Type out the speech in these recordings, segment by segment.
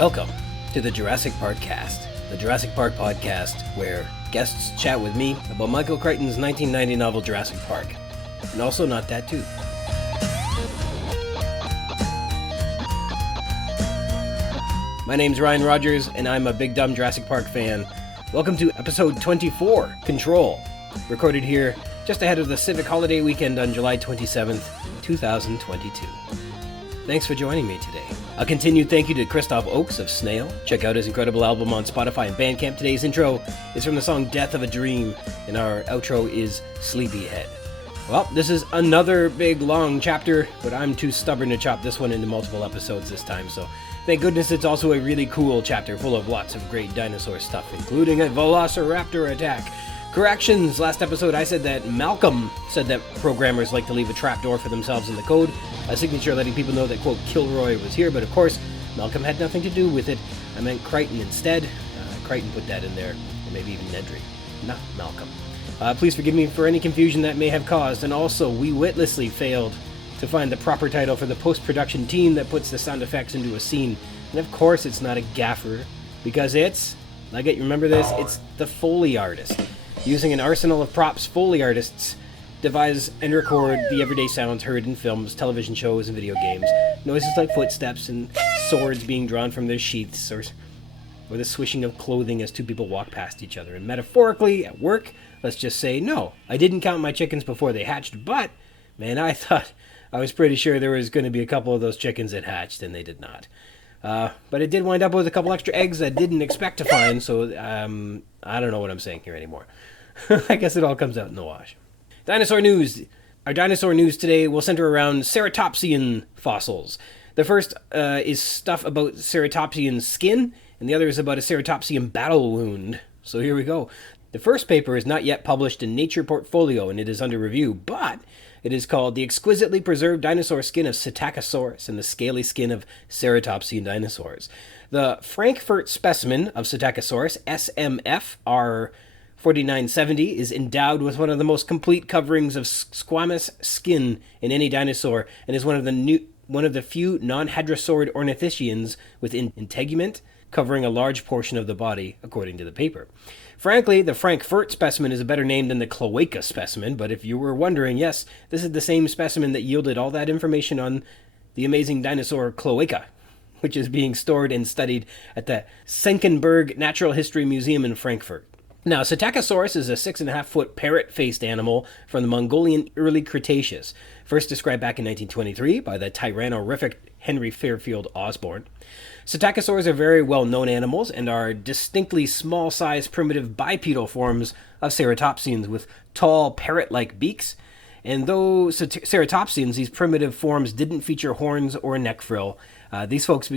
Welcome to the Jurassic Park-Cast, the Jurassic Park podcast where guests chat with me about Michael Crichton's 1990 novel Jurassic Park, and also Not That Too. My name's Ryan Rogers, and I'm a big dumb Jurassic Park fan. Welcome to episode 24, Control, recorded here just ahead of the Civic Holiday weekend on July 27th, 2022. Thanks for joining me today. A continued thank you to Christoph Oakes of Snail. Check out his incredible album on Spotify and Bandcamp. Today's intro is from the song Death of a Dream, and our outro is Sleepyhead. Well, this is another big, long chapter, but I'm too stubborn to chop this one into multiple episodes this time, so thank goodness it's also a really cool chapter full of lots of great dinosaur stuff, including a velociraptor attack. Corrections, last episode I said that Malcolm said that programmers like to leave a trapdoor for themselves in the code, a signature letting people know that, quote, Kilroy was here, but of course, Malcolm had nothing to do with it. I meant Crichton instead. Crichton put that in there, or maybe even Nedry, not Malcolm. Please forgive me for any confusion that may have caused, and also, we witlessly failed to find the proper title for the post-production team that puts the sound effects into a scene. And of course, it's not a gaffer, because it's, remember this, it's the Foley artist. Using an arsenal of props, Foley artists devise and record the everyday sounds heard in films, television shows, and video games. Noises like footsteps and swords being drawn from their sheaths, or the swishing of clothing as two people walk past each other. And metaphorically, at work, let's just say, no, I didn't count my chickens before they hatched, but, man, I was pretty sure there was going to be a couple of those chickens that hatched, and they did not. But it did wind up with a couple extra eggs I didn't expect to find, so I don't know what I'm saying here anymore. I guess it all comes out in the wash. Dinosaur news. Our dinosaur news today will center around ceratopsian fossils. The first is stuff about ceratopsian skin, and the other is about a ceratopsian battle wound. So here we go. The first paper is not yet published in Nature Portfolio, and it is under review, but it is called The Exquisitely Preserved Dinosaur Skin of Psittacosaurus and the Scaly Skin of Ceratopsian Dinosaurs. The Frankfurt specimen of Psittacosaurus, SMF, R4970, is endowed with one of the most complete coverings of squamous skin in any dinosaur, and is one of the few non-hadrosaurid ornithischians with integument covering a large portion of the body, according to the paper. Frankly, the Frankfurt specimen is a better name than the cloaca specimen, but if you were wondering, yes, this is the same specimen that yielded all that information on the amazing dinosaur cloaca, which is being stored and studied at the Senckenberg Natural History Museum in Frankfurt. Now, Psittacosaurus is a 6.5-foot parrot-faced animal from the Mongolian early Cretaceous, first described back in 1923 by the tyrannorific Henry Fairfield Osborn. Psittacosaurs are very well-known animals and are distinctly small-sized primitive bipedal forms of ceratopsians with tall parrot-like beaks. And though ceratopsians, these primitive forms, didn't feature horns or neck frill, these folks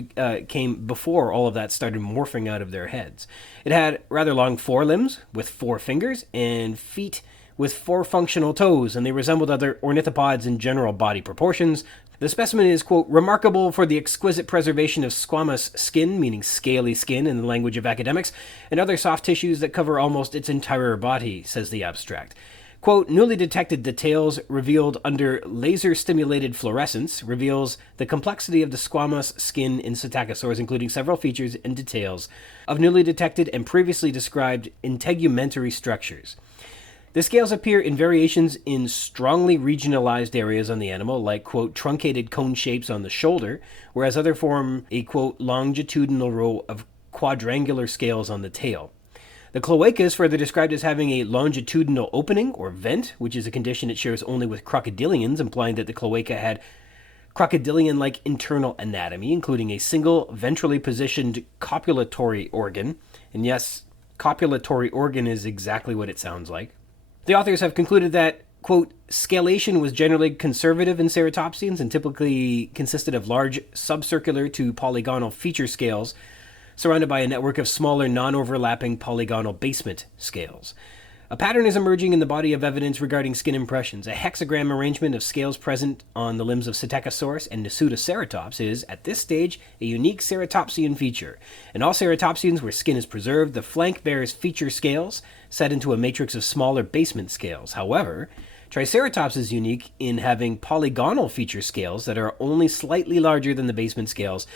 came before all of that started morphing out of their heads. It had rather long forelimbs with 4 fingers and feet with 4 functional toes, and they resembled other ornithopods in general body proportions. The specimen is, quote, remarkable for the exquisite preservation of squamous skin, meaning scaly skin in the language of academics, and other soft tissues that cover almost its entire body, says the abstract. Quote, newly detected details revealed under laser-stimulated fluorescence reveals the complexity of the squamous skin in Psittacosaurs, including several features and details of newly detected and previously described integumentary structures. The scales appear in variations in strongly regionalized areas on the animal, like, quote, truncated cone shapes on the shoulder, whereas other form a, quote, longitudinal row of quadrangular scales on the tail. The cloaca is further described as having a longitudinal opening, or vent, which is a condition it shares only with crocodilians, implying that the cloaca had crocodilian-like internal anatomy, including a single ventrally positioned copulatory organ. And yes, copulatory organ is exactly what it sounds like. The authors have concluded that, quote, scalation was generally conservative in ceratopsians and typically consisted of large subcircular to polygonal feature scales surrounded by a network of smaller non-overlapping polygonal basement scales. A pattern is emerging in the body of evidence regarding skin impressions. A hexagram arrangement of scales present on the limbs of Psittacosaurus and Nasutoceratops is, at this stage, a unique ceratopsian feature. In all ceratopsians where skin is preserved, the flank bears feature scales set into a matrix of smaller basement scales. However, Triceratops is unique in having polygonal feature scales that are only slightly larger than the basement scales.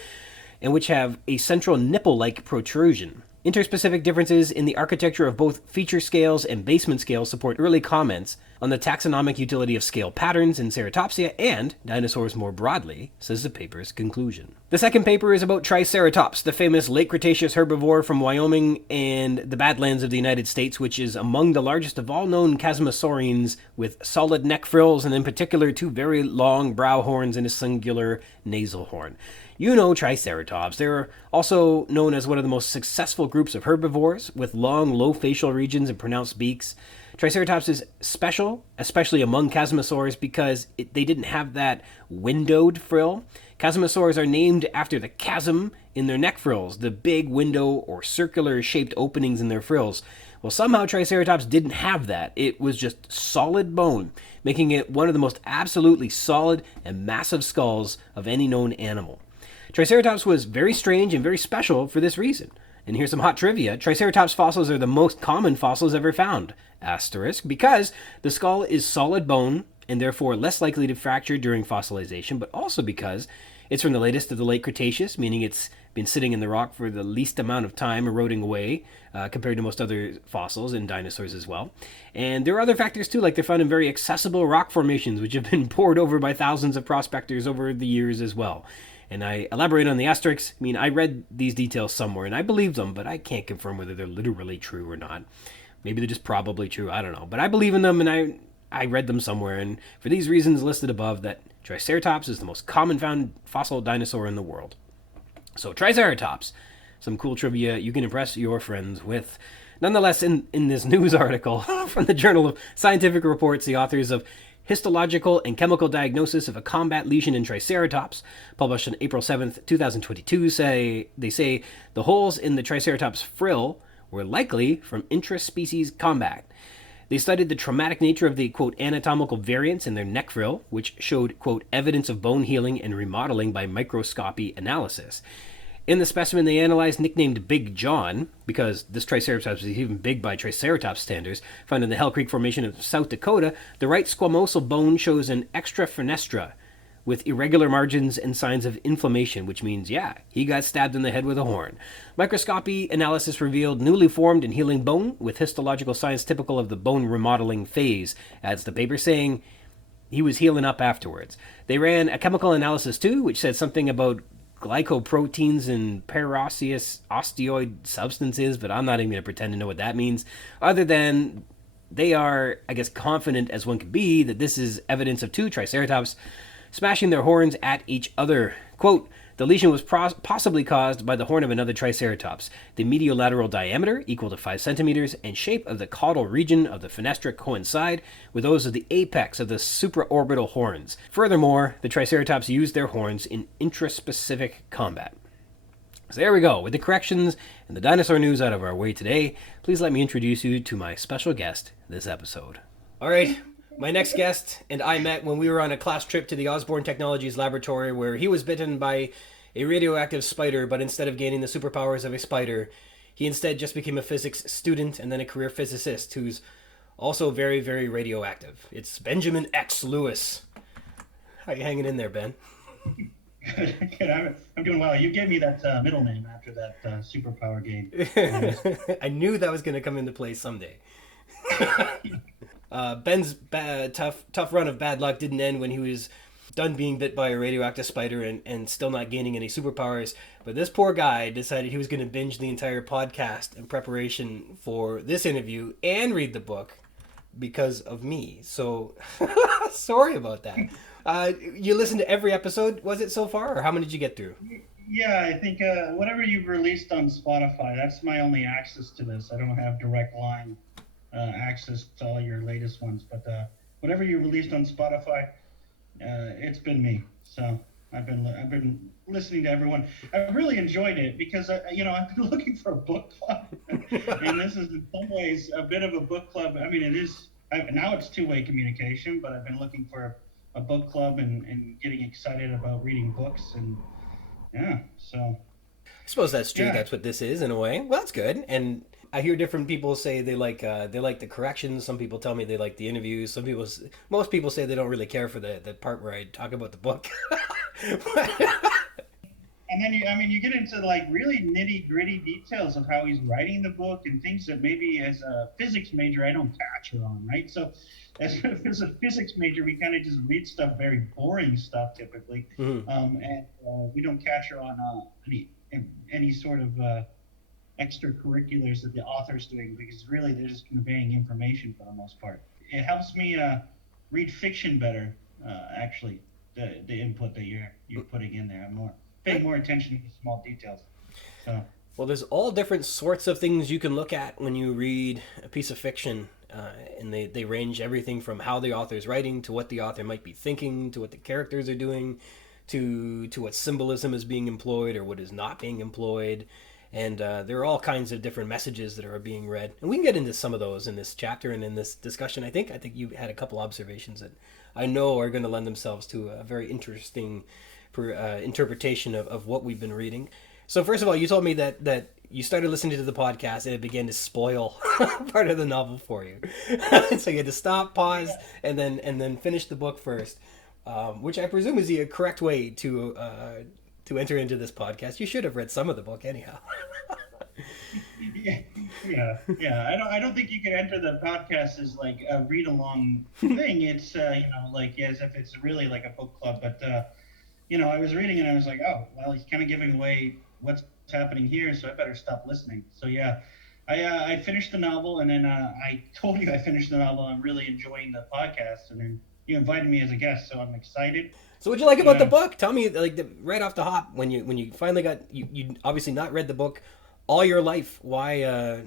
and which have a central nipple-like protrusion. Interspecific differences in the architecture of both feature scales and basement scales support early comments on the taxonomic utility of scale patterns in ceratopsia and dinosaurs more broadly, says the paper's conclusion. The second paper is about Triceratops, the famous late Cretaceous herbivore from Wyoming and the Badlands of the United States, which is among the largest of all known chasmosaurines with solid neck frills and in particular 2 very long brow horns and a singular nasal horn. You know Triceratops. They're also known as one of the most successful groups of herbivores with long, low facial regions and pronounced beaks. Triceratops is special, especially among chasmosaurs, because they didn't have that windowed frill. Chasmosaurs are named after the chasm in their neck frills, the big window or circular-shaped openings in their frills. Well, somehow Triceratops didn't have that. It was just solid bone, making it one of the most absolutely solid and massive skulls of any known animal. Triceratops was very strange and very special for this reason. And here's some hot trivia. Triceratops fossils are the most common fossils ever found. Asterisk, because the skull is solid bone and therefore less likely to fracture during fossilization, but also because it's from the latest of the late Cretaceous, meaning it's been sitting in the rock for the least amount of time, eroding away, compared to most other fossils and dinosaurs as well. And there are other factors too, like they're found in very accessible rock formations, which have been pored over by thousands of prospectors over the years as well. And I elaborate on the asterisks. I mean, I read these details somewhere, and I believe them, but I can't confirm whether they're literally true or not. Maybe they're just probably true, I don't know. But I believe in them, and I read them somewhere, and for these reasons listed above, that Triceratops is the most common found fossil dinosaur in the world. So, Triceratops. Some cool trivia you can impress your friends with. Nonetheless, in this news article from the Journal of Scientific Reports, the authors of Histological and Chemical Diagnosis of a Combat Lesion in Triceratops, published on April 7th, 2022, say the holes in the Triceratops frill were likely from intraspecies combat. They studied the traumatic nature of the, quote, anatomical variants in their neck frill, which showed, quote, evidence of bone healing and remodeling by microscopy analysis. In the specimen they analyzed, nicknamed Big John, because this Triceratops is even big by Triceratops standards, found in the Hell Creek Formation of South Dakota, the right squamosal bone shows an extra fenestra with irregular margins and signs of inflammation, which means, yeah, he got stabbed in the head with a horn. Microscopy analysis revealed newly formed and healing bone with histological signs typical of the bone remodeling phase, adds the paper, saying he was healing up afterwards. They ran a chemical analysis too, which said something about glycoproteins and peroxidous osteoid substances, but I'm not even going to pretend to know what that means, other than they are, I guess, confident as one could be that this is evidence of 2 Triceratops smashing their horns at each other. Quote, the lesion was possibly caused by the horn of another Triceratops. The mediolateral diameter, equal to 5 centimeters, and shape of the caudal region of the fenestra coincide with those of the apex of the supraorbital horns. Furthermore, the Triceratops used their horns in intraspecific combat. So there we go. With the corrections and the dinosaur news out of our way today, please let me introduce you to my special guest this episode. All right. My next guest and I met when we were on a class trip to the Osborne Technologies laboratory, where he was bitten by a radioactive spider, but instead of gaining the superpowers of a spider, he instead just became a physics student and then a career physicist who's also very, very radioactive. It's Benjamin X. Lewis. How you hanging in there, Ben? Good. I'm doing well. You gave me that middle name after that superpower game. I knew that was going to come into play someday. Ben's tough run of bad luck didn't end when he was done being bit by a radioactive spider and still not gaining any superpowers. But this poor guy decided he was going to binge the entire podcast in preparation for this interview and read the book because of me. So sorry about that. You listened to every episode, was it so far? Or how many did you get through? Yeah, I think whatever you've released on Spotify, that's my only access to this. I don't have direct line access to all your latest ones, but whatever you released on Spotify, it's been me. So I've been listening to everyone. I really enjoyed it because I've been looking for a book club, and this is in some ways a bit of a book club. I mean, it is now it's two-way communication, but I've been looking for a book club and getting excited about reading books, and yeah, so I suppose that's true. Yeah. That's what this is in a way. Well, that's good. And I hear different people say they like the corrections. Some people tell me they like the interviews. Most people say they don't really care for the part where I talk about the book. I'm And then you get into like really nitty gritty details of how he's writing the book and things that maybe as a physics major I don't catch her on, right? So as a physics major, we kind of just read stuff, very boring stuff typically, and we don't catch her on any sort of extracurriculars that the author's doing, because really they're just conveying information for the most part. It helps me read fiction better, actually. The input that you're putting in there, I'm paying more attention to the small details. So. Well, there's all different sorts of things you can look at when you read a piece of fiction, and they range everything from how the author's writing to what the author might be thinking to what the characters are doing to what symbolism is being employed or what is not being employed. And there are all kinds of different messages that are being read. And we can get into some of those in this chapter and in this discussion. I think you had a couple observations that I know are going to lend themselves to a very interesting interpretation of what we've been reading. So first of all, you told me that you started listening to the podcast and it began to spoil part of the novel for you. So you had to stop, pause, and then finish the book first, which I presume is the correct way to enter into this podcast. You should have read some of the book anyhow. Yeah. I don't think you can enter the podcast as like a read along thing. It's like as if it's really like a book club. But I was reading and I was like, oh well, he's kind of giving away what's happening here, so I better stop listening. So yeah, I finished the novel, and then I told you I finished the novel. I'm really enjoying the podcast, and then you invited me as a guest, so I'm excited. So what'd you like about the book? Tell me, like, right off the hop, when you finally got you obviously not read the book all your life. Why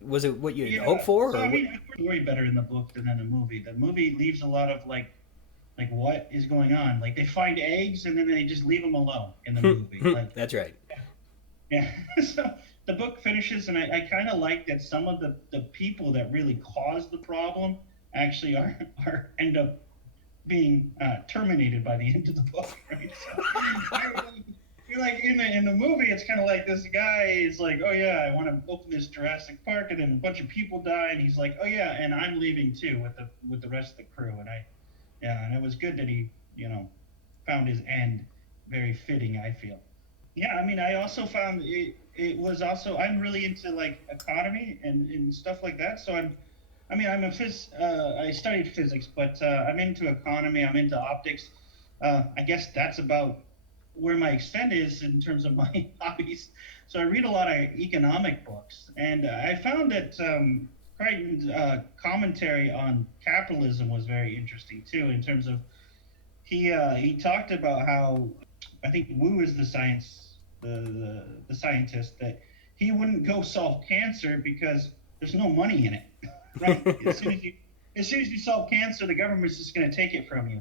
was it what you hoped for? So, it's way better in the book than in the movie. The movie leaves a lot of like what is going on? Like they find eggs and then they just leave them alone in the movie. Like, that's right. Yeah. So the book finishes, and I kind of like that some of the people that really caused the problem actually end up being terminated by the end of the book, right? So, you're like in the movie, it's kind of like this guy is like, oh yeah, I want to open this Jurassic Park, and then a bunch of people die, and he's like, oh yeah, and I'm leaving too with the rest of the crew, and it was good that he found his end very fitting, I feel. Yeah, I mean, I also found it was also, I'm really into like economy and stuff like that, so I studied physics, but I'm into economy, I'm into optics. I guess that's about where my extent is in terms of my hobbies. So I read a lot of economic books, and I found that Crichton's commentary on capitalism was very interesting too, in terms of he talked about how, I think Wu is the scientist, that he wouldn't go solve cancer because there's no money in it. Right? As soon as you solve cancer, the government's just going to take it from you.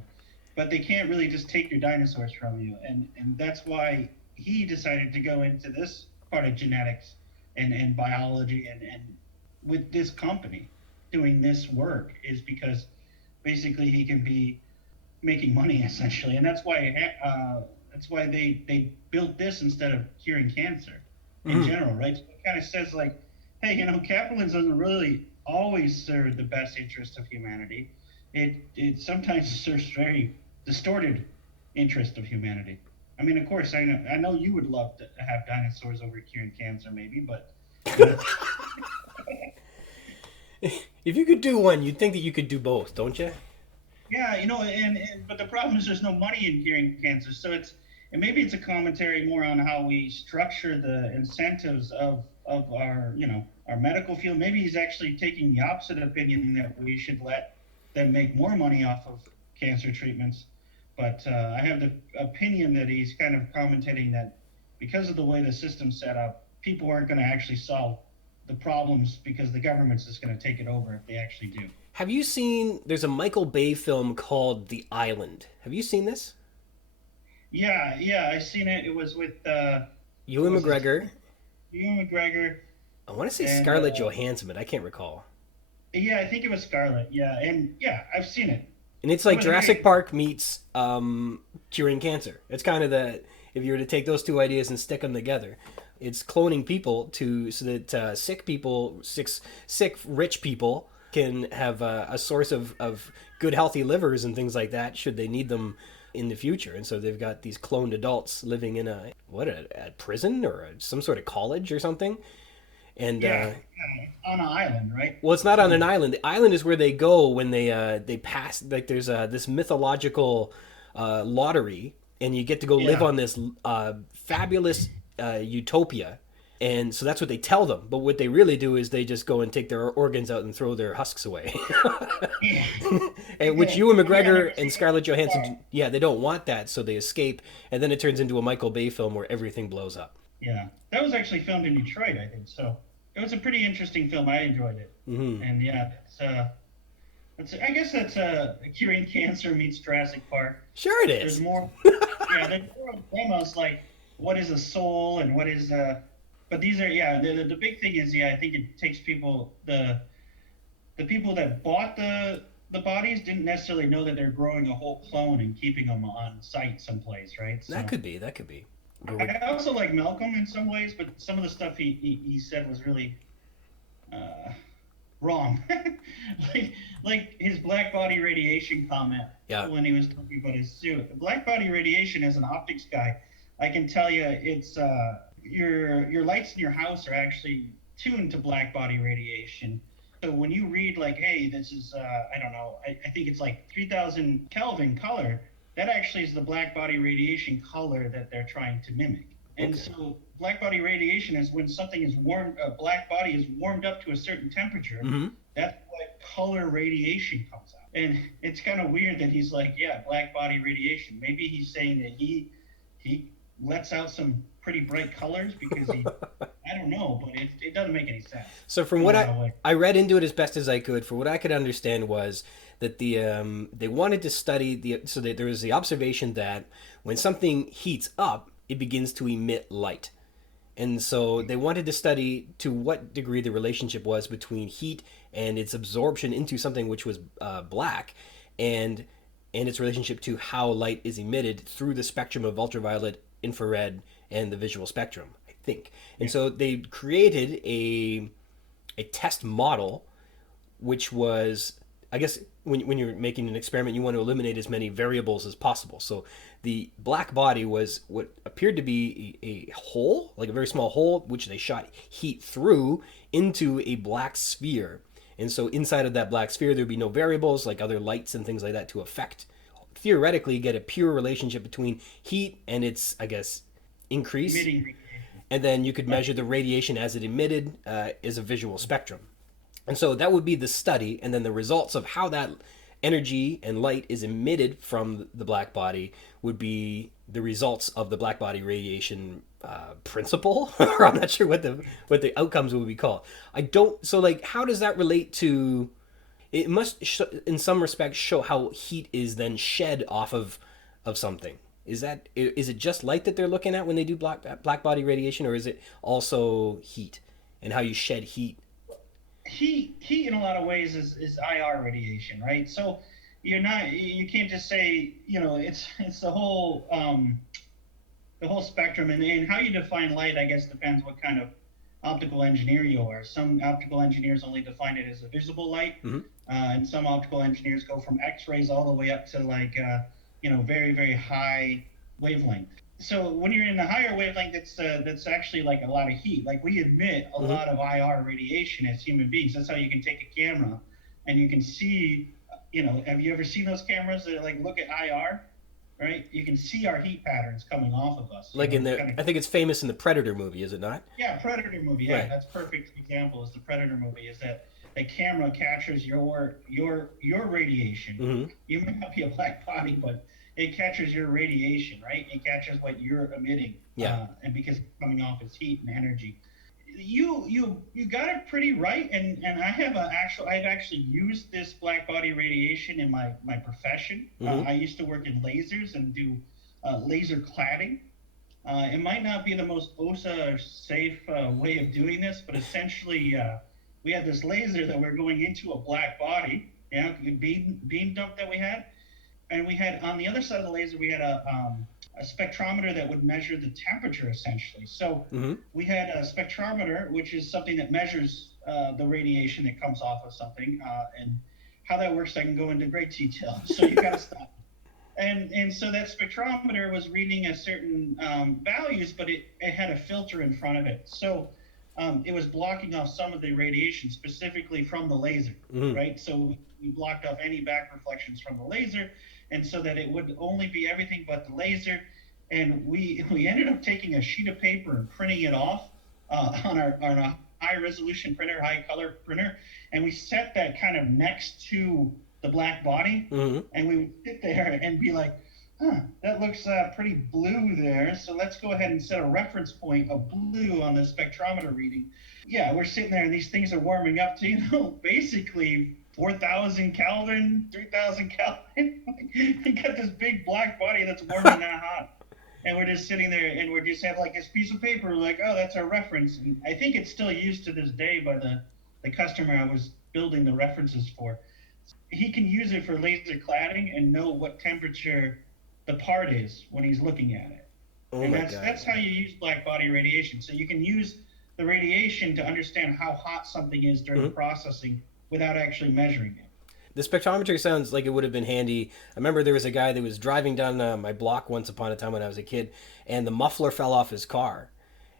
But they can't really just take your dinosaurs from you. And that's why he decided to go into this part of genetics and biology and with this company doing this work, is because basically he can be making money essentially. And that's why they built this instead of curing cancer in general, right? So it kind of says like, hey, capitalism doesn't really always serve the best interest of humanity. It sometimes serves very distorted interest of humanity. I mean, of course, I know you would love to have dinosaurs over curing cancer, maybe, but if you could do one, you'd think that you could do both, don't you? Yeah, but the problem is there's no money in curing cancer, so maybe it's a commentary more on how we structure the incentives of our our medical field. Maybe he's actually taking the opposite opinion, that we should let them make more money off of cancer treatments. But I have the opinion that he's kind of commentating that because of the way the system's set up, people aren't going to actually solve the problems because the government's just going to take it over if they actually do. Have you seen, there's a Michael Bay film called The Island. Have you seen this? Yeah, I've seen it. It was with Ewan McGregor. I want to say Scarlett Johansson, but I can't recall. Yeah, I think it was Scarlett. Yeah, and yeah, I've seen it. And it's like Jurassic Park meets curing cancer. It's kind of if you were to take those two ideas and stick them together, it's cloning people so that sick rich people can have a source of good healthy livers and things like that should they need them in the future. And so they've got these cloned adults living in a prison or some sort of college or something. And Yeah, on an island, right? well, it's not on an island. The island is where they go when they pass. Like there's this mythological lottery, and you get to go live Yeah. on this fabulous utopia. And so that's what they tell them. But what they really do is they just go and take their organs out and throw their husks away. Yeah. And which Yeah. Ewan Have you McGregor ever and seen Scarlett Jurassic Johansson, Park? yeah, they don't want that, so they escape. And then it turns into a Michael Bay film where everything blows up. Yeah, that was actually filmed in Detroit, I think. So it was a pretty interesting film. I enjoyed it. Hmm. And yeah, I guess that's Curing Cancer meets Jurassic Park. Sure, it There's is. more. Yeah, there's more demos like what is a soul and what is But these are the big thing is I think it takes people the people that bought the bodies didn't necessarily know that they're growing a whole clone and keeping them on site someplace, right? So That could be. That could be. I also like Malcolm in some ways, but some of the stuff he said was really wrong. like his black body radiation comment Yeah. when he was talking about his suit. Black body radiation, as an optics guy, I can tell you it's your lights in your house are actually tuned to black body radiation. So when you read like, hey, this is I don't know, I think it's like 3000 Kelvin color, that actually is the black body radiation color that they're trying to mimic. And Okay. so black body radiation is when something is warmed, a black body is warmed up to a certain temperature. Hmm. That's what color radiation comes out. And it's kind of weird that he's like, yeah, black body radiation. Maybe he's saying that he lets out some pretty bright colors because I don't know, but it doesn't make any sense. So from In a what lot of ways. I read into it as best as I could, for what I could understand was that they wanted to study there was the observation that when something heats up, it begins to emit light. And so they wanted to study to what degree the relationship was between heat and its absorption into something which was black, and its relationship to how light is emitted through the spectrum of ultraviolet, infrared, and the visual spectrum, I think. And so they created a test model, which was, I guess, when you're making an experiment, you want to eliminate as many variables as possible. So the black body was what appeared to be a hole, like a very small hole, which they shot heat through into a black sphere. And so inside of that black sphere, there'd be no variables like other lights and things like that to affect, theoretically, get a pure relationship between heat and its, I guess, increase. Emitting radiation. And then you could measure the radiation as it emitted as a visual spectrum. And so that would be the study, and then the results of how that energy and light is emitted from the black body would be the results of the black body radiation principle. Or I'm not sure what the outcomes would be called. I don't. So like, how does that relate to? It must, in some respects, show how heat is then shed off of something. Is it just light that they're looking at when they do black body radiation, or is it also heat and how you shed heat? Heat in a lot of ways is IR radiation, right? So you can't just say it's the whole spectrum, and how you define light, I guess, depends what kind of optical engineer you are. Some optical engineers only define it as a visible light, Mm-hmm. And some optical engineers go from X-rays all the way up to like very very high wavelength. So when you're in the higher wavelength, that's actually like a lot of heat. Like we emit a Mm-hmm. lot of IR radiation as human beings. That's how you can take a camera and you can see. Have you ever seen those cameras that like look at IR? Right, you can see our heat patterns coming off of us. Like in I think it's famous in the Predator movie, is it not? Yeah, Predator movie. Yeah, Right. that's perfect example. Is the Predator movie is that the camera captures your radiation. Mm-hmm. You might not be a black body, but it captures your radiation, right? It captures what you're emitting. Yeah. And because it's coming off as heat and energy. You got it pretty right, and I've actually used this black body radiation in my profession. Mm-hmm. I used to work in lasers and do laser cladding. It might not be the most OSA safe way of doing this, but essentially we had this laser that we're going into a black body, beam dump that we had, and we had on the other side of the laser we had a spectrometer that would measure the temperature essentially. So Mm-hmm. we had a spectrometer, which is something that measures the radiation that comes off of something, and how that works I can go into great detail. So you got to stop. And so that spectrometer was reading a certain values, but it had a filter in front of it. So it was blocking off some of the radiation, specifically from the laser, right? So we blocked off any back reflections from the laser, and so that it would only be everything but the laser. And we ended up taking a sheet of paper and printing it off on a high resolution printer, high color printer, and we set that kind of next to the black body, and we would sit there and be like, that looks pretty blue there, so let's go ahead and set a reference point of blue on the spectrometer reading. Yeah, we're sitting there and these things are warming up to, basically 4,000 Kelvin, 3,000 Kelvin. You got this big black body that's warming that hot. And we're just sitting there and we're just have like this piece of paper, like, oh, that's our reference. And I think it's still used to this day by the customer I was building the references for. He can use it for laser cladding and know what temperature the part is when he's looking at it. And that's how you use black body radiation. So you can use the radiation to understand how hot something is during processing without actually measuring it. The spectrometer sounds like it would have been handy. I remember there was a guy that was driving down my block once upon a time when I was a kid, and the muffler fell off his car.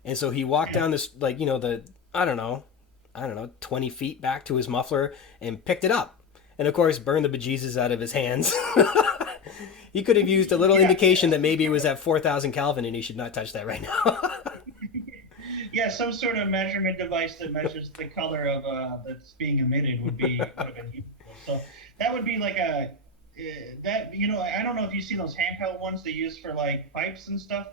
And so he walked down this, like, I don't know, 20 feet back to his muffler and picked it up. And, of course, burned the bejesus out of his hands. He could have used a little indication that maybe it was at 4,000 Kelvin and he should not touch that right now. Yeah, some sort of measurement device that measures the color of that's being emitted would have been useful. So that would be like I don't know if you see those handheld ones they use for like pipes and stuff.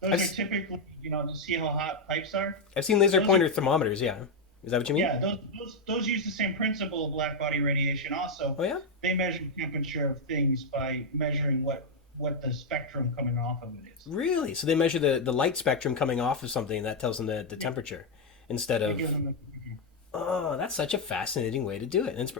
Those are typically, to see how hot pipes are. I've seen laser pointer thermometers, yeah. Is that what you mean? Yeah, those use the same principle of black body radiation also. Oh, yeah? They measure temperature of things by measuring what the spectrum coming off of it is. Really? So they measure the light spectrum coming off of something, and that tells them the temperature instead of... Oh, that's such a fascinating way to do it. And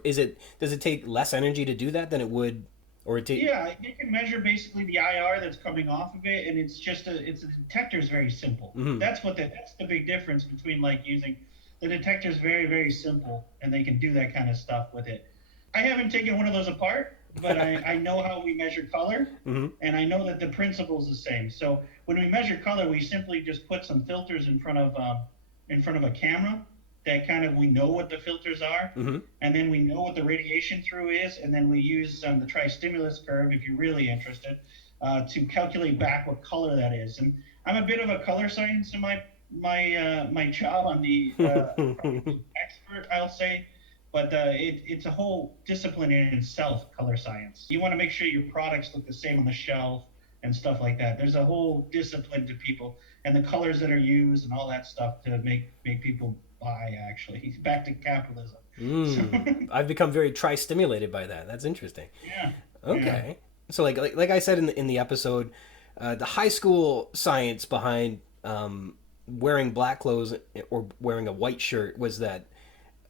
does it take less energy to do that than it would, or it take? Yeah, you can measure basically the IR that's coming off of it, and it's the detector is very simple. That's the big difference between like using the detector is very, very simple, and they can do that kind of stuff with it. I haven't taken one of those apart, but I know how we measure color, and I know that the principle is the same. So when we measure color, we simply just put some filters in front of a camera. That kind of we know what the filters are, and then we know what the radiation through is, and then we use the tri-stimulus curve, if you're really interested, to calculate back what color that is. And I'm a bit of a color science in my job. I'm the expert, I'll say, but it's a whole discipline in itself, color science. You want to make sure your products look the same on the shelf and stuff like that. There's a whole discipline to people and the colors that are used and all that stuff to make people buy, actually. He's back to capitalism. I've become very tri-stimulated by that. That's interesting. Yeah. Okay. Yeah. So like I said in the episode, the high school science behind wearing black clothes or wearing a white shirt was that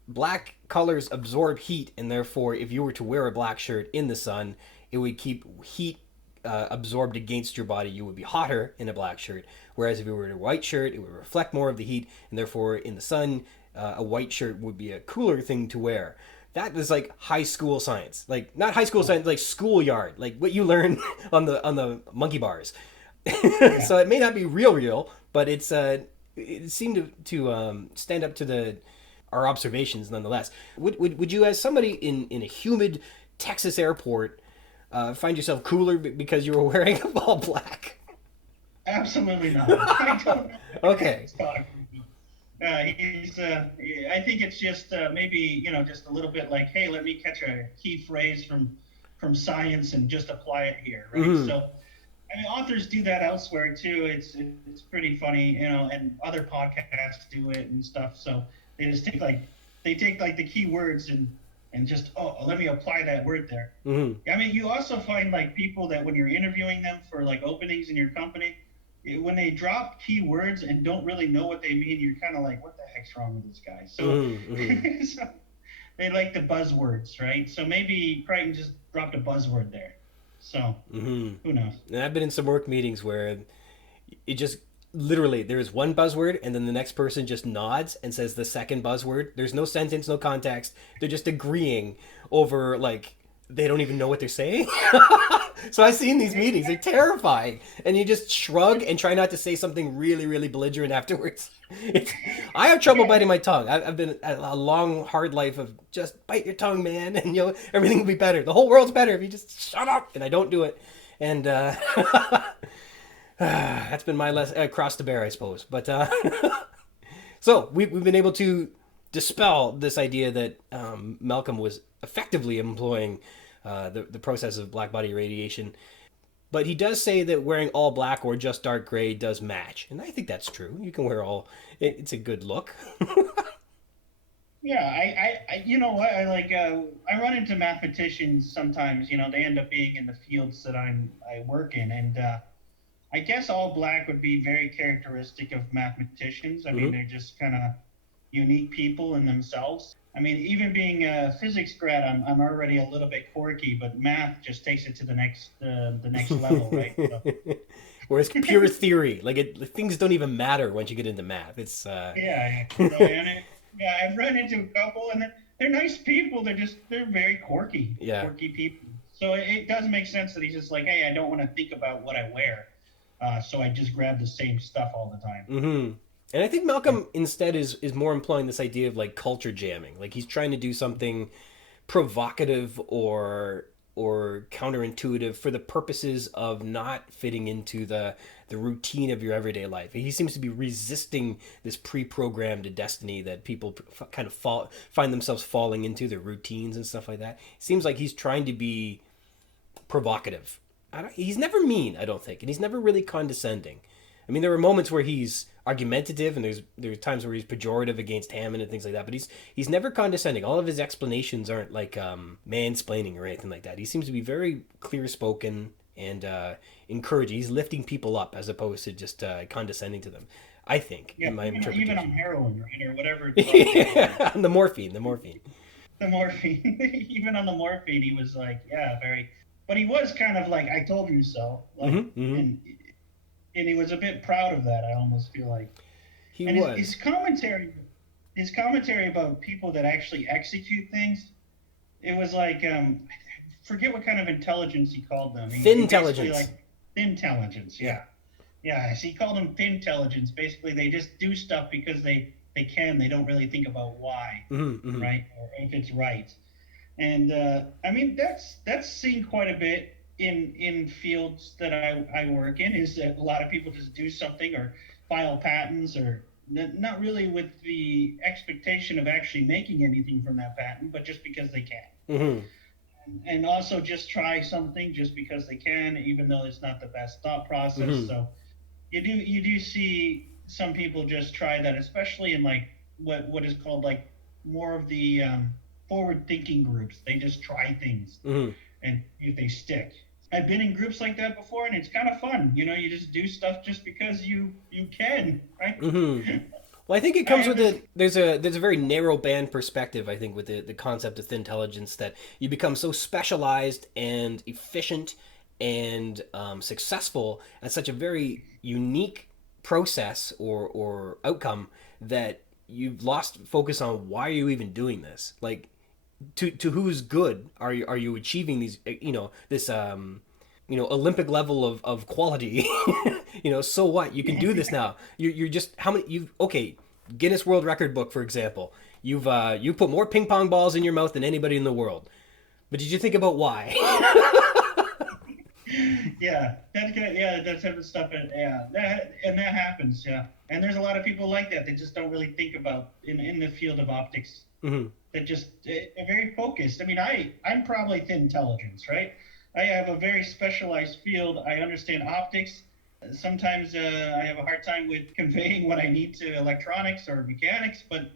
black colors absorb heat, and therefore if you were to wear a black shirt in the sun, it would keep heat absorbed against your body. You would be hotter in a black shirt, whereas if you were in a white shirt, it would reflect more of the heat, and therefore in the sun, a white shirt would be a cooler thing to wear. That is like high school science, like not high school science, like schoolyard, like what you learn on the monkey bars. So it may not be real, but it seemed to stand up to our observations nonetheless. Would you, as somebody in a humid Texas airport, find yourself cooler because you were wearing all black? Absolutely not. I don't know. Okay. I think it's just maybe just a little bit like, hey, let me catch a key phrase from science and just apply it here, right? So, I mean, authors do that elsewhere too. It's pretty funny, and other podcasts do it and stuff. So they just take the key words and just let me apply that word there. I mean, you also find like people that when you're interviewing them for like openings in your company, when they drop key words and don't really know what they mean, you're kind of like, what the heck's wrong with this guy? So, so they like the buzzwords, right? So maybe Crichton just dropped a buzzword there. So who knows? And I've been in some work meetings where it just literally there's one buzzword and then the next person just nods and says the second buzzword. There's no sentence, no context. They're just agreeing over like they don't even know what they're saying. So I've seen these meetings. They're terrifying. And you just shrug and try not to say something really, really belligerent afterwards. I have trouble biting my tongue. I've been a long, hard life of just bite your tongue, man, and everything will be better. The whole world's better if you just shut up. And I don't do it. And that's been my cross to bear, I suppose. But so we've been able to dispel this idea that Malcolm was effectively employing the process of black body radiation. But he does say that wearing all black or just dark gray does match. And I think that's true. You can wear all... It's a good look. Yeah, I you know what? I run into mathematicians sometimes. They end up being in the fields that I work in. And I guess all black would be very characteristic of mathematicians. I mean, they're just kind of unique people in themselves. I mean, even being a physics grad, I'm already a little bit quirky, but math just takes it to the next level, right? So. Whereas pure theory, things don't even matter once you get into math. It's yeah. I've run into a couple, and they're nice people. They're very quirky, quirky people. So it does make sense that he's just like, hey, I don't want to think about what I wear, so I just grab the same stuff all the time. Mm-hmm. And I think Malcolm instead is more employing this idea of culture jamming. He's trying to do something provocative or counterintuitive for the purposes of not fitting into the routine of your everyday life. He seems to be resisting this pre-programmed destiny that people kind of find themselves falling into, their routines and stuff like that. It seems like he's trying to be provocative. He's never mean, I don't think, and he's never really condescending. I mean, there are moments where he's argumentative, and there's times where he's pejorative against Hammond and things like that, but he's never condescending. All of his explanations aren't mansplaining or anything like that. He seems to be very clear-spoken and encouraging. He's lifting people up as opposed to just condescending to them, I think, in my interpretation. Even on heroin, right, or whatever. On the morphine. The morphine. Even on the morphine, he was very... But he was kind of like, I told you so. And he was a bit proud of that, I almost feel like. His commentary about people that actually execute things, it was I forget what kind of intelligence he called them. Thin-telligence. Thin-telligence, yeah. Yeah, so he called them thin-telligence. Basically, they just do stuff because they can. They don't really think about why, right? Or if it's right. And, I mean, that's seen quite a bit in fields that I work in, is that a lot of people just do something or file patents or not really with the expectation of actually making anything from that patent, but just because they can. And also just try something just because they can, even though it's not the best thought process. So you do see some people just try that, especially in what is called more of the forward thinking groups. They just try things and if they stick. I've been in groups like that before, and it's kind of fun. You just do stuff just because you can, right? Well, I think it comes with there's a very narrow band perspective, I think, with the concept of thin-telligence, that you become so specialized and efficient and successful at such a very unique process or outcome that you've lost focus on why are you even doing this? To whose good are you achieving these, this Olympic level of quality? So what? You can do this now. You're just Guinness World Record book, for example. You put more ping pong balls in your mouth than anybody in the world. But did you think about why? Yeah, that's good. Yeah, that type of stuff. That happens. Yeah, and there's a lot of people like that. They just don't really think about in the field of optics. That they're very focused. I mean, I'm probably thin-telligence, right? I have a very specialized field. I understand optics. Sometimes I have a hard time with conveying what I need to electronics or mechanics, but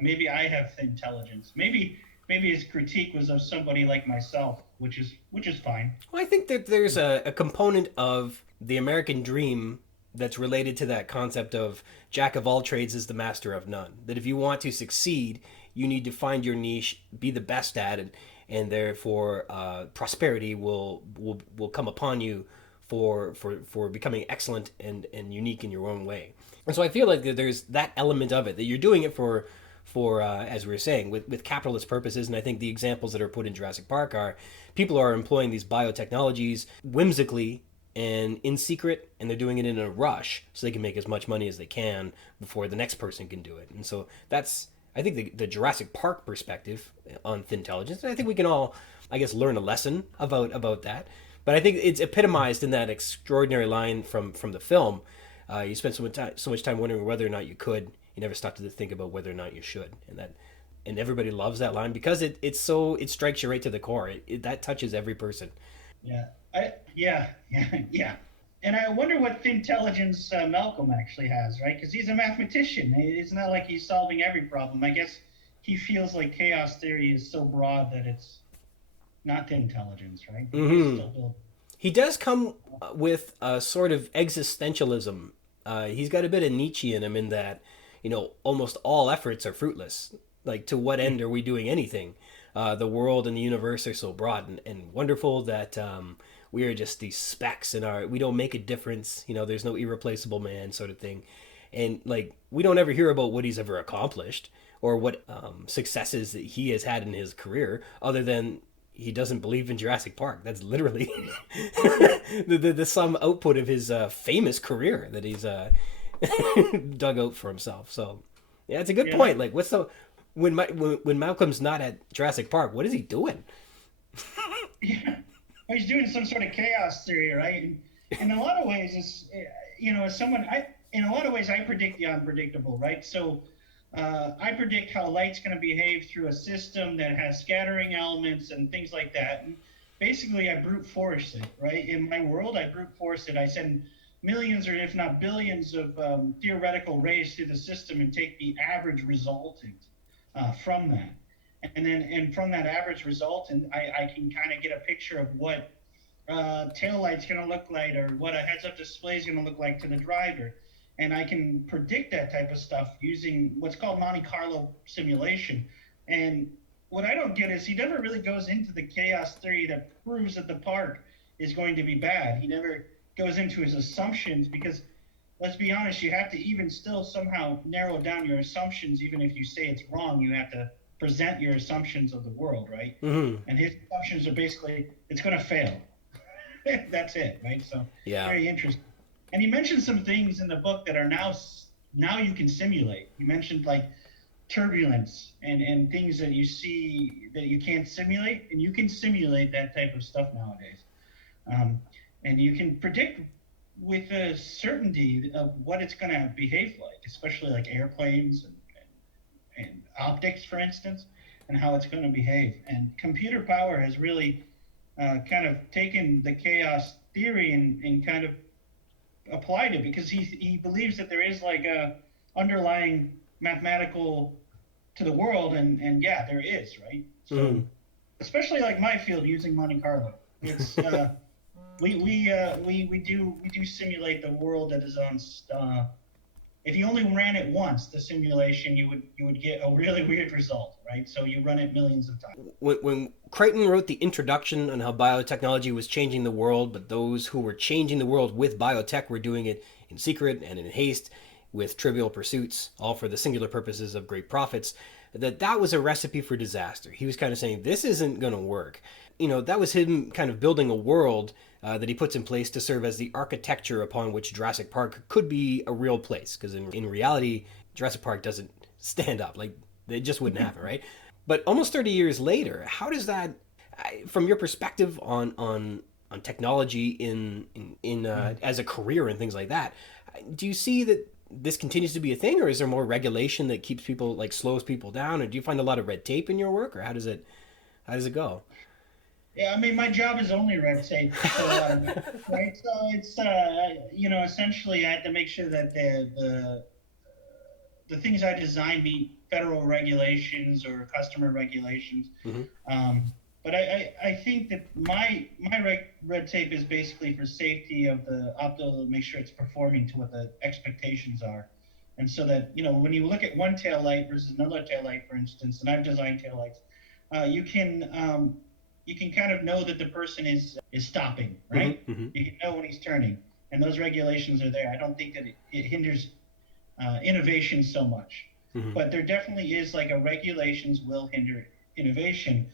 maybe I have thin-telligence. Maybe his critique was of somebody like myself, which is fine. Well, I think that there's a component of the American dream that's related to that concept of jack of all trades is the master of none. That if you want to succeed, you need to find your niche, be the best at it, and therefore prosperity will come upon you for becoming excellent and unique in your own way. And so I feel like there's that element of it, that you're doing it for for, as we were saying, with capitalist purposes. And I think the examples that are put in Jurassic Park are people are employing these biotechnologies whimsically and in secret, and they're doing it in a rush so they can make as much money as they can before the next person can do it. And so that's, I think, the Jurassic Park perspective on thin-telligence. And I think we can all, I guess, learn a lesson about that. But I think it's epitomized in that extraordinary line from the film. You spent so much time wondering whether or not you could. You never stopped to think about whether or not you should. And everybody loves that line because it strikes you right to the core. That touches every person. Yeah, yeah. And I wonder what thin-telligence Malcolm actually has, right? Because he's a mathematician. It's not like he's solving every problem. I guess he feels like chaos theory is so broad that it's not thin-telligence, right? Mm-hmm. He does come with a sort of existentialism. He's got a bit of Nietzsche in him in that, almost all efforts are fruitless. Like, to what end are we doing anything? The world and the universe are so broad and wonderful that we are just these specks we don't make a difference. There's no irreplaceable man sort of thing. And, like, we don't ever hear about what he's ever accomplished or what successes that he has had in his career other than he doesn't believe in Jurassic Park. That's literally the sum output of his famous career that he's dug out for himself. So, yeah, it's a good point. Like, when Malcolm's not at Jurassic Park, what is he doing? Yeah, he's doing some sort of chaos theory, right? And in a lot of ways, it's as someone in a lot of ways I predict the unpredictable, right? So I predict how light's going to behave through a system that has scattering elements and things like that. And basically, I brute force it, right? In my world, I brute force it. I send millions or if not billions of theoretical rays through the system and take the average resultant from that. And from that average resultant, I can kind of get a picture of what tail light's going to look like or what a heads-up display is going to look like to the driver. And I can predict that type of stuff using what's called Monte Carlo simulation. And what I don't get is he never really goes into the chaos theory that proves that the park is going to be bad. He never goes into his assumptions because, let's be honest, you have to even still somehow narrow down your assumptions. Even if you say it's wrong, you have to present your assumptions of the world, right? Mm-hmm. And his assumptions are basically, it's going to fail. That's it, right? So, yeah. Very interesting. And he mentioned some things in the book that are now you can simulate. He mentioned like turbulence and things that you see that you can't simulate, and you can simulate that type of stuff nowadays. And you can predict with a certainty of what it's going to behave like, especially like airplanes and optics, for instance, and how it's going to behave. And computer power has really kind of taken the chaos theory and kind of applied it because he believes that there is like a underlying mathematical to the world, and yeah, there is, right? So especially like my field using Monte Carlo, it's we do simulate the world that is on. If you only ran it once, the simulation, you would get a really weird result, right? So you run it millions of times. When Crichton wrote the introduction on how biotechnology was changing the world, but those who were changing the world with biotech were doing it in secret and in haste with trivial pursuits, all for the singular purposes of great profits, that was a recipe for disaster. He was kind of saying, this isn't going to work. That was him kind of building a world that he puts in place to serve as the architecture upon which Jurassic Park could be a real place. Because in reality, Jurassic Park doesn't stand up. Like, it just wouldn't happen, right? But almost 30 years later, how does that, from your perspective on technology in as a career and things like that, do you see that this continues to be a thing, or is there more regulation that keeps people, like, slows people down, or do you find a lot of red tape in your work, or how does it go? Yeah, I mean, my job is only red tape, so, right? So it's essentially I have to make sure that the things I design meet federal regulations or customer regulations. Mm-hmm. But I think that my red tape is basically for safety of the opto, make sure it's performing to what the expectations are. And so that, when you look at one tail light versus another tail light, for instance, and I've designed tail lights, you can kind of know that the person is stopping, right? Mm-hmm. You can know when he's turning, and those regulations are there. I don't think that it hinders innovation so much. but there definitely is like a regulations will hinder innovation.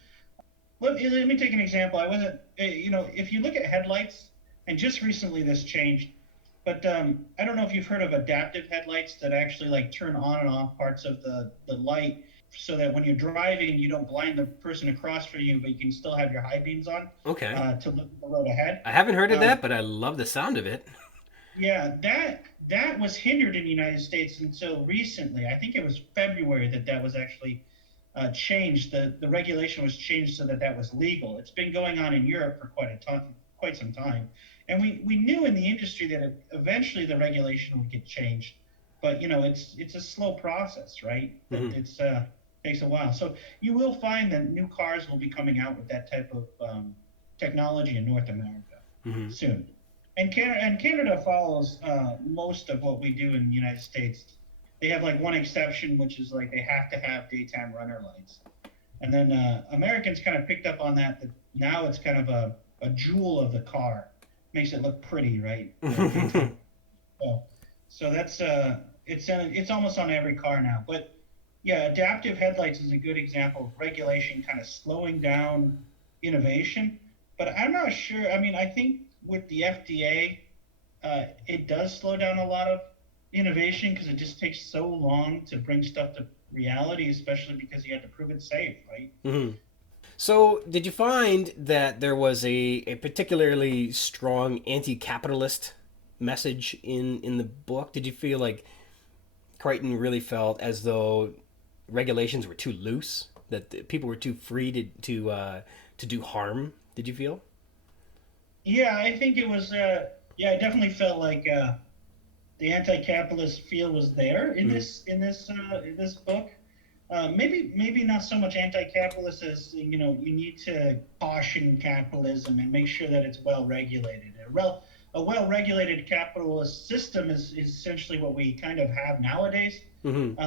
Let me take an example. I wasn't, if you look at headlights, and just recently this changed, but I don't know if you've heard of adaptive headlights that actually like turn on and off parts of the light so that when you're driving, you don't blind the person across from you, but you can still have your high beams on Okay. to look at the road ahead. I haven't heard of that, but I love the sound of it. Yeah, that was hindered in the United States until recently. I think it was February that was actually changed. The regulation was changed so that was legal. It's been going on in Europe for quite some time, and we knew in the industry that eventually the regulation would get changed, but it's a slow process, right? Mm-hmm. It's takes a while. So you will find that new cars will be coming out with that type of technology in North America soon. And Canada follows most of what we do in the United States. They have like one exception, which is like they have to have daytime runner lights. And then Americans kind of picked up on that now it's kind of a jewel of the car. Makes it look pretty, right? So that's it's almost on every car now. But yeah, adaptive headlights is a good example of regulation kind of slowing down innovation. But I'm not sure. I mean, I think with the FDA, it does slow down a lot of innovation because it just takes so long to bring stuff to reality, especially because you have to prove it's safe, right? Mm-hmm. So, did you find that there was a particularly strong anti-capitalist message in the book? Did you feel like Crichton really felt as though regulations were too loose, that people were too free to do harm? Did you feel? Yeah, I think it was. Yeah, I definitely felt like the anti-capitalist feel was there in this book. Maybe not so much anti-capitalist as you need to caution capitalism and make sure that it's well regulated. A well-regulated capitalist system is essentially what we kind of have nowadays. Mm-hmm.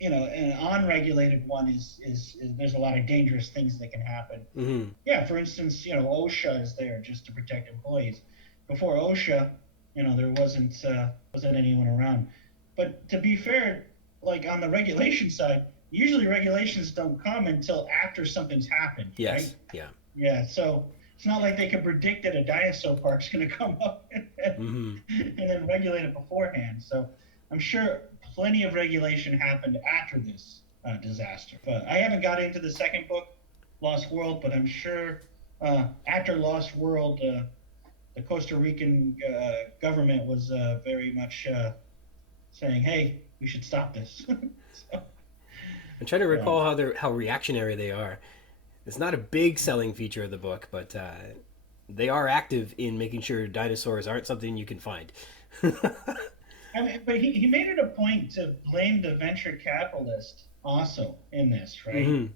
An unregulated one is there's a lot of dangerous things that can happen. Mm-hmm. Yeah, for instance, OSHA is there just to protect employees. Before OSHA, there wasn't anyone around. But to be fair, like on the regulation side, usually regulations don't come until after something's happened. Yes. Right? Yeah. Yeah. So it's not like they can predict that a dinosaur park's going to come up Mm-hmm. and then regulate it beforehand. So I'm sure plenty of regulation happened after this disaster. But I haven't got into the second book, Lost World, but I'm sure after Lost World, the Costa Rican government was very much saying, "Hey, we should stop this." So, I'm trying to recall how reactionary they are. It's not a big selling feature of the book, but they are active in making sure dinosaurs aren't something you can find. I mean, but he made it a point to blame the venture capitalist also in this, right? Mm-hmm.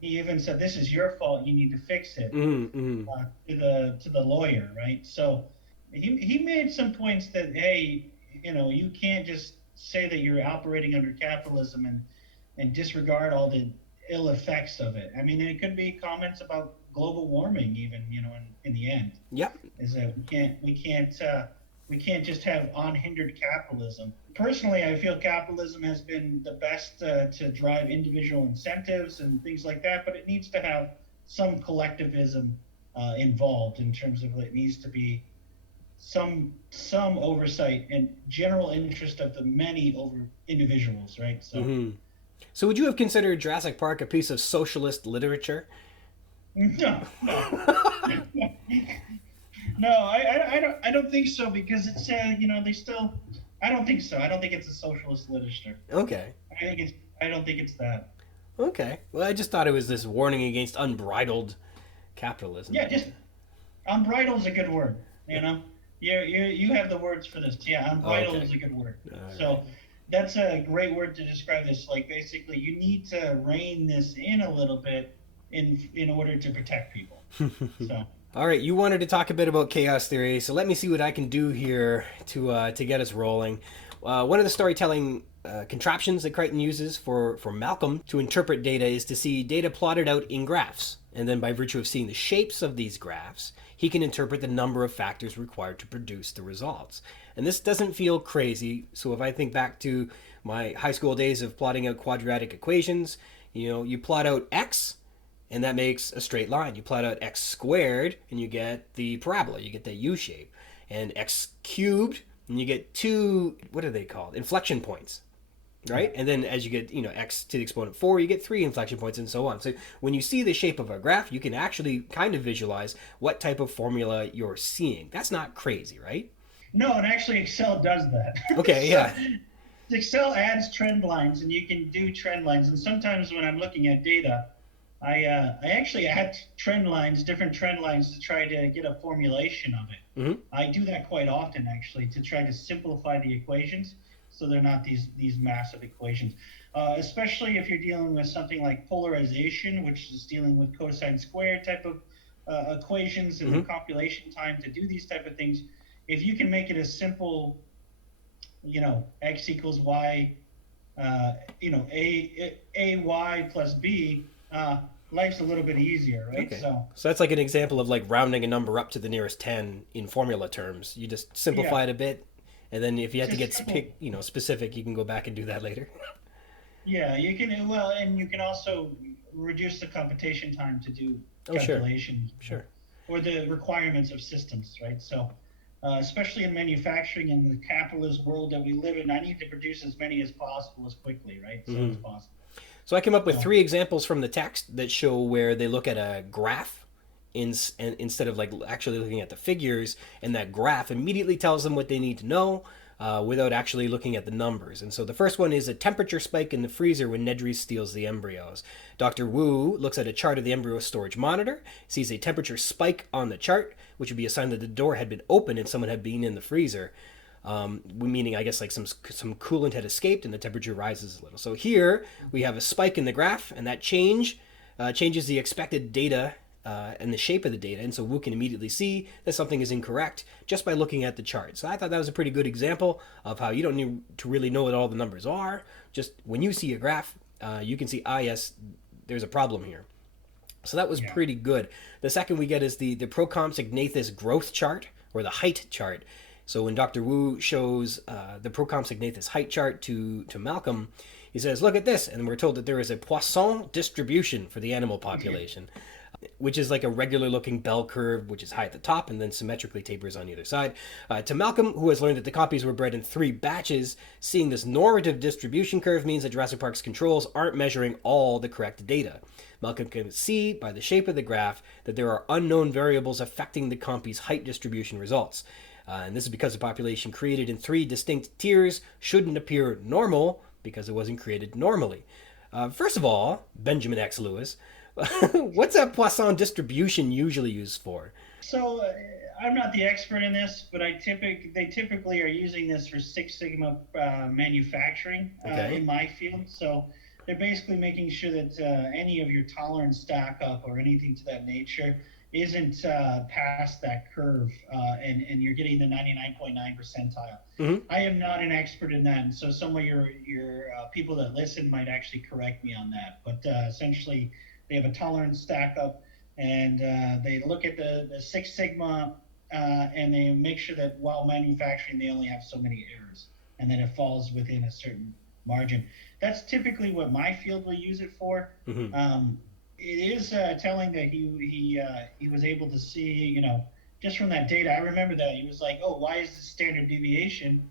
He even said, "This is your fault. You need to fix it." Mm-hmm. To the lawyer, right? So he made some points that hey, you can't just say that you're operating under capitalism and disregard all the ill effects of it. I mean, it could be comments about global warming, even in the end. Yep. Is that we can't just have unhindered capitalism. Personally, I feel capitalism has been the best to drive individual incentives and things like that, but it needs to have some collectivism involved in terms of it needs to be some oversight and general interest of the many over individuals, right? So. Mm-hmm. So would you have considered Jurassic Park a piece of socialist literature? No. No, I don't think so because it's they still. I don't think so. I don't think it's a socialist literature. Okay. I don't think it's that. Okay. Well, I just thought it was this warning against unbridled capitalism. Yeah, just unbridled is a good word. You have the words for this. Yeah, unbridled is a good word. So that's a great word to describe this. Like basically, you need to rein this in a little bit in order to protect people. So. All right, you wanted to talk a bit about chaos theory, so let me see what I can do here to get us rolling. One of the storytelling contraptions that Crichton uses for Malcolm to interpret data is to see data plotted out in graphs. And then by virtue of seeing the shapes of these graphs, he can interpret the number of factors required to produce the results. And this doesn't feel crazy. So if I think back to my high school days of plotting out quadratic equations, you plot out x, and that makes a straight line. You plot out x squared, and you get the parabola. You get the U shape. And x cubed, and you get two, what are they called? Inflection points, right? And then as you get, x to the exponent 4, you get 3 inflection points and so on. So when you see the shape of a graph, you can actually kind of visualize what type of formula you're seeing. That's not crazy, right? No, and actually Excel does that. Okay, yeah. Excel adds trend lines, and you can do trend lines. And sometimes when I'm looking at data, I actually add different trend lines to try to get a formulation of it. Mm-hmm. I do that quite often, actually, to try to simplify the equations so they're not these massive equations. Especially if you're dealing with something like polarization, which is dealing with cosine squared type of equations and the compilation time to do these type of things. If you can make it a simple, x equals y, a y plus b, life's a little bit easier, right? Okay. So that's like an example of like rounding a number up to the nearest 10 in formula terms. You just simplify it a bit, and then if you have to get specific, you can go back and do that later. Yeah, you can. Well, and you can also reduce the computation time to do calculations. Sure. Or the requirements of systems, right? So, especially in manufacturing in the capitalist world that we live in, I need to produce as many as possible as quickly, right? So it's possible. So I came up with 3 examples from the text that show where they look at a graph instead of like actually looking at the figures, and that graph immediately tells them what they need to know without actually looking at the numbers. And so the first one is a temperature spike in the freezer when Nedry steals the embryos. Dr. Wu looks at a chart of the embryo storage monitor, sees a temperature spike on the chart, which would be a sign that the door had been opened and someone had been in the freezer. Meaning, I guess, like some coolant had escaped and the temperature rises a little. So here we have a spike in the graph, and that changes the expected data and the shape of the data. And so Wu can immediately see that something is incorrect just by looking at the chart. So I thought that was a pretty good example of how you don't need to really know what all the numbers are. Just when you see a graph, you can see, yes, there's a problem here. So that was pretty good. The second we get is the Procom-Signathus growth chart, or the height chart. So when Dr. Wu shows the Procom-Signathus height chart to Malcolm, he says, look at this. And we're told that there is a Poisson distribution for the animal population, which is like a regular looking bell curve, which is high at the top and then symmetrically tapers on either side. To Malcolm, who has learned that the copies were bred in 3 batches, seeing this normative distribution curve means that Jurassic Park's controls aren't measuring all the correct data. Malcolm can see by the shape of the graph that there are unknown variables affecting the compy's height distribution results. And this is because the population created in 3 distinct tiers shouldn't appear normal because it wasn't created normally. First of all, Benjamin X. Lewis, what's a Poisson distribution usually used for? So I'm not the expert in this, but they typically are using this for Six Sigma manufacturing in my field. So they're basically making sure that any of your tolerance stack up or anything to that nature isn't past that curve, and you're getting the 99.9 percentile. Mm-hmm. I am not an expert in that, and so some of your people that listen might actually correct me on that. But essentially, they have a tolerance stack up, and they look at the Six Sigma, and they make sure that while manufacturing, they only have so many errors, and then it falls within a certain margin. That's typically what my field will use it for. Mm-hmm. It is telling that he was able to see, just from that data. I remember that he was like, why is this standard deviation?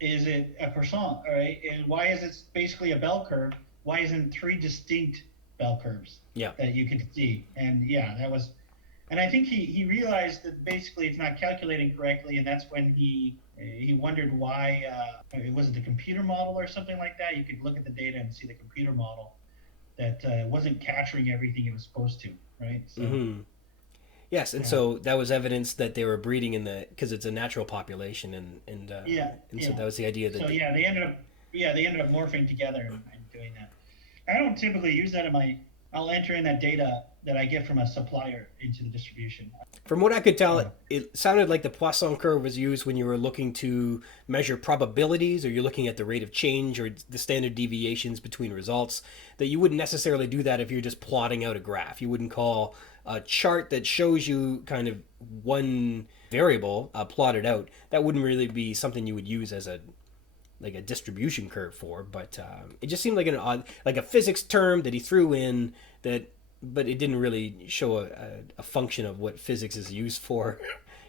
Is it a percent? All right, and why is it basically a bell curve? Why isn't 3 distinct bell curves that you could see? And that was, and I think he realized that basically it's not calculating correctly, and that's when he wondered why. Was it the computer model or something like that? You could look at the data and see the computer model that wasn't capturing everything it was supposed to, right? So, mm-hmm. Yes, and so that was evidence that they were breeding because it's a natural population, and so that was the idea that. So they ended up morphing together and doing that. I don't typically use that I'll enter in that data that I get from a supplier into the distribution. From what I could tell, it sounded like the Poisson curve was used when you were looking to measure probabilities, or you're looking at the rate of change or the standard deviations between results. That you wouldn't necessarily do that if you're just plotting out a graph. You wouldn't call a chart that shows you kind of one variable plotted out. That wouldn't really be something you would use as a distribution curve for. But it just seemed like an odd, like a physics term that he threw in that, but it didn't really show a function of what physics is used for.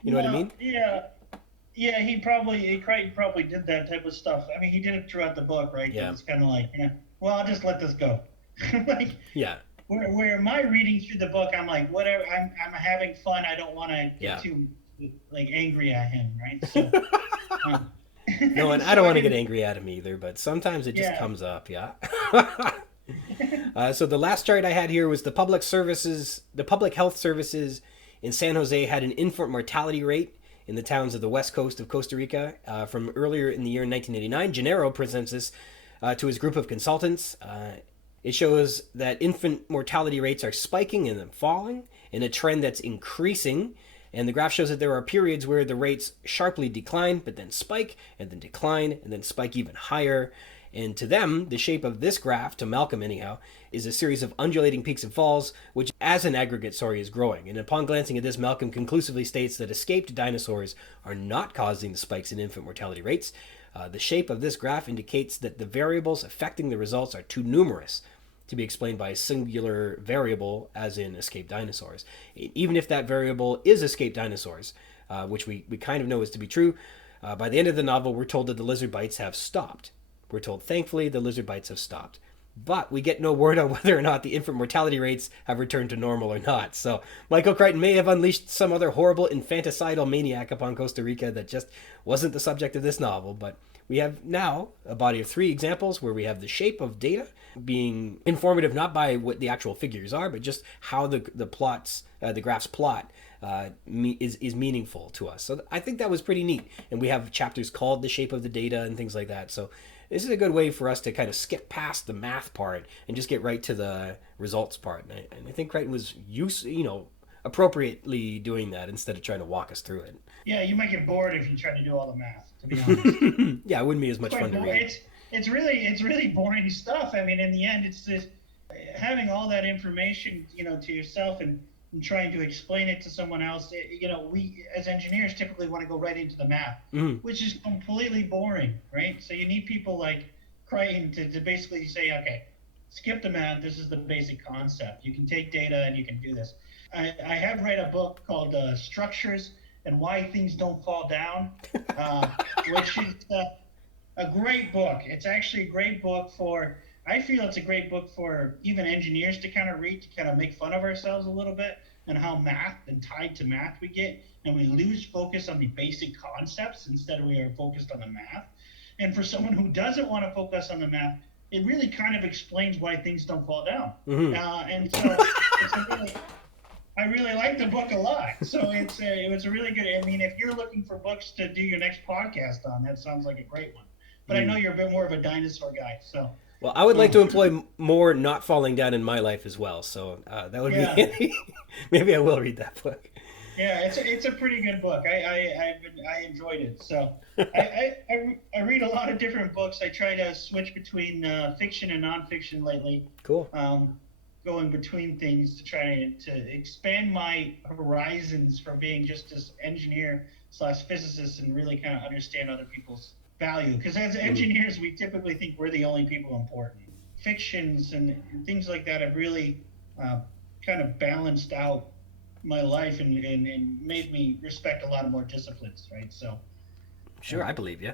You know what I mean? Yeah. Yeah, Crichton probably did that type of stuff. I mean, he did it throughout the book, right? Yeah. It's kind of like, well, I'll just let this go. Like, yeah. Where my reading through the book, I'm like, whatever. I'm having fun. I don't want to get too like angry at him, right? So, no, and I don't want to get angry at him either, but sometimes it just comes up. Yeah. So the last chart I had here was the public health services in San Jose had an infant mortality rate in the towns of the west coast of Costa Rica from earlier in the year 1989. Gennaro presents this to his group of consultants. It shows that infant mortality rates are spiking and then falling in a trend that's increasing. And the graph shows that there are periods where the rates sharply decline, but then spike, and then decline, and then spike even higher. And to them, the shape of this graph, to Malcolm anyhow, is a series of undulating peaks and falls, which as an aggregate, is growing. And upon glancing at this, Malcolm conclusively states that escaped dinosaurs are not causing the spikes in infant mortality rates. The shape of this graph indicates that the variables affecting the results are too numerous to be explained by a singular variable, as in escaped dinosaurs. Even if that variable is escaped dinosaurs, which we kind of know is to be true, by the end of the novel, we're told that the lizard bites have stopped. We're told, thankfully, the lizard bites have stopped. But we get no word on whether or not the infant mortality rates have returned to normal or not. So Michael Crichton may have unleashed some other horrible infanticidal maniac upon Costa Rica that just wasn't the subject of this novel. But we have now a body of 3 examples where we have the shape of data being informative not by what the actual figures are, but just how the graphs plot is meaningful to us. So I think that was pretty neat. And we have chapters called the shape of the data and things like that. So this is a good way for us to kind of skip past the math part and just get right to the results part. And I think Crichton was appropriately doing that instead of trying to walk us through it. Yeah, you might get bored if you try to do all the math, to be honest. Yeah, it wouldn't be as much fun to read. It's really boring stuff. I mean, in the end, it's just having all that information, to yourself and trying to explain it to someone else. We as engineers typically want to go right into the math, which is completely boring, right? So you need people like Crichton to basically say, okay, skip the math. This is the basic concept. You can take data and you can do this. I have read a book called Structures and Why Things Don't Fall Down, which is a great book. It's actually a great book I feel it's a great book for even engineers to kind of read, to kind of make fun of ourselves a little bit and how math and tied to math we get, and we lose focus on the basic concepts instead we are focused on the math. And for someone who doesn't want to focus on the math, it really kind of explains why things don't fall down. And so I really like the book a lot. So it was a really good. I mean, if you're looking for books to do your next podcast on, that sounds like a great one. But I know you're a bit more of a dinosaur guy, so. Well, I would like to employ more not falling down in my life as well. So that would be maybe I will read that book. Yeah, it's a pretty good book. I enjoyed it. So I read a lot of different books. I try to switch between fiction and nonfiction lately. Cool. Going between things to try to expand my horizons from being just this engineer/physicist and really kind of understand other people's value. Because as engineers, we typically think we're the only people important. Fictions and things like that have really kind of balanced out my life and made me respect a lot of more disciplines, right? So. Sure, I believe you.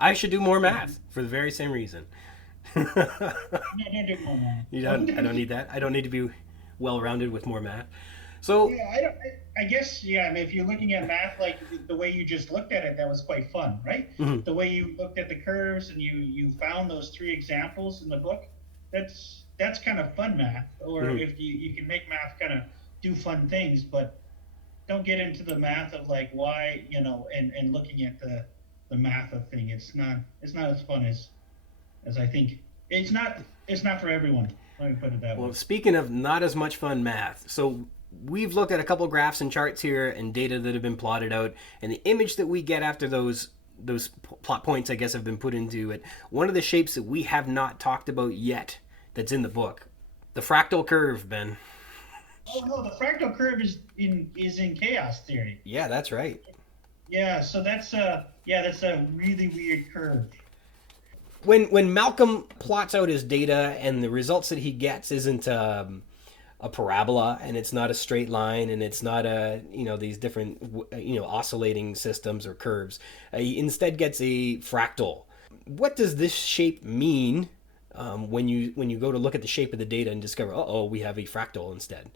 I should do more math for the very same reason. No, don't do more math. I don't need that. I don't need to be well-rounded with more math. So yeah, I guess I mean, if you're looking at math like the way you just looked at it, that was quite fun, right? Mm-hmm. The way you looked at the curves and you found those 3 examples in the book, that's kind of fun math. Or if you can make math kind of do fun things, but don't get into the math of like why, and looking at the math of thing. It's not as fun as I think. It's not for everyone. Let me put it that Well, way. speaking of not as much fun math, so we've looked at a couple graphs and charts here and data that have been plotted out, and the image that we get after those plot points, I guess, have been put into it. One of the shapes that we have not talked about yet that's in the book, the fractal curve, Ben. Oh no, the fractal curve is in chaos theory. Yeah, that's right. Yeah, so that's a really weird curve. When Malcolm plots out his data and the results that he gets isn't a parabola and it's not a straight line and it's not a these different oscillating systems or curves, he instead gets a fractal. What does this shape mean when you go to look at the shape of the data and discover, we have a fractal instead?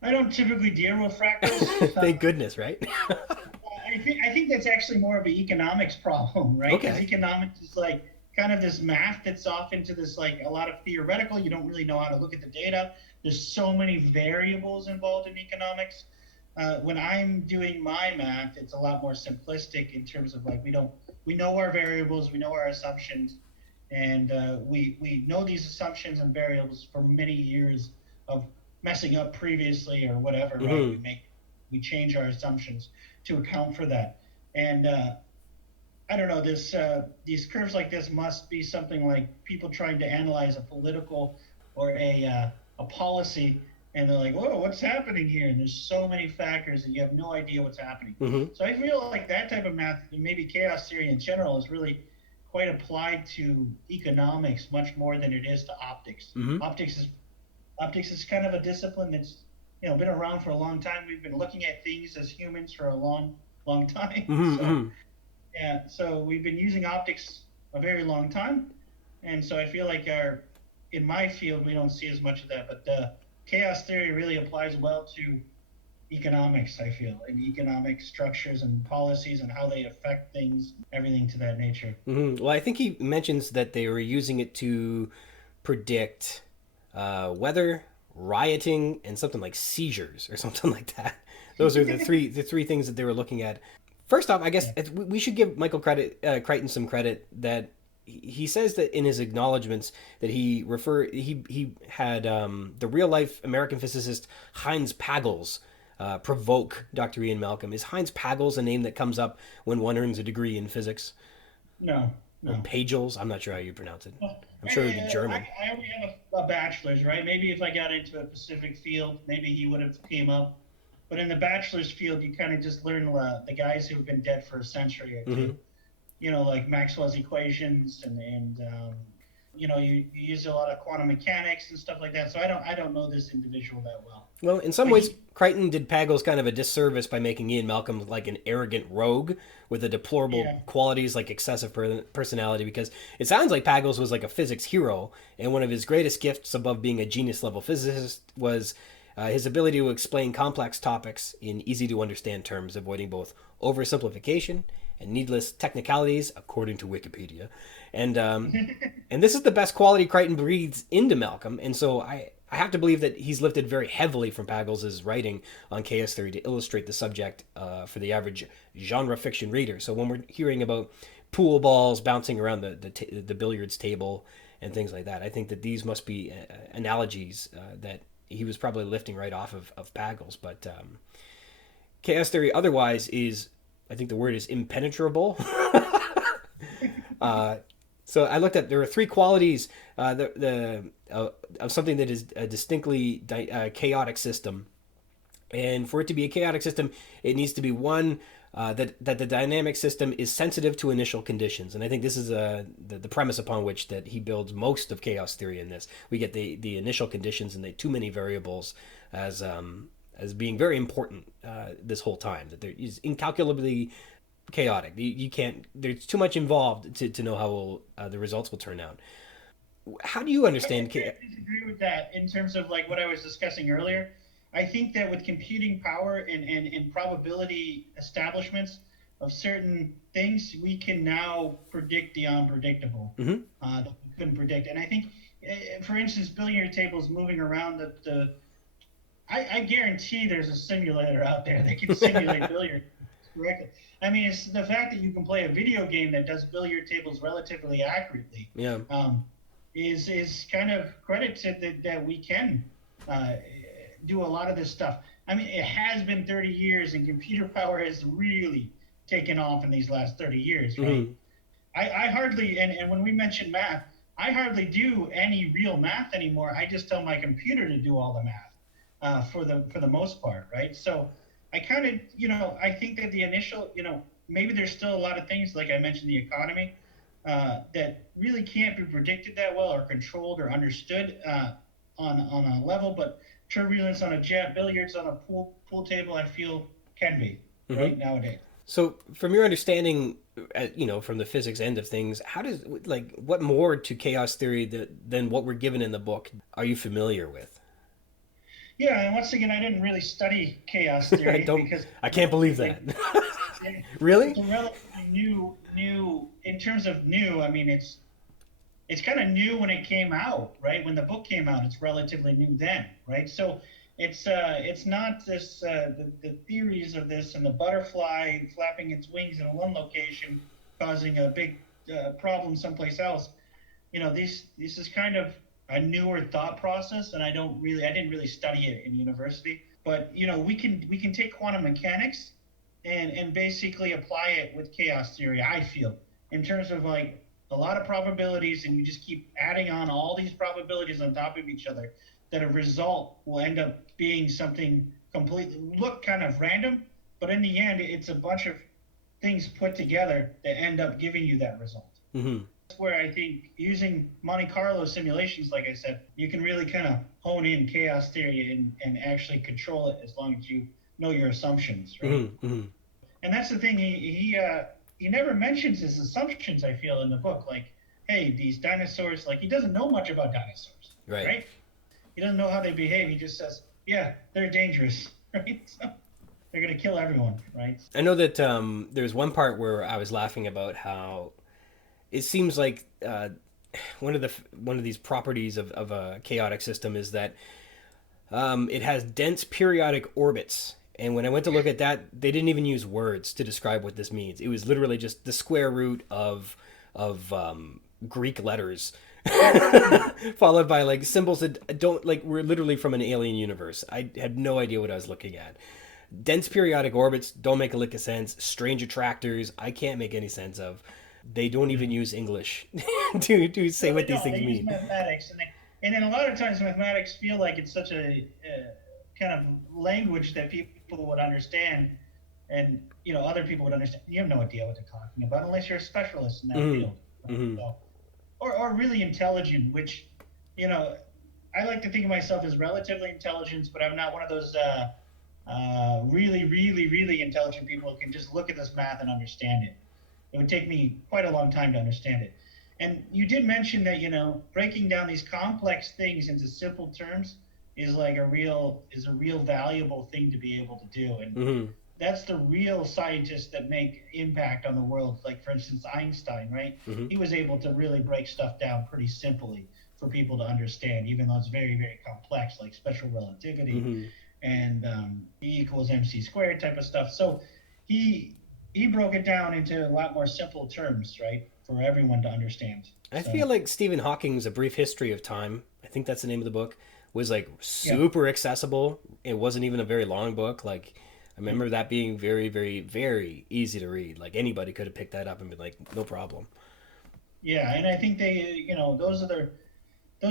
I don't typically deal with fractals. Thank goodness, right? I think that's actually more of an economics problem, right? Because Okay. economics is like kind of this math that's off into this like a lot of theoretical. You don't really know how to look at the data. There's so many variables involved in economics. When I'm doing my math, it's a lot more simplistic in terms of like we know our variables, we know our assumptions, and we know these assumptions and variables for many years of messing up previously or whatever, right? Mm-hmm. We change our assumptions to account for that. And I don't know, these curves like this must be something like people trying to analyze a political or a policy, and they're like, whoa, what's happening here? And there's so many factors, and you have no idea what's happening. Mm-hmm. So I feel like that type of math, and maybe chaos theory in general, is really quite applied to economics much more than it is to optics. Mm-hmm. Optics is kind of a discipline that's been around for a long time. We've been looking at things as humans for a long time. So Mm-hmm. yeah, so we've been using optics a very long time, and so I feel like in my field we don't see as much of that, but chaos theory really applies well to economics. I feel, and economic structures and policies and how they affect things, everything to that nature. Mm-hmm. Well, I think he mentions that they were using it to predict weather, rioting, and something like seizures or something like that. Those are the three things that they were looking at. First off, I guess Yeah. we should give Michael Crichton some credit that he says that in his acknowledgments that he had the real life American physicist Heinz Pagels provoke Dr. Ian Malcolm. Is Heinz Pagels a name that comes up when one earns a degree in physics? No, Or no. Pagels? I'm not sure how you pronounce it. Well, I'm sure it would be I, German. I only have a bachelor's, right? Maybe if I got into a specific field, maybe he would have came up. But in the bachelor's field, you kind of just learn the guys who have been dead for a century or Mm-hmm. two. Like Maxwell's equations, and you use a lot of quantum mechanics and stuff like that. So I don't know this individual that well. Well, in some But ways, he, Crichton did Pagels kind of a disservice by making Ian Malcolm like an arrogant rogue with the deplorable yeah, qualities like excessive personality, because it sounds like Pagels was like a physics hero, and one of his greatest gifts above being a genius level physicist was his ability to explain complex topics in easy to understand terms, avoiding both oversimplification and needless technicalities, according to Wikipedia. And and this is the best quality Crichton breathes into Malcolm, and so I have to believe that he's lifted very heavily from Pagels' writing on chaos theory to illustrate the subject for the average genre fiction reader. So when we're hearing about pool balls bouncing around the billiards table and things like that, I think that these must be analogies that he was probably lifting right off of Pagels. But chaos theory otherwise is, I think the word is impenetrable. uh, so I looked at, there are three qualities of something that is a distinctly chaotic system. And for it to be a chaotic system, it needs to be one that the dynamic system is sensitive to initial conditions. And I think this is the premise upon which that he builds most of chaos theory in this. We get the initial conditions and the too many variables as being very important this whole time. That there is incalculably chaotic. You can't. There's too much involved to know how the results will turn out. How do you I understand? would disagree with that in terms of like what I was discussing earlier. I think that with computing power and probability establishments of certain things, we can now predict the unpredictable Mm-hmm. that we couldn't predict. And I think, for instance, billiard tables moving around I guarantee there's a simulator out there that can simulate billiard correctly. I mean, it's the fact that you can play a video game that does billiard tables relatively accurately. Yeah. is kind of credited that we can uh, do a lot of this stuff. I mean, it has been 30 years, and computer power has really taken off in these last 30 years, right? Mm-hmm. I hardly, and when we mention math, I hardly do any real math anymore. I just tell my computer to do all the math for the most part, right? So I kind of, I think that the initial, maybe there's still a lot of things, like I mentioned, the economy, that really can't be predicted that well or controlled or understood on a level, but turbulence on a jet, billiards on a pool table, I feel can be Mm-hmm. right nowadays. So, from your understanding, from the physics end of things, how does what more to chaos theory than what we're given in the book are you familiar with? Yeah, and once again, I didn't really study chaos I theory don't. because I can't believe like that. it's Really? a relatively new in terms of new. I mean, it's kind of new when it came out, right? When the book came out, it's relatively new then, right? So it's not this the theories of this and the butterfly flapping its wings in one location causing a big problem someplace else. This is kind of a newer thought process, and I didn't really study it in university. But we can take quantum mechanics and basically apply it with chaos theory. I feel in terms of like a lot of probabilities, and you just keep adding on all these probabilities on top of each other. That a result will end up being something completely look kind of random, but in the end, it's a bunch of things put together that end up giving you that result. Mm-hmm. That's where I think using Monte Carlo simulations, like I said, you can really kind of hone in chaos theory and actually control it as long as you know your assumptions, right? Mm-hmm. Mm-hmm. And that's the thing. He never mentions his assumptions. I feel in the book, like, hey, these dinosaurs, like he doesn't know much about dinosaurs, Right. right? He doesn't know how they behave. He just says, yeah, they're dangerous, right? So they're gonna kill everyone, right? I know that there's one part where I was laughing about how it seems like one of these properties of a chaotic system is that it has dense periodic orbits. And when I went to look at that, they didn't even use words to describe what this means. It was literally just the square root of Greek letters, followed by like symbols that don't like we're literally from an alien universe. I had no idea what I was looking at. Dense periodic orbits don't make a lick of sense. Strange attractors, I can't make any sense of. They don't even use English to say No, they what these don't. things They use mean. mathematics, and then a lot of times mathematics feel like it's such a kind of language that people would understand, and other people would understand. You have no idea what they're talking about unless you're a specialist in that Mm-hmm. field, right? Mm-hmm. So, or really intelligent, which you know I like to think of myself as relatively intelligent, but I'm not one of those really, really, really intelligent people who can just look at this math and understand it. It would take me quite a long time to understand it. And you did mention that breaking down these complex things into simple terms is a real valuable thing to be able to do. And Mm-hmm. that's the real scientists that make impact on the world. Like for instance, Einstein, right? Mm-hmm. He was able to really break stuff down pretty simply for people to understand, even though it's very, very complex, like special relativity Mm-hmm. and E equals MC squared type of stuff. So he he broke it down into a lot more simple terms, right, for everyone to understand. I feel So like Stephen Hawking's A Brief History of Time, I think that's the name of the book, was like yeah, super accessible. It wasn't even a very long book. Like I yeah, remember that being very, very, very easy to read. Like anybody could have picked that up and been like, no problem. yeah. And I think those are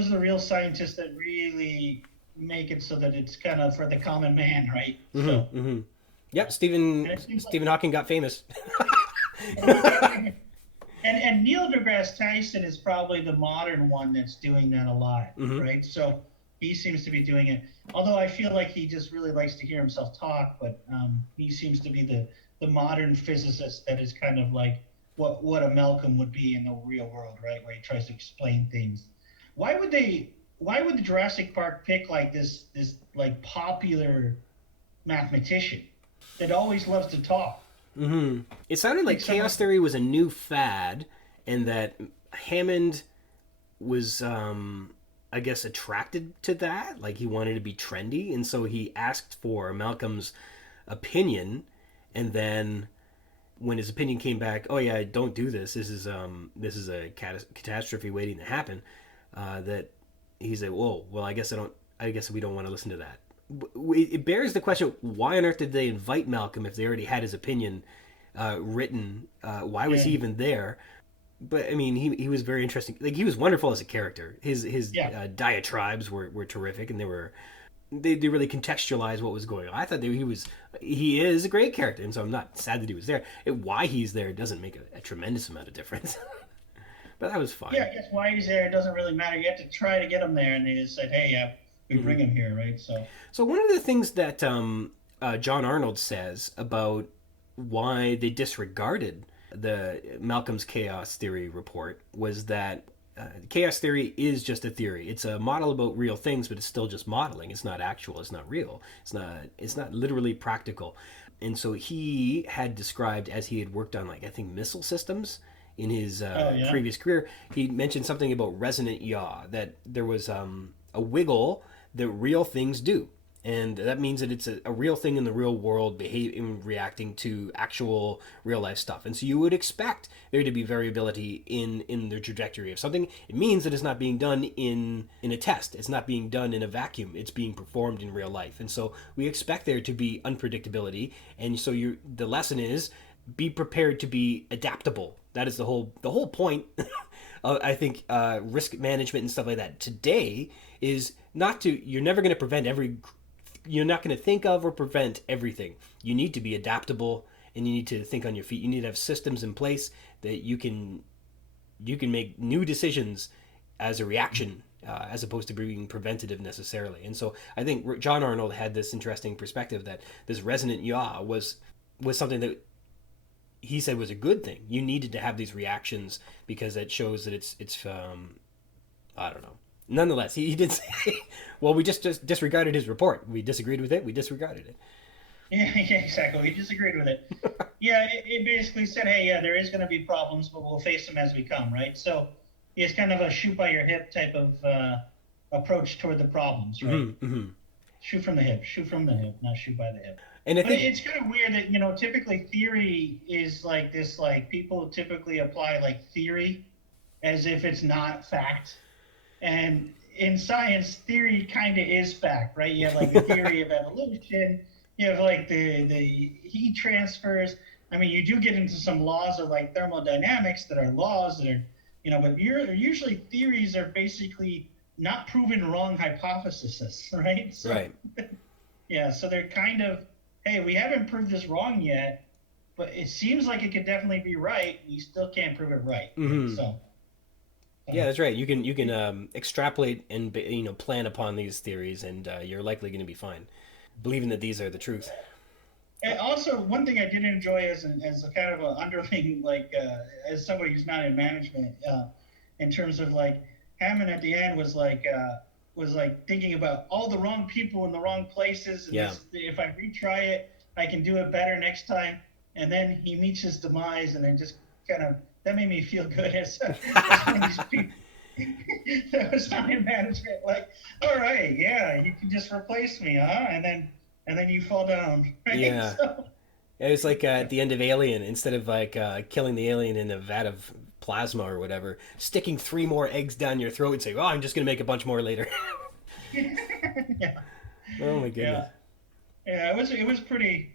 the real scientists that really make it so that it's kind of for the common man, right? So Mm-hmm. Mm-hmm. Yep, and it seems like Stephen Hawking got famous. and Neil deGrasse Tyson is probably the modern one that's doing that a lot, Mm-hmm. right? So he seems to be doing it. Although I feel like he just really likes to hear himself talk, but he seems to be the modern physicist that is kind of like what a Malcolm would be in the real world, right? Where he tries to explain things. Why would they? Why would the Jurassic Park pick like this like popular mathematician that always loves to talk? Mm-hmm. It sounded like Like chaos someone, theory was a new fad, and that Hammond was, I guess, attracted to that. Like he wanted to be trendy, and so he asked for Malcolm's opinion, and then when his opinion came back, oh yeah, don't do this. This is a catastrophe waiting to happen. that he's like, whoa, well, I guess we don't want to listen to that. It bears the question, why on earth did they invite Malcolm if they already had his opinion written? Why was he even there? But I mean, he was very interesting. Like, he was wonderful as a character. His diatribes were terrific, and they really contextualized what was going on. I thought he is a great character, and so I'm not sad that he was there. Why he's there doesn't make a tremendous amount of difference. But that was fine. Yeah, I guess why he's there, it doesn't really matter. You have to try to get him there, and they just said, hey, yeah, we bring him here, right? So one of the things that John Arnold says about why they disregarded the Malcolm's chaos theory report was that chaos theory is just a theory. It's a model about real things, but it's still just modeling. It's not actual. It's not real. It's not literally practical. And so he had described, as he had worked on, like, I think missile systems in his previous career, he mentioned something about resonant yaw, that there was a wiggle that real things do. And that means that it's a real thing in the real world, reacting to actual real life stuff. And so you would expect there to be variability in the trajectory of something. It means that it's not being done in a test. It's not being done in a vacuum. It's being performed in real life. And so we expect there to be unpredictability. And so the lesson is, be prepared to be adaptable. That is the whole point of, I think, risk management and stuff like that today is you're never going to prevent you're not going to think of or prevent everything. You need to be adaptable, and you need to think on your feet. You need to have systems in place that you can make new decisions as a reaction, as opposed to being preventative necessarily. And so I think John Arnold had this interesting perspective that this resonant yaw was something that he said was a good thing. You needed to have these reactions because it shows that it's I don't know. Nonetheless, he did say, well, we just disregarded his report. We disagreed with it. We disregarded it. Yeah, exactly. We disagreed with it. Yeah, it basically said, hey, yeah, there is going to be problems, but we'll face them as we come, right? So it's kind of a shoot by your hip type of approach toward the problems, right? Mm-hmm. Shoot from the hip, not shoot by the hip. And I think it's kind of weird that, typically theory is like this, like people typically apply like theory as if it's not fact. And in science, theory kind of is fact, right? You have like the theory of evolution, you have like the heat transfers. I mean, you do get into some laws of like thermodynamics that are laws that are, but usually theories are basically not proven wrong hypotheses, right? So, right. Yeah, so they're kind of, hey, we haven't proved this wrong yet, but it seems like it could definitely be right. We still can't prove it right. Mm-hmm. So. Yeah, that's right. You can extrapolate and plan upon these theories, and you're likely going to be fine, believing that these are the truth. And also, one thing I did enjoy as a kind of an underling, like as somebody who's not in management, in terms of like Hammond at the end was like thinking about all the wrong people in the wrong places. And if I retry it, I can do it better next time. And then he meets his demise, and then just kind of. That made me feel good as one of these people that was not in management. Like, all right, yeah, you can just replace me, huh? And then you fall down. Right? Yeah. So, it was like at the end of Alien, instead of like killing the alien in a vat of plasma or whatever, sticking 3 more eggs down your throat and say, "Oh, I'm just gonna make a bunch more later." Yeah. Oh my goodness. Yeah, it was pretty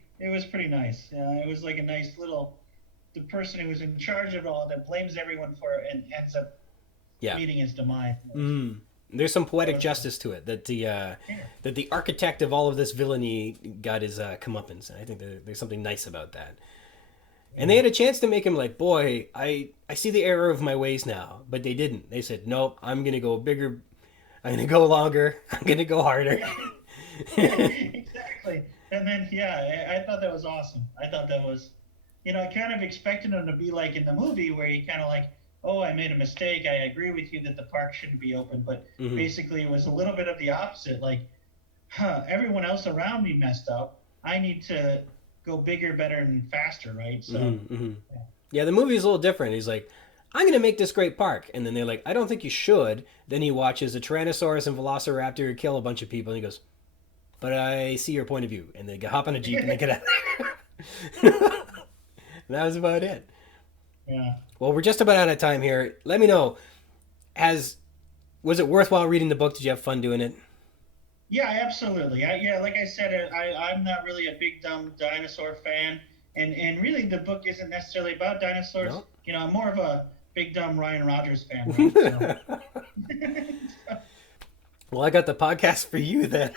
nice. It was like a nice little. The person who was in charge of it all that blames everyone for it and ends up meeting his demise. There's some poetic justice to it that the architect of all of this villainy got his comeuppance. I think there's something nice about that. And they had a chance to make him like, boy, I see the error of my ways now, but they didn't. They said, nope, I'm gonna go bigger, I'm gonna go longer, I'm gonna go harder. Exactly. And then I thought that was awesome. I thought that was. I kind of expected him to be like in the movie where he kind of like, oh, I made a mistake. I agree with you that the park shouldn't be open. But basically it was a little bit of the opposite. Like, everyone else around me messed up. I need to go bigger, better, and faster, right? So, Yeah, the movie is a little different. He's like, I'm going to make this great park. And then they're like, I don't think you should. Then he watches a Tyrannosaurus and Velociraptor kill a bunch of people. And he goes, but I see your point of view. And they hop on a Jeep and they get out. That was about it. Yeah. Well, we're just about out of time here. Let me know, has Was it worthwhile reading the book? Did you have fun doing it? Yeah, absolutely. Yeah, like I said, I'm not really a big dumb dinosaur fan, and really the book isn't necessarily about dinosaurs. No? I'm more of a big dumb Ryan Rogers fan, right? So, Well, I got the podcast for you then.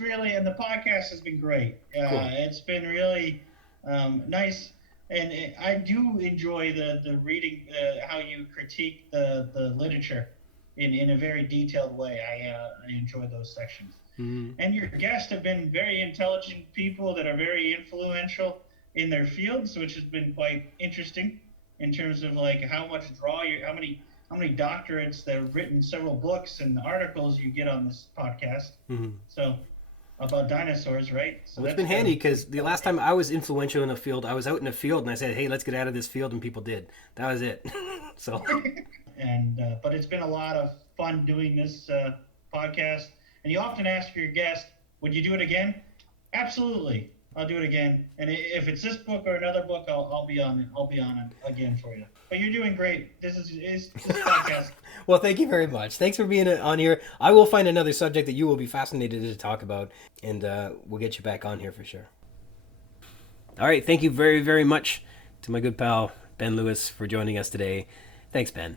really, and the podcast has been great. Cool. It's been really nice, and I do enjoy the reading, how you critique the literature in a very detailed way. I enjoy those sections. Mm-hmm. And your guests have been very intelligent people that are very influential in their fields, which has been quite interesting in terms of like how much how many doctorates that have written several books and articles you get on this podcast. Mm-hmm. So about dinosaurs, right? So well, it's been handy because the last time I was influential in a field, I was out in a field and I said, "Hey, let's get out of this field," and people did. That was it. So. And but it's been a lot of fun doing this podcast. And you often ask your guest, "Would you do it again?" Absolutely, I'll do it again. And if it's this book or another book, I'll be on it. I'll be on it again for you. But you're doing great. This podcast. Well, thank you very much. Thanks for being on here. I will find another subject that you will be fascinated to talk about, and we'll get you back on here for sure. All right, thank you very, very much to my good pal Ben Lewis for joining us today. Thanks, Ben.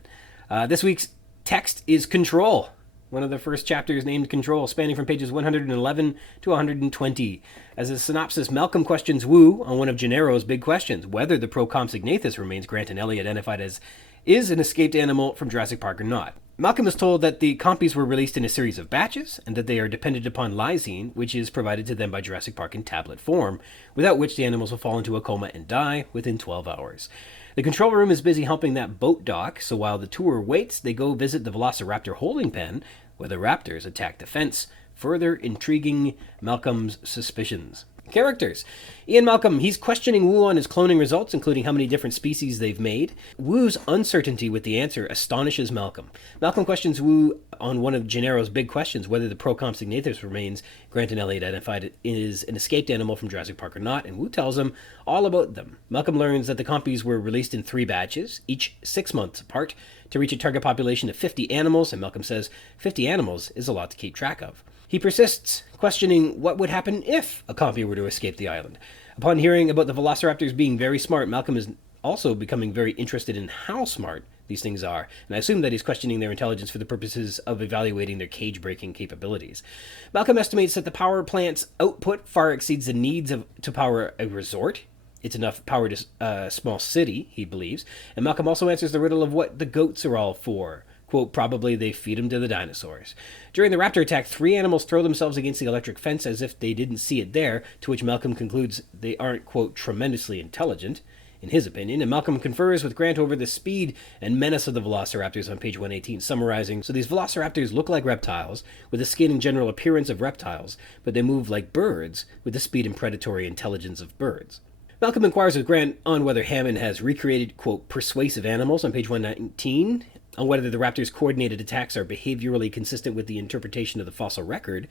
This week's text is Control. One of the first chapters named Control, spanning from pages 111 to 120. As a synopsis, Malcolm questions Wu on one of Gennaro's big questions, whether the Procompsognathus remains Grant and Ellie identified as is an escaped animal from Jurassic Park or not. Malcolm is told that the compies were released in a series of batches, and that they are dependent upon lysine, which is provided to them by Jurassic Park in tablet form, without which the animals will fall into a coma and die within 12 hours. The control room is busy helping that boat dock, so while the tour waits, they go visit the velociraptor holding pen, where the raptors attack the fence, further intriguing Malcolm's suspicions. Characters. Ian Malcolm, he's questioning Wu on his cloning results, including how many different species they've made. Wu's uncertainty with the answer astonishes Malcolm. Malcolm questions Wu on one of Gennaro's big questions, whether the Procompsognathus remains Grant and Ellie identified is an escaped animal from Jurassic Park or not, and Wu tells him all about them. Malcolm learns that the compies were released in 3 batches, each 6 months apart, to reach a target population of 50 animals, and Malcolm says 50 animals is a lot to keep track of. He persists, questioning what would happen if a compy were to escape the island. Upon hearing about the velociraptors being very smart, Malcolm is also becoming very interested in how smart these things are, and I assume that he's questioning their intelligence for the purposes of evaluating their cage-breaking capabilities. Malcolm estimates that the power plant's output far exceeds the needs to power a resort. It's enough power to a small city, he believes, and Malcolm also answers the riddle of what the goats are all for. Quote, probably they feed them to the dinosaurs. During the raptor attack, 3 animals throw themselves against the electric fence as if they didn't see it there, to which Malcolm concludes they aren't, quote, tremendously intelligent, in his opinion, and Malcolm confers with Grant over the speed and menace of the velociraptors on page 118, summarizing, so these velociraptors look like reptiles, with the skin and general appearance of reptiles, but they move like birds, with the speed and predatory intelligence of birds. Malcolm inquires with Grant on whether Hammond has recreated, quote, persuasive animals on page 119, on whether the raptors' coordinated attacks are behaviorally consistent with the interpretation of the fossil record,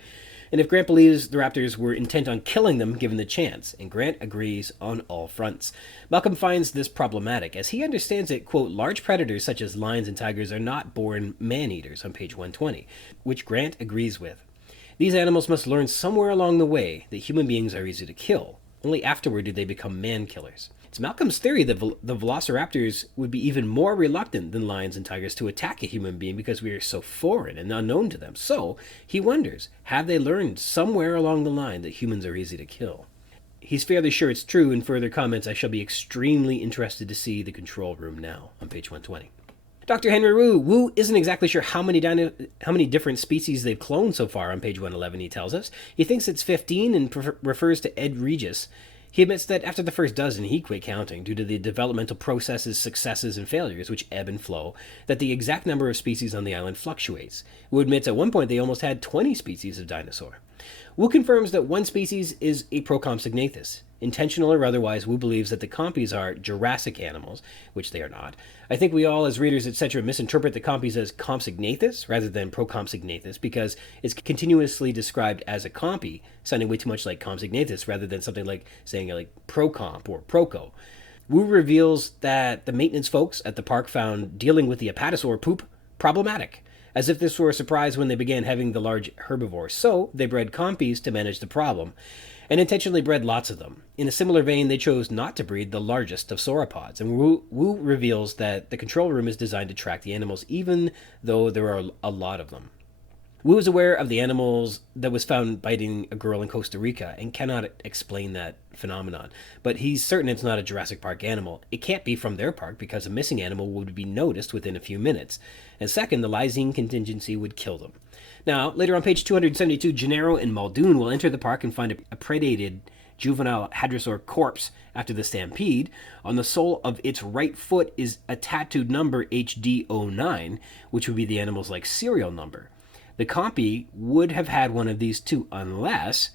and if Grant believes the raptors were intent on killing them given the chance, and Grant agrees on all fronts. Malcolm finds this problematic, as he understands that, quote, large predators such as lions and tigers are not born man-eaters on page 120, which Grant agrees with. These animals must learn somewhere along the way that human beings are easy to kill. Only afterward do they become man-killers. It's Malcolm's theory that the velociraptors would be even more reluctant than lions and tigers to attack a human being because we are so foreign and unknown to them. So, he wonders, have they learned somewhere along the line that humans are easy to kill? He's fairly sure it's true, and further comments, I shall be extremely interested to see the control room now, on page 120. Dr. Henry Wu isn't exactly sure how many different species they've cloned so far on page 111, he tells us. He thinks it's 15 and refers to Ed Regis. He admits that after the first dozen, he quit counting due to the developmental processes, successes, and failures, which ebb and flow, that the exact number of species on the island fluctuates. Wu admits at one point they almost had 20 species of dinosaur. Wu confirms that one species is a Procompsognathus. Intentional or otherwise, Wu believes that the compies are Jurassic animals, which they are not. I think we all, as readers, etc., misinterpret the compies as Compsognathus rather than Procompsognathus because it's continuously described as a compy, sounding way too much like Compsognathus rather than something like saying like Procomp or Proco. Wu reveals that the maintenance folks at the park found dealing with the apatosaur poop problematic, as if this were a surprise when they began having the large herbivores. So they bred compies to manage the problem, and intentionally bred lots of them. In a similar vein, they chose not to breed the largest of sauropods, and Wu reveals that the control room is designed to track the animals, even though there are a lot of them. Wu is aware of the animals that was found biting a girl in Costa Rica and cannot explain that phenomenon, but he's certain it's not a Jurassic Park animal. It can't be from their park because a missing animal would be noticed within a few minutes, and second, the lysine contingency would kill them. Now, later on page 272, Gennaro and Muldoon will enter the park and find a predated juvenile hadrosaur corpse after the stampede. On the sole of its right foot is a tattooed number HD09, which would be the animal's serial number. The compy would have had one of these too, unless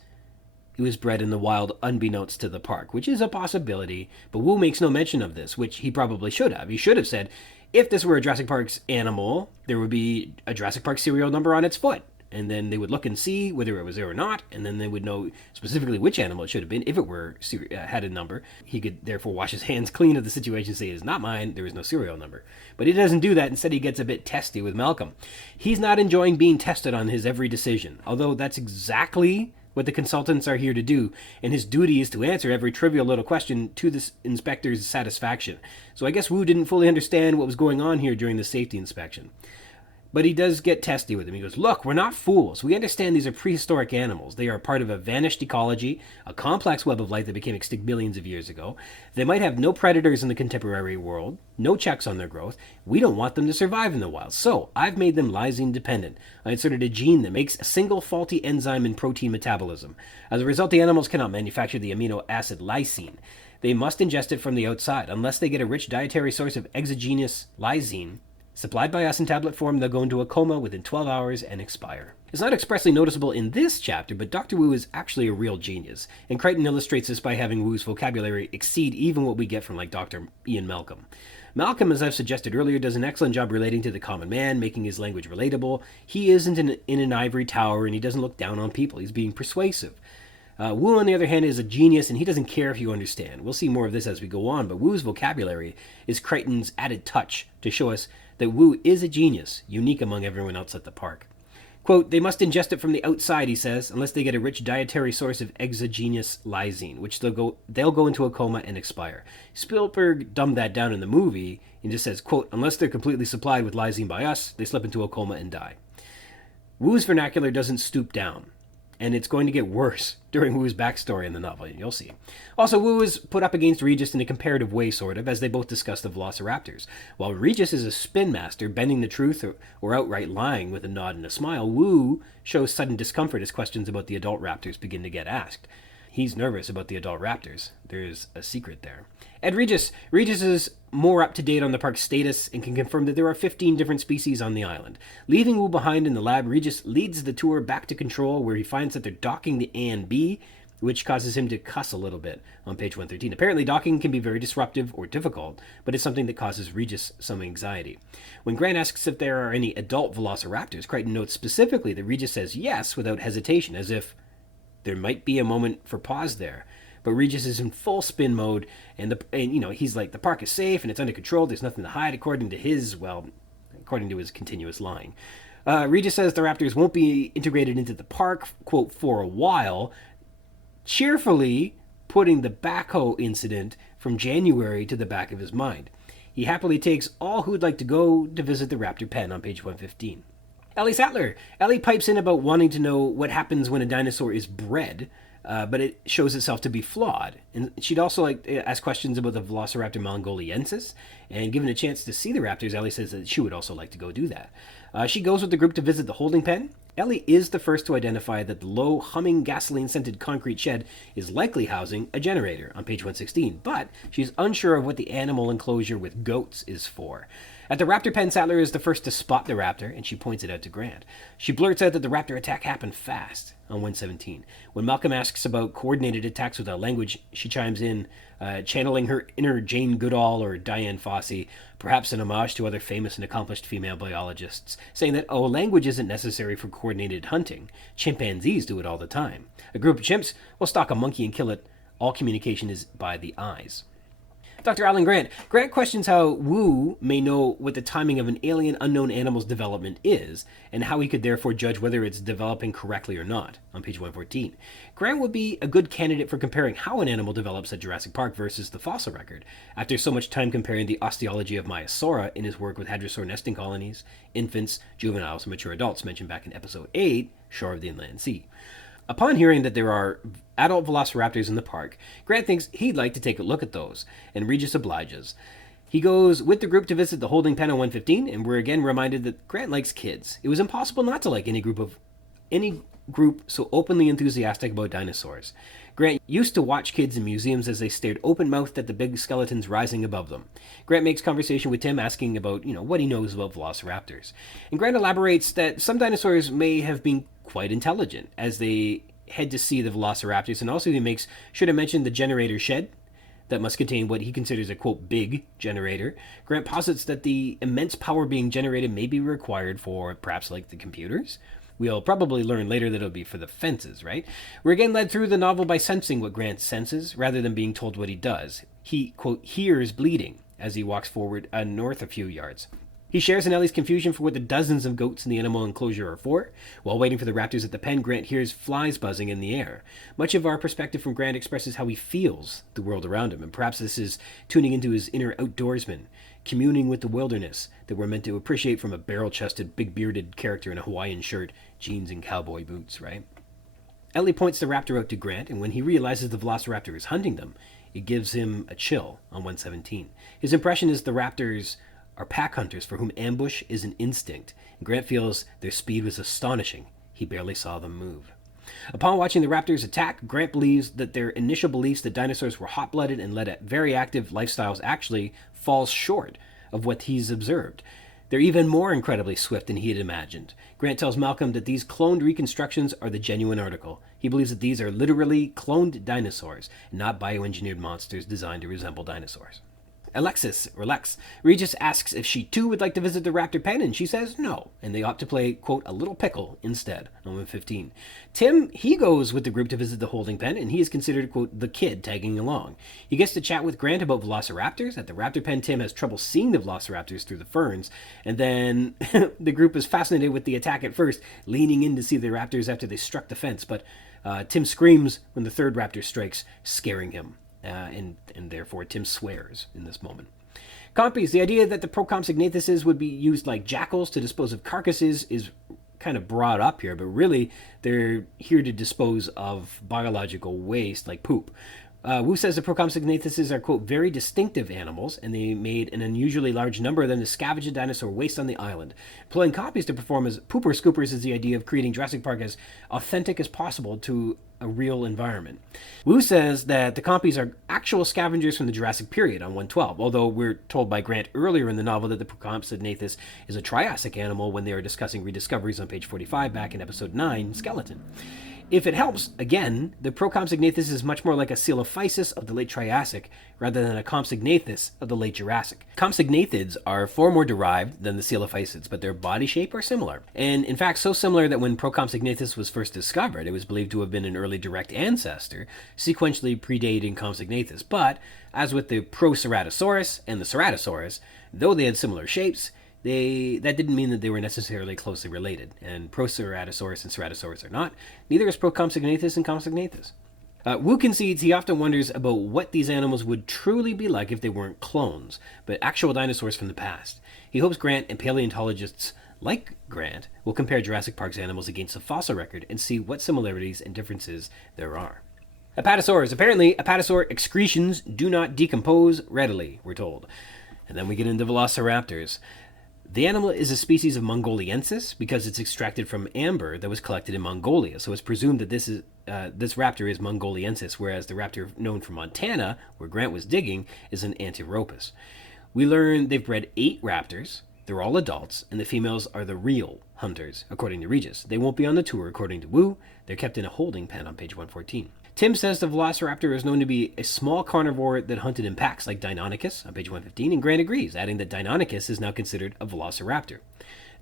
it was bred in the wild unbeknownst to the park, which is a possibility, but Wu makes no mention of this, which he probably should have. He should have said, if this were a Jurassic Park's animal, there would be a Jurassic Park serial number on its foot, and then they would look and see whether it was there or not, and then they would know specifically which animal it should have been. If it were had a number, he could therefore wash his hands clean of the situation and say, it's not mine, there is no serial number. But he doesn't do that. Instead, he gets a bit testy with Malcolm. He's not enjoying being tested on his every decision, although that's exactly what the consultants are here to do, and his duty is to answer every trivial little question to the inspector's satisfaction. So I guess Wu didn't fully understand what was going on here during the safety inspection. But he does get testy with him. He goes, look, we're not fools. We understand these are prehistoric animals. They are part of a vanished ecology, a complex web of life that became extinct millions of years ago. They might have no predators in the contemporary world, no checks on their growth. We don't want them to survive in the wild. So I've made them lysine dependent. I inserted a gene that makes a single faulty enzyme in protein metabolism. As a result, the animals cannot manufacture the amino acid lysine. They must ingest it from the outside. Unless they get a rich dietary source of exogenous lysine, supplied by us in tablet form, they'll go into a coma within 12 hours and expire. It's not expressly noticeable in this chapter, but Dr. Wu is actually a real genius, and Crichton illustrates this by having Wu's vocabulary exceed even what we get from Dr. Ian Malcolm. Malcolm, as I've suggested earlier, does an excellent job relating to the common man, making his language relatable. He isn't in an ivory tower, and he doesn't look down on people. He's being persuasive. Wu, on the other hand, is a genius, and he doesn't care if you understand. We'll see more of this as we go on, but Wu's vocabulary is Crichton's added touch to show us that Wu is a genius, unique among everyone else at the park. Quote, they must ingest it from the outside, he says, unless they get a rich dietary source of exogenous lysine, which they'll go into a coma and expire. Spielberg dumbed that down in the movie and just says, quote, unless they're completely supplied with lysine by us, they slip into a coma and die. Wu's vernacular doesn't stoop down, and it's going to get worse during Wu's backstory in the novel, you'll see. Also, Wu is put up against Regis in a comparative way, sort of, as they both discuss the velociraptors. While Regis is a spin master, bending the truth or outright lying with a nod and a smile, Wu shows sudden discomfort as questions about the adult raptors begin to get asked. He's nervous about the adult raptors. There's a secret there. At Regis is more up to date on the park's status and can confirm that there are 15 different species on the island. Leaving Wu behind in the lab, Regis leads the tour back to Control, where he finds that they're docking the A and B, which causes him to cuss a little bit on page 113. Apparently, docking can be very disruptive or difficult, but it's something that causes Regis some anxiety. When Grant asks if there are any adult velociraptors, Crichton notes specifically that Regis says yes without hesitation, as if there might be a moment for pause there. But Regis is in full spin mode, and he's like, the park is safe and it's under control. There's nothing to hide, according to his continuous lying. Regis says the raptors won't be integrated into the park, quote, for a while, cheerfully putting the backhoe incident from January to the back of his mind. He happily takes all who'd like to go to visit the raptor pen on page 115. Ellie Sattler. Ellie pipes in about wanting to know what happens when a dinosaur is bred, but it shows itself to be flawed. And she'd also like to ask questions about the Velociraptor mongoliensis, and given a chance to see the raptors, Ellie says that she would also like to go do that. She goes with the group to visit the holding pen. Ellie is the first to identify that the low, humming, gasoline-scented concrete shed is likely housing a generator on page 116, but she's unsure of what the animal enclosure with goats is for. At the raptor pen, Sattler is the first to spot the raptor, and she points it out to Grant. She blurts out that the raptor attack happened fast on 117. When Malcolm asks about coordinated attacks without language, she chimes in, channeling her inner Jane Goodall or Diane Fossey, perhaps an homage to other famous and accomplished female biologists, saying that, language isn't necessary for coordinated hunting. Chimpanzees do it all the time. A group of chimps will stalk a monkey and kill it. All communication is by the eyes. Dr. Alan Grant. Grant questions how Wu may know what the timing of an alien unknown animal's development is, and how he could therefore judge whether it's developing correctly or not, on page 114. Grant would be a good candidate for comparing how an animal develops at Jurassic Park versus the fossil record, after so much time comparing the osteology of Maiasaura in his work with hadrosaur nesting colonies, infants, juveniles, and mature adults mentioned back in episode 8, Shore of the Inland Sea. Upon hearing that there are adult velociraptors in the park, Grant thinks he'd like to take a look at those, and Regis obliges. He goes with the group to visit the holding pen on 115, and we're again reminded that Grant likes kids. It was impossible not to like any group so openly enthusiastic about dinosaurs. Grant used to watch kids in museums as they stared open-mouthed at the big skeletons rising above them. Grant makes conversation with Tim, asking about, what he knows about velociraptors. And Grant elaborates that some dinosaurs may have been quite intelligent as they head to see the velociraptors, and also he makes sure to mention the generator shed that must contain what he considers a, quote, big generator. Grant posits that the immense power being generated may be required for perhaps like the computers. We'll probably learn later that it'll be for the fences, right? We're again led through the novel by sensing what Grant senses, rather than being told what he does. He, quote, hears bleeding as he walks forward north a few yards. He shares in Ellie's confusion for what the dozens of goats in the animal enclosure are for. While waiting for the raptors at the pen, Grant hears flies buzzing in the air. Much of our perspective from Grant expresses how he feels the world around him, and perhaps this is tuning into his inner outdoorsman, communing with the wilderness that we're meant to appreciate from a barrel-chested, big-bearded character in a Hawaiian shirt, jeans, and cowboy boots, right? Ellie points the raptor out to Grant, and when he realizes the velociraptor is hunting them, it gives him a chill on 117. His impression is the raptors are pack hunters for whom ambush is an instinct, and Grant feels their speed was astonishing. He barely saw them move. Upon watching the raptors attack, Grant believes that their initial beliefs that dinosaurs were hot-blooded and led at very active lifestyles actually falls short of what he's observed. They're even more incredibly swift than he had imagined. Grant tells Malcolm that these cloned reconstructions are the genuine article. He believes that these are literally cloned dinosaurs, and not bioengineered monsters designed to resemble dinosaurs. Alexis, or Lex, Regis asks if she too would like to visit the raptor pen, and she says no, and they opt to play, quote, a little pickle instead, on 115. Tim, he goes with the group to visit the holding pen, and he is considered, quote, the kid tagging along. He gets to chat with Grant about velociraptors. At the raptor pen, Tim has trouble seeing the velociraptors through the ferns, and then the group is fascinated with the attack at first, leaning in to see the raptors after they struck the fence, but Tim screams when the third raptor strikes, scaring him. And therefore Tim swears in this moment. Compies, the idea that the Procompsognathuses would be used like jackals to dispose of carcasses is kind of brought up here, but really they're here to dispose of biological waste like poop. Wu says the Procompsognathuses are, quote, very distinctive animals, and they made an unusually large number of them to scavenge the dinosaur waste on the island. Employing copies to perform as pooper scoopers is the idea of creating Jurassic Park as authentic as possible to a real environment. Wu says that the compies are actual scavengers from the Jurassic period on 112, although we're told by Grant earlier in the novel that the Procompsognathus is a Triassic animal when they are discussing rediscoveries on page 45 back in episode 9, Skeleton. If it helps, again, the Procompsognathus is much more like a Coelophysis of the late Triassic rather than a Compsognathus of the late Jurassic. Compsognathids are far more derived than the Coelophysids, but their body shape are similar. And in fact, so similar that when Procompsognathus was first discovered, it was believed to have been an early direct ancestor, sequentially predating Compsognathus. But, as with the Proceratosaurus and the Ceratosaurus, though they had similar shapes, that didn't mean that they were necessarily closely related, and Proceratosaurus and Ceratosaurus are not. Neither is Procompsognathus and Compsognathus. Wu concedes he often wonders about what these animals would truly be like if they weren't clones, but actual dinosaurs from the past. He hopes Grant and paleontologists like Grant will compare Jurassic Park's animals against the fossil record and see what similarities and differences there are. Apatosaurs. Apparently, apatosaur excretions do not decompose readily, we're told. And then we get into velociraptors. The animal is a species of Mongoliensis because it's extracted from amber that was collected in Mongolia, so it's presumed that this raptor is Mongoliensis, whereas the raptor known from Montana, where Grant was digging, is an Antiropus. We learn they've bred 8 raptors, they're all adults, and the females are the real hunters, according to Regis. They won't be on the tour, according to Wu. They're kept in a holding pen on page 114. Tim says the velociraptor is known to be a small carnivore that hunted in packs like Deinonychus on page 115, and Grant agrees, adding that Deinonychus is now considered a velociraptor.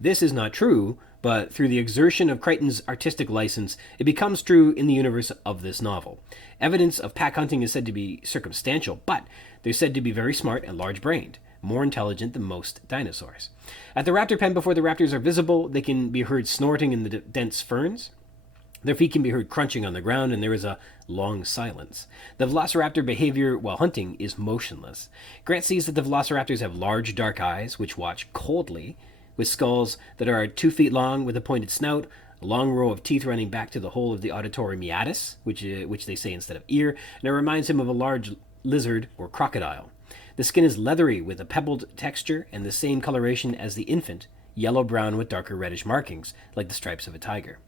This is not true, but through the exertion of Crichton's artistic license, it becomes true in the universe of this novel. Evidence of pack hunting is said to be circumstantial, but they're said to be very smart and large-brained, more intelligent than most dinosaurs. At the raptor pen, before the raptors are visible, they can be heard snorting in the dense ferns. Their feet can be heard crunching on the ground, and there is a long silence. The velociraptor behavior while hunting is motionless. Grant sees that the velociraptors have large dark eyes, which watch coldly, with skulls that are 2 feet long with a pointed snout, a long row of teeth running back to the hole of the auditory meatus, which they say instead of ear, and it reminds him of a large lizard or crocodile. The skin is leathery with a pebbled texture and the same coloration as the infant, yellow-brown with darker reddish markings, like the stripes of a tiger.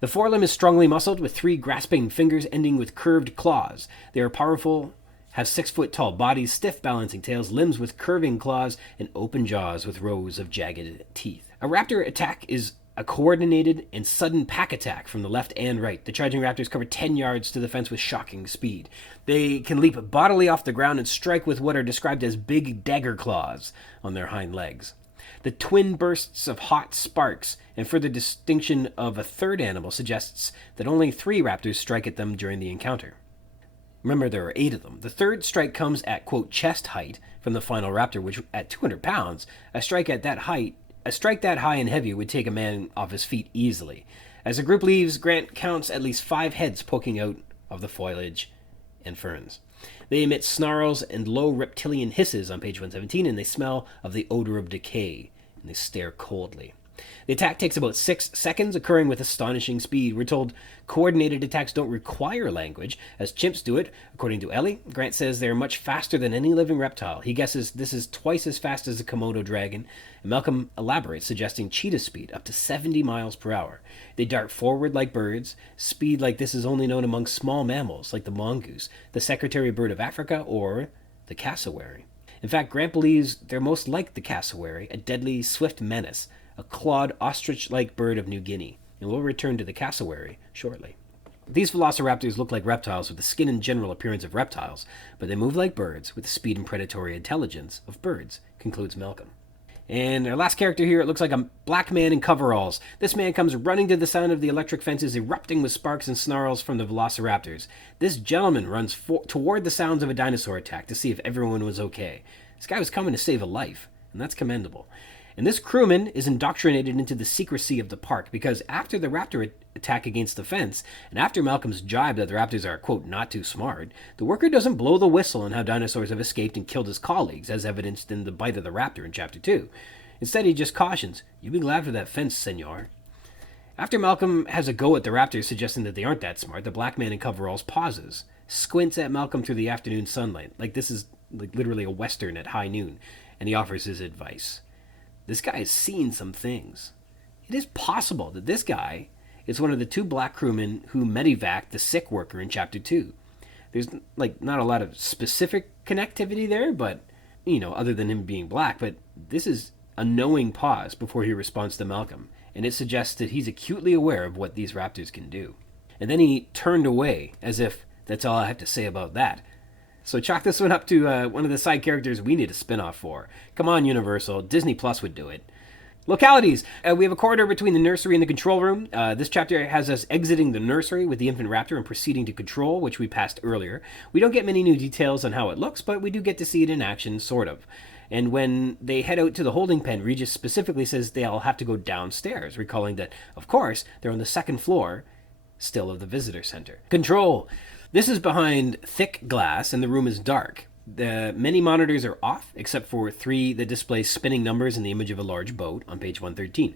The forelimb is strongly muscled with 3 grasping fingers ending with curved claws. They are powerful, have 6-foot-tall bodies, stiff balancing tails, limbs with curving claws, and open jaws with rows of jagged teeth. A raptor attack is a coordinated and sudden pack attack from the left and right. The charging raptors cover 10 yards to the fence with shocking speed. They can leap bodily off the ground and strike with what are described as big dagger claws on their hind legs. The twin bursts of hot sparks and further distinction of a third animal suggests that only 3 raptors strike at them during the encounter. Remember, there are 8 of them. The third strike comes at, quote, chest height from the final raptor, which at 200 pounds, a strike that high and heavy would take a man off his feet easily. As the group leaves, Grant counts at least 5 heads poking out of the foliage and ferns. They emit snarls and low reptilian hisses on page 117, and they smell of the odor of decay, and they stare coldly. The attack takes about 6 seconds, occurring with astonishing speed. We're told coordinated attacks don't require language, as chimps do it. According to Ellie, Grant says they're much faster than any living reptile. He guesses this is twice as fast as a Komodo dragon, and Malcolm elaborates, suggesting cheetah speed up to 70 miles per hour. They dart forward like birds. Speed like this is only known among small mammals, like the mongoose, the secretary bird of Africa, or the cassowary. In fact, Grant believes they're most like the cassowary, a deadly, swift menace, a clawed ostrich-like bird of New Guinea, and we'll return to the cassowary shortly. These velociraptors look like reptiles with the skin and general appearance of reptiles, but they move like birds with the speed and predatory intelligence of birds, concludes Malcolm. And our last character here, it looks like a black man in coveralls. This man comes running to the sound of the electric fences erupting with sparks and snarls from the velociraptors. This gentleman runs toward the sounds of a dinosaur attack to see if everyone was okay. This guy was coming to save a life, and that's commendable. And this crewman is indoctrinated into the secrecy of the park because after the raptor attack against the fence, and after Malcolm's jibe that the raptors are, quote, not too smart, the worker doesn't blow the whistle on how dinosaurs have escaped and killed his colleagues, as evidenced in the bite of the raptor in Chapter 2. Instead, he just cautions, "You be glad for that fence, senor." After Malcolm has a go at the raptors, suggesting that they aren't that smart, the black man in coveralls pauses, squints at Malcolm through the afternoon sunlight, like this is like literally a western at high noon, and he offers his advice. This guy has seen some things. It is possible that this guy is one of the 2 black crewmen who medevaced the sick worker in Chapter 2. There's not a lot of specific connectivity there, but, other than him being black, but this is a knowing pause before he responds to Malcolm, and it suggests that he's acutely aware of what these raptors can do. And then he turned away, as if that's all I have to say about that. So chalk this one up to one of the side characters we need a spin-off for. Come on, Universal. Disney Plus would do it. Localities. We have a corridor between the nursery and the control room. This chapter has us exiting the nursery with the infant raptor and proceeding to control, which we passed earlier. We don't get many new details on how it looks, but we do get to see it in action, sort of. And when they head out to the holding pen, Regis specifically says they'll have to go downstairs, recalling that, of course, they're on the 2nd floor, still of the visitor center. Control. This is behind thick glass, and the room is dark. The many monitors are off, except for 3 that display spinning numbers in the image of a large boat on page 113.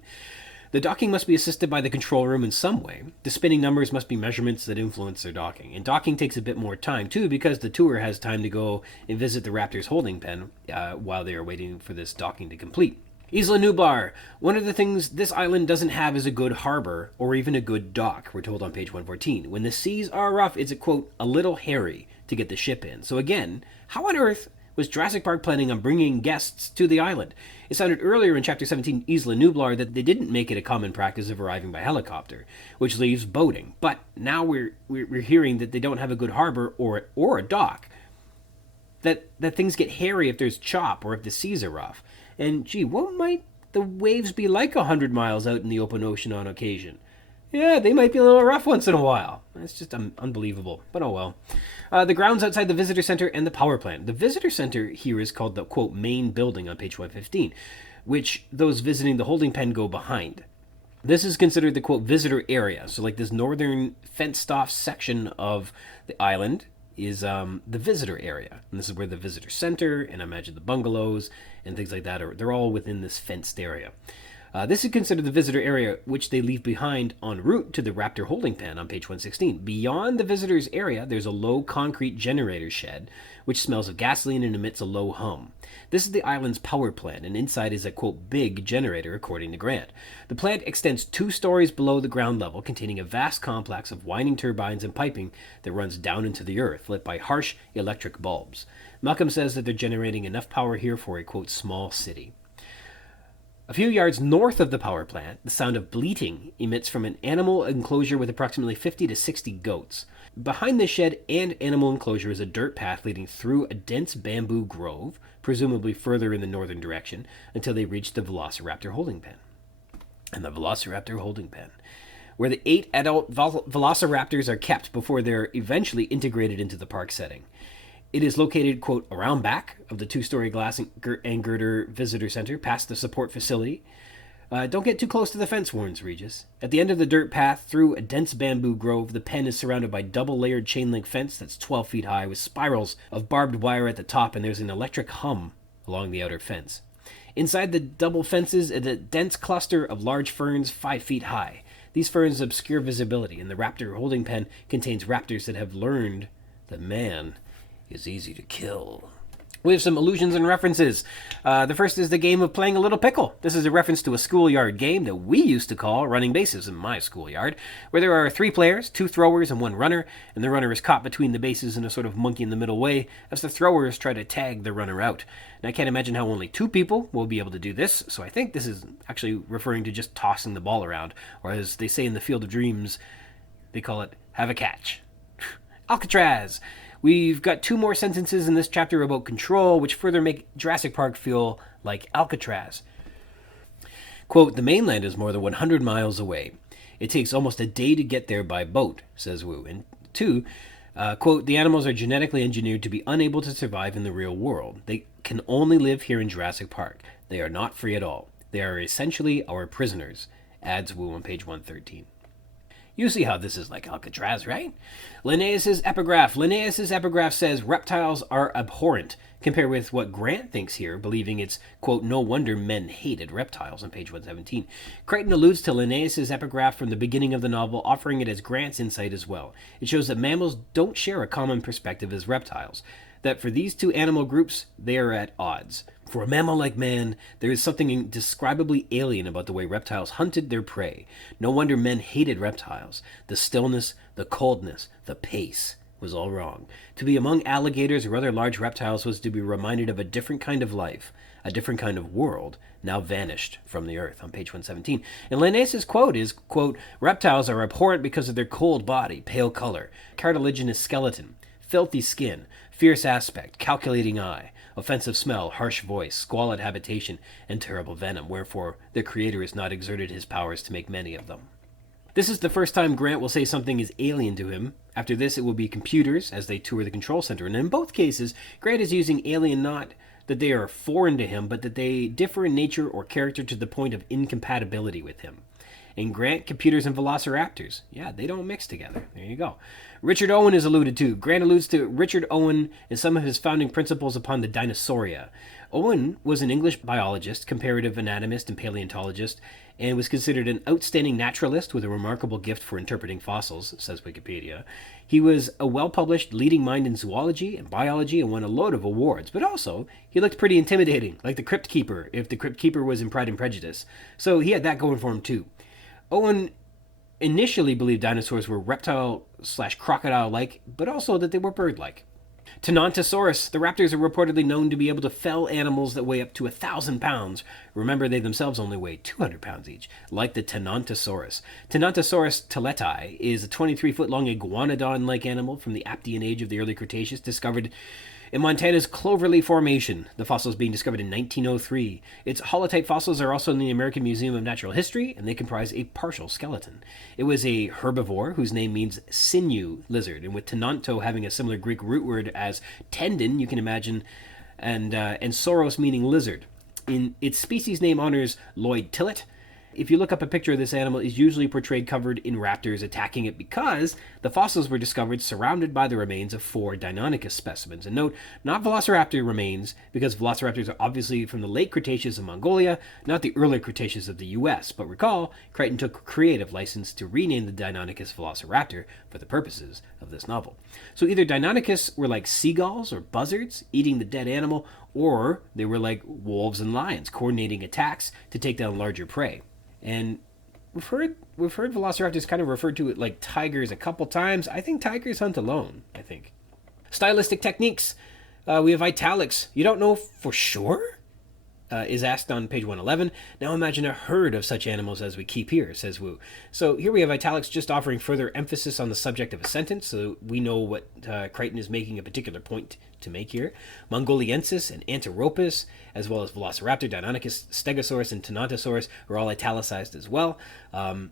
The docking must be assisted by the control room in some way. The spinning numbers must be measurements that influence their docking. And docking takes a bit more time, too, because the tour has time to go and visit the Raptor's holding pen while they are waiting for this docking to complete. Isla Nublar. One of the things this island doesn't have is a good harbor or even a good dock, we're told on page 114. When the seas are rough, it's, quote, a little hairy to get the ship in. So again, how on earth was Jurassic Park planning on bringing guests to the island? It sounded earlier in Chapter 17, Isla Nublar, that they didn't make it a common practice of arriving by helicopter, which leaves boating. But now we're hearing that they don't have a good harbor or a dock. That things get hairy if there's chop or if the seas are rough. And gee, what might the waves be like 100 miles out in the open ocean on occasion? Yeah, they might be a little rough once in a while. It's just unbelievable, but oh well. The grounds outside the visitor center and the power plant. The visitor center here is called the, quote, main building on page 115, which those visiting the holding pen go behind. This is considered the, quote, visitor area. So like this northern fenced-off section of the island is the visitor area. And this is where the visitor center, and I imagine the bungalows and things like that, they're all within this fenced area. This is considered the visitor area, which they leave behind en route to the Raptor holding pen on page 116. Beyond the visitors area, there's a low concrete generator shed, which smells of gasoline and emits a low hum. This is the island's power plant, and inside is a, quote, big generator, according to Grant. The plant extends 2 stories below the ground level, containing a vast complex of winding turbines and piping that runs down into the earth, lit by harsh electric bulbs. Malcolm says that they're generating enough power here for a, quote, small city. A few yards north of the power plant, the sound of bleating emits from an animal enclosure with approximately 50 to 60 goats. Behind the shed and animal enclosure is a dirt path leading through a dense bamboo grove, presumably further in the northern direction, until they reach the velociraptor holding pen. And the velociraptor holding pen, where the 8 adult velociraptors are kept before they're eventually integrated into the park setting. It is located, quote, around back of the 2-story glass and girder visitor center, past the support facility. Don't get too close to the fence, warns Regis. At the end of the dirt path, through a dense bamboo grove, the pen is surrounded by double-layered chain-link fence that's 12 feet high, with spirals of barbed wire at the top, and there's an electric hum along the outer fence. Inside the double fences is a dense cluster of large ferns 5 feet high. These ferns obscure visibility, and the raptor holding pen contains raptors that have learned that man is easy to kill. We have some allusions and references. The first is the game of playing a little pickle. This is a reference to a schoolyard game that we used to call running bases in my schoolyard, where there are 3 players, 2 throwers, and 1 runner, and the runner is caught between the bases in a sort of monkey-in-the-middle way as the throwers try to tag the runner out. And I can't imagine how only 2 people will be able to do this, so I think this is actually referring to just tossing the ball around, or as they say in the Field of Dreams, they call it have a catch. Alcatraz! We've got 2 more sentences in this chapter about control, which further make Jurassic Park feel like Alcatraz. Quote, the mainland is more than 100 miles away. It takes almost a day to get there by boat, says Wu. And 2, quote, the animals are genetically engineered to be unable to survive in the real world. They can only live here in Jurassic Park. They are not free at all. They are essentially our prisoners, adds Wu on page 113. You see how this is like Alcatraz, right? Linnaeus's epigraph. Linnaeus's epigraph says reptiles are abhorrent. Compare with what Grant thinks here, believing it's, quote, no wonder men hated reptiles on page 117. Crichton alludes to Linnaeus's epigraph from the beginning of the novel, offering it as Grant's insight as well. It shows that mammals don't share a common perspective as reptiles, that for these 2 animal groups, they are at odds. For a mammal like man, there is something indescribably alien about the way reptiles hunted their prey. No wonder men hated reptiles. The stillness, the coldness, the pace was all wrong. To be among alligators or other large reptiles was to be reminded of a different kind of life, a different kind of world, now vanished from the earth, on page 117. And Linnaeus's quote is, quote, reptiles are abhorrent because of their cold body, pale color, cartilaginous skeleton, filthy skin, fierce aspect, calculating eye, offensive smell, harsh voice, squalid habitation, and terrible venom, wherefore the Creator has not exerted his powers to make many of them. This is the first time Grant will say something is alien to him. After this, it will be computers as they tour the control center, and in both cases, Grant is using alien not that they are foreign to him, but that they differ in nature or character to the point of incompatibility with him. In Grant, computers and velociraptors, yeah, they don't mix together. There you go. Richard Owen is alluded to. Grant alludes to Richard Owen and some of his founding principles upon the Dinosauria. Owen was an English biologist, comparative anatomist, and paleontologist, and was considered an outstanding naturalist with a remarkable gift for interpreting fossils, says Wikipedia. He was a well-published leading mind in zoology and biology and won a load of awards, but also he looked pretty intimidating, like the Crypt Keeper, if the Crypt Keeper was in Pride and Prejudice. So he had that going for him too. Owen initially believed dinosaurs were reptile/crocodile-like, but also that they were bird-like. Tenontosaurus. The raptors are reportedly known to be able to fell animals that weigh up to 1,000 pounds. Remember, they themselves only weigh 200 pounds each, like the Tenontosaurus. Tenontosaurus telleti is a 23-foot-long iguanodon-like animal from the Aptian age of the early Cretaceous, discovered In Montana's Cloverleaf Formation, the fossil is being discovered in 1903. Its holotype fossils are also in the American Museum of Natural History, and they comprise a partial skeleton. It was a herbivore whose name means sinew lizard, and with tenonto having a similar Greek root word as tendon, you can imagine, and sauros meaning lizard. In its species name honors Lloyd Tillett. If you look up a picture of this animal, it's usually portrayed covered in raptors attacking it because the fossils were discovered surrounded by the remains of 4 Deinonychus specimens. And note, not velociraptor remains, because velociraptors are obviously from the late Cretaceous of Mongolia, not the early Cretaceous of the US. But recall, Crichton took creative license to rename the Deinonychus velociraptor for the purposes of this novel. So either Deinonychus were like seagulls or buzzards, eating the dead animal, or they were like wolves and lions, coordinating attacks to take down larger prey. And we've heard velociraptors kind of referred to it like tigers a couple times. I think tigers hunt alone, I think. Stylistic techniques. We have italics. You don't know for sure? Is asked on page 111. Now imagine a herd of such animals as we keep here, says Wu. So here we have italics just offering further emphasis on the subject of a sentence, so we know what Crichton is making a particular point to make here. Mongoliensis and Anteropus, as well as Velociraptor, Deinonychus, Stegosaurus, and Tenontosaurus are all italicized as well.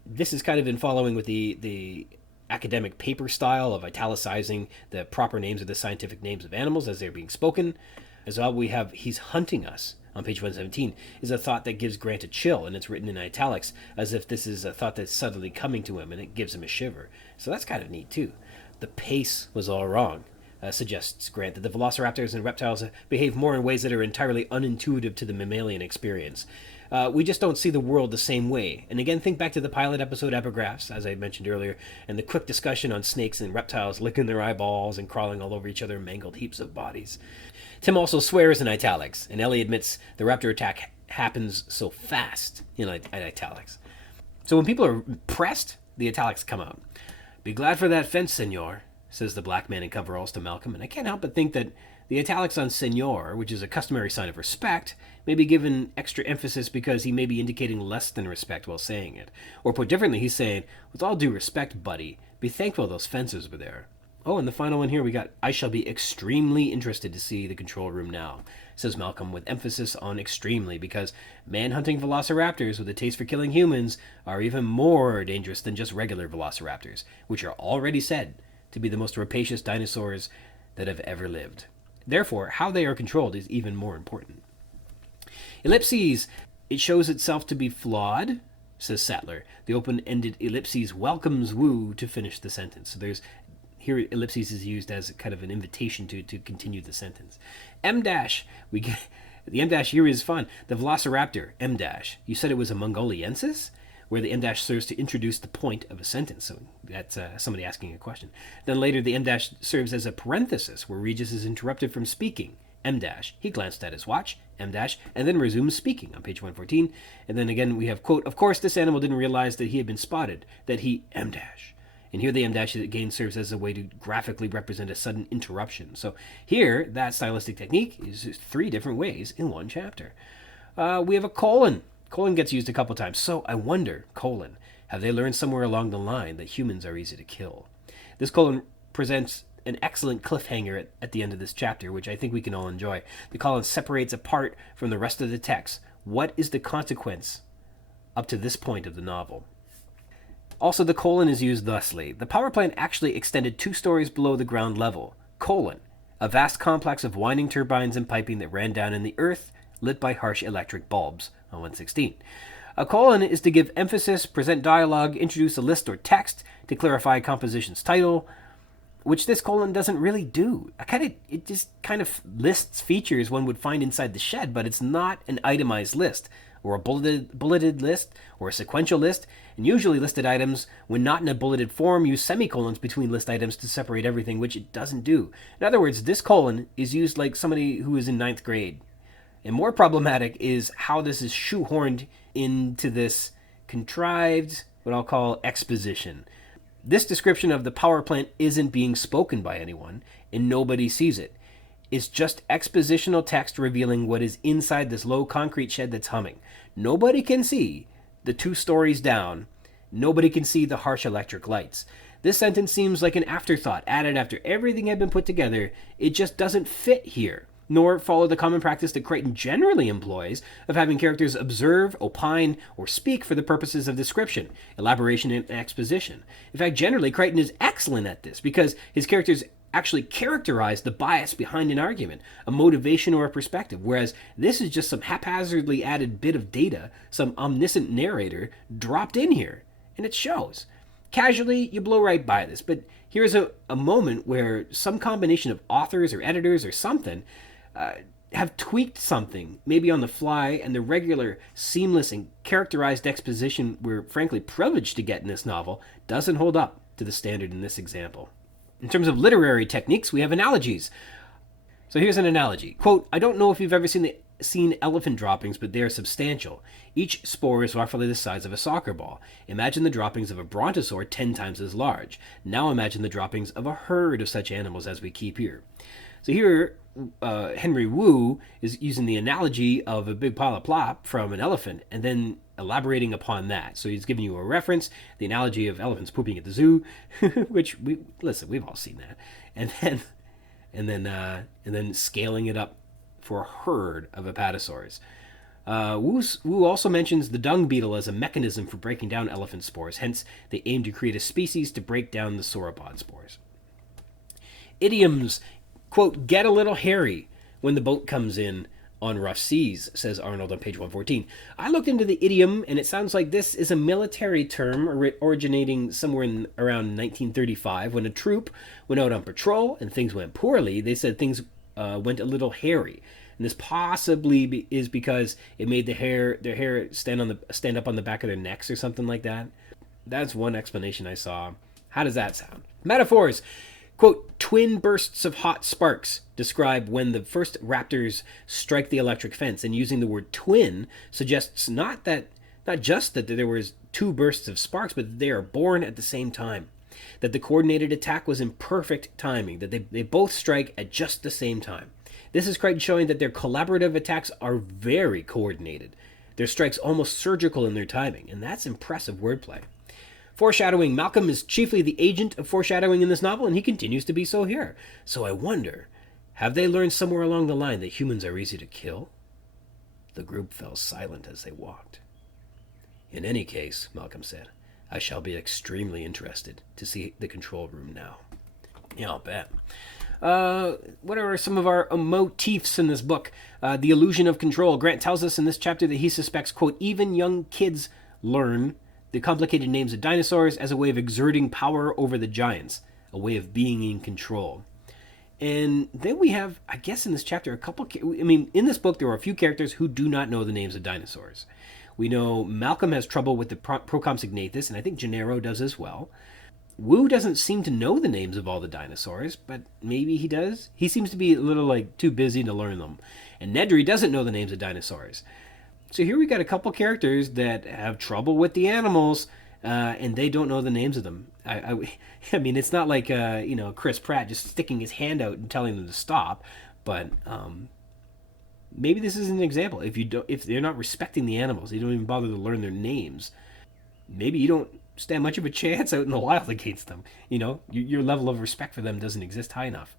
This is kind of in following with the academic paper style of italicizing the proper names of the scientific names of animals as they're being spoken. As well, we have he's hunting us on page 117 is a thought that gives Grant a chill, and it's written in italics as if this is a thought that's suddenly coming to him, and it gives him a shiver. So that's kind of neat too. The pace was all wrong, suggests Grant, that the velociraptors and reptiles behave more in ways that are entirely unintuitive to the mammalian experience. We just don't see the world the same way. And again, think back to the pilot episode Epigraphs, as I mentioned earlier, and the quick discussion on snakes and reptiles licking their eyeballs and crawling all over each other in mangled heaps of bodies. Tim also swears in italics, and Ellie admits the raptor attack happens so fast in italics. So when people are pressed, the italics come out. Be glad for that fence, senor, says the black man in coveralls to Malcolm, and I can't help but think that the italics on senor, which is a customary sign of respect, may be given extra emphasis because he may be indicating less than respect while saying it. Or put differently, he's saying, with all due respect, buddy, be thankful those fences were there. Oh, and the final one here we got, I shall be extremely interested to see the control room now, says Malcolm, with emphasis on extremely, because man-hunting velociraptors with a taste for killing humans are even more dangerous than just regular velociraptors, which are already said to be the most rapacious dinosaurs that have ever lived. Therefore, how they are controlled is even more important. Ellipses. It shows itself to be flawed, says Sattler. The open-ended ellipses welcomes Wu to finish the sentence. So there's here ellipses is used as kind of an invitation to continue the sentence. M dash. We get the M dash here is fun. The velociraptor M dash. You said it was a Mongoliensis, where the M dash serves to introduce the point of a sentence. So that's somebody asking a question. Then later the M dash serves as a parenthesis where Regis is interrupted from speaking. M dash. He glanced at his watch. M dash, and then resumes speaking on page 114. And then again we have, quote, of course this animal didn't realize that he had been spotted, that he M dash. And here the M dash again serves as a way to graphically represent a sudden interruption. So here, that stylistic technique is 3 different ways in one chapter. We have a colon. Colon gets used a couple times. So I wonder, colon, have they learned somewhere along the line that humans are easy to kill? This colon presents an excellent cliffhanger at the end of this chapter, which I think we can all enjoy. The colon separates apart from the rest of the text. What is the consequence up to this point of the novel? Also, the colon is used thusly. The power plant actually extended 2 stories below the ground level. Colon, a vast complex of winding turbines and piping that ran down in the earth, lit by harsh electric bulbs on 116. A colon is to give emphasis, present dialogue, introduce a list or text to clarify a composition's title, which this colon doesn't really do. It just kind of lists features one would find inside the shed, but it's not an itemized list, or a bulleted list, or a sequential list, and usually listed items, when not in a bulleted form, use semicolons between list items to separate everything, which it doesn't do. In other words, this colon is used like somebody who is in 9th grade. And more problematic is how this is shoehorned into this contrived, what I'll call exposition. This description of the power plant isn't being spoken by anyone, and nobody sees it. It's just expositional text revealing what is inside this low concrete shed that's humming. Nobody can see the 2 stories down. Nobody can see the harsh electric lights. This sentence seems like an afterthought, added after everything had been put together. It just doesn't fit here, nor follow the common practice that Crichton generally employs of having characters observe, opine, or speak for the purposes of description, elaboration, and exposition. In fact, generally, Crichton is excellent at this because his characters actually characterize the bias behind an argument, a motivation or a perspective, whereas this is just some haphazardly added bit of data, some omniscient narrator dropped in here, and it shows. Casually, you blow right by this, but here's a moment where some combination of authors or editors or something have tweaked something, maybe on the fly, and the regular, seamless, and characterized exposition we're frankly privileged to get in this novel doesn't hold up to the standard in this example. In terms of literary techniques, we have analogies. So here's an analogy. Quote, I don't know if you've ever seen elephant droppings, but they are substantial. Each spore is roughly the size of a soccer ball. Imagine the droppings of a brontosaur 10 times as large. Now imagine the droppings of a herd of such animals as we keep here. So here, Henry Wu is using the analogy of a big pile of plop from an elephant and then elaborating upon that. So he's giving you a reference, the analogy of elephants pooping at the zoo, which we've all seen that, and then scaling it up for a herd of apatosaurs. Wu also mentions the dung beetle as a mechanism for breaking down elephant spores. Hence, they aim to create a species to break down the sauropod spores. Idioms. Quote, get a little hairy when the boat comes in on rough seas, says Arnold on page 114. I looked into the idiom, and it sounds like this is a military term originating somewhere around 1935 when a troop went out on patrol and things went poorly. They said things went a little hairy. And this possibly is because it made their hair stand up on the back of their necks or something like that. That's one explanation I saw. How does that sound? Metaphors. Quote, twin bursts of hot sparks describe when the first raptors strike the electric fence, and using the word twin suggests not just that there was two bursts of sparks, but that they are born at the same time, that the coordinated attack was in perfect timing, that they both strike at just the same time. This is Crichton showing that their collaborative attacks are very coordinated, their strikes almost surgical in their timing, and that's impressive wordplay. Foreshadowing. Malcolm is chiefly the agent of foreshadowing in this novel, and he continues to be so here. So I wonder, have they learned somewhere along the line that humans are easy to kill? The group fell silent as they walked. In any case, Malcolm said, I shall be extremely interested to see the control room now. Yeah, I'll bet. What are some of our motifs in this book? The illusion of control. Grant tells us in this chapter that he suspects, quote, even young kids learn the complicated names of dinosaurs as a way of exerting power over the giants, a way of being in control. And then we have, I guess in this chapter, in this book there are a few characters who do not know the names of dinosaurs. We know Malcolm has trouble with the Procompsognathus, and I think Gennaro does as well. Wu doesn't seem to know the names of all the dinosaurs, but maybe he does. He seems to be a little too busy to learn them. And Nedry doesn't know the names of dinosaurs. So here we got a couple characters that have trouble with the animals, and they don't know the names of them. I mean, it's not like Chris Pratt just sticking his hand out and telling them to stop, but maybe this is an example. If they're not respecting the animals, they don't even bother to learn their names. Maybe you don't stand much of a chance out in the wild against them. Your level of respect for them doesn't exist high enough.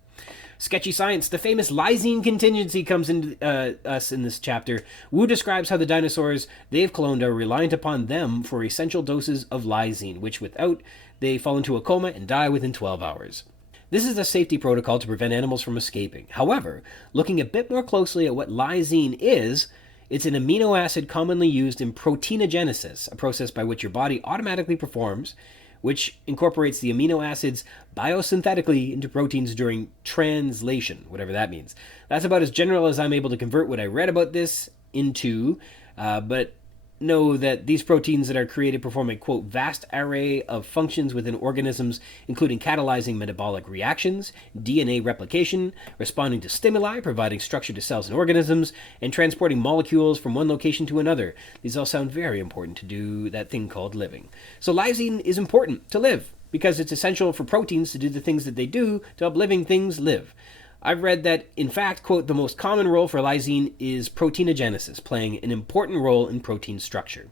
Sketchy science. The famous lysine contingency comes into us in this chapter. Wu describes how the dinosaurs they've cloned are reliant upon them for essential doses of lysine, which without, they fall into a coma and die within 12 hours. This is a safety protocol to prevent animals from escaping. However, looking a bit more closely at what lysine is, it's an amino acid commonly used in proteinogenesis, a process by which your body automatically performs, which incorporates the amino acids biosynthetically into proteins during translation, whatever that means. That's about as general as I'm able to convert what I read about this into, but know that these proteins that are created perform a, quote, vast array of functions within organisms, including catalyzing metabolic reactions, DNA replication, responding to stimuli, providing structure to cells and organisms, and transporting molecules from one location to another. These all sound very important to do that thing called living. So lysine is important to live because it's essential for proteins to do the things that they do to help living things live. I've read that, in fact, quote, the most common role for lysine is proteinogenesis, playing an important role in protein structure.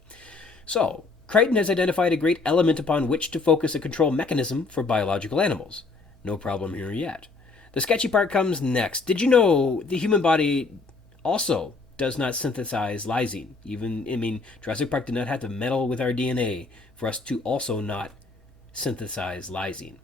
So, Crichton has identified a great element upon which to focus a control mechanism for biological animals. No problem here yet. The sketchy part comes next. Did you know the human body also does not synthesize lysine? Jurassic Park did not have to meddle with our DNA for us to also not synthesize lysine.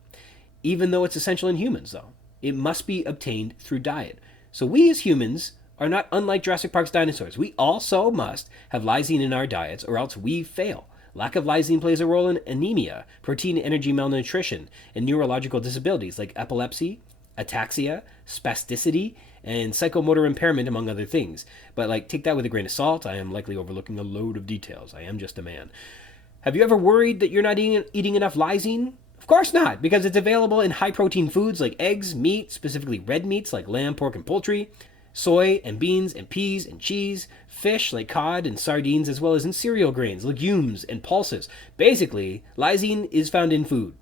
Even though it's essential in humans, though. It must be obtained through diet. So we as humans are not unlike Jurassic Park's dinosaurs. We also must have lysine in our diets or else we fail. Lack of lysine plays a role in anemia, protein energy malnutrition, and neurological disabilities like epilepsy, ataxia, spasticity, and psychomotor impairment, among other things. But take that with a grain of salt. I am likely overlooking a load of details. I am just a man. Have you ever worried that you're not eating enough lysine? Of course not, because it's available in high-protein foods like eggs, meat, specifically red meats like lamb, pork, and poultry, soy and beans and peas and cheese, fish like cod and sardines, as well as in cereal grains, legumes, and pulses. Basically, lysine is found in food.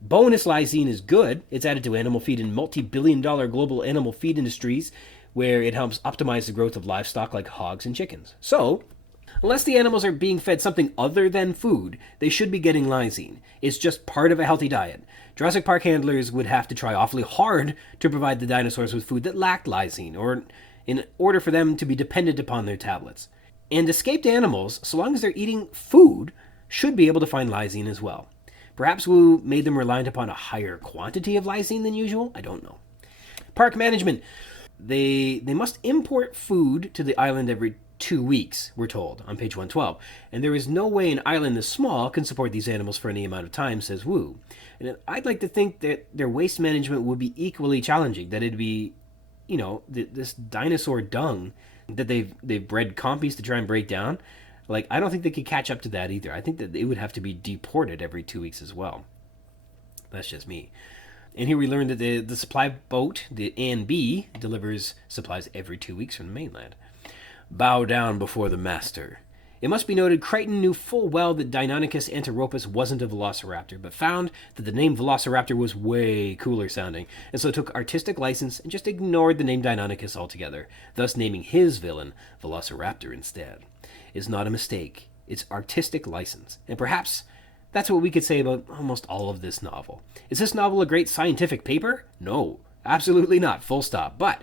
Bonus lysine is good. It's added to animal feed in multi-billion-dollar global animal feed industries where it helps optimize the growth of livestock like hogs and chickens. So, unless the animals are being fed something other than food, they should be getting lysine. It's just part of a healthy diet. Jurassic Park handlers would have to try awfully hard to provide the dinosaurs with food that lacked lysine, or in order for them to be dependent upon their tablets. And escaped animals, so long as they're eating food, should be able to find lysine as well. Perhaps Wu made them reliant upon a higher quantity of lysine than usual? I don't know. Park management. They must import food to the island every 2 weeks, we're told, on page 112. And there is no way an island this small can support these animals for any amount of time, says Wu. And I'd like to think that their waste management would be equally challenging, that it'd be, this dinosaur dung that they've bred compies to try and break down. I don't think they could catch up to that either. I think that they would have to be deported every 2 weeks as well. That's just me. And here we learned that the supply boat, the ANB, delivers supplies every 2 weeks from the mainland. Bow down before the master. It must be noted Crichton knew full well that Deinonychus antiropus wasn't a velociraptor, but found that the name velociraptor was way cooler sounding, and so took artistic license and just ignored the name Deinonychus altogether, thus naming his villain Velociraptor instead. It's not a mistake. It's artistic license, and perhaps that's what we could say about almost all of this novel. Is this novel a great scientific paper? No, absolutely not, full stop. But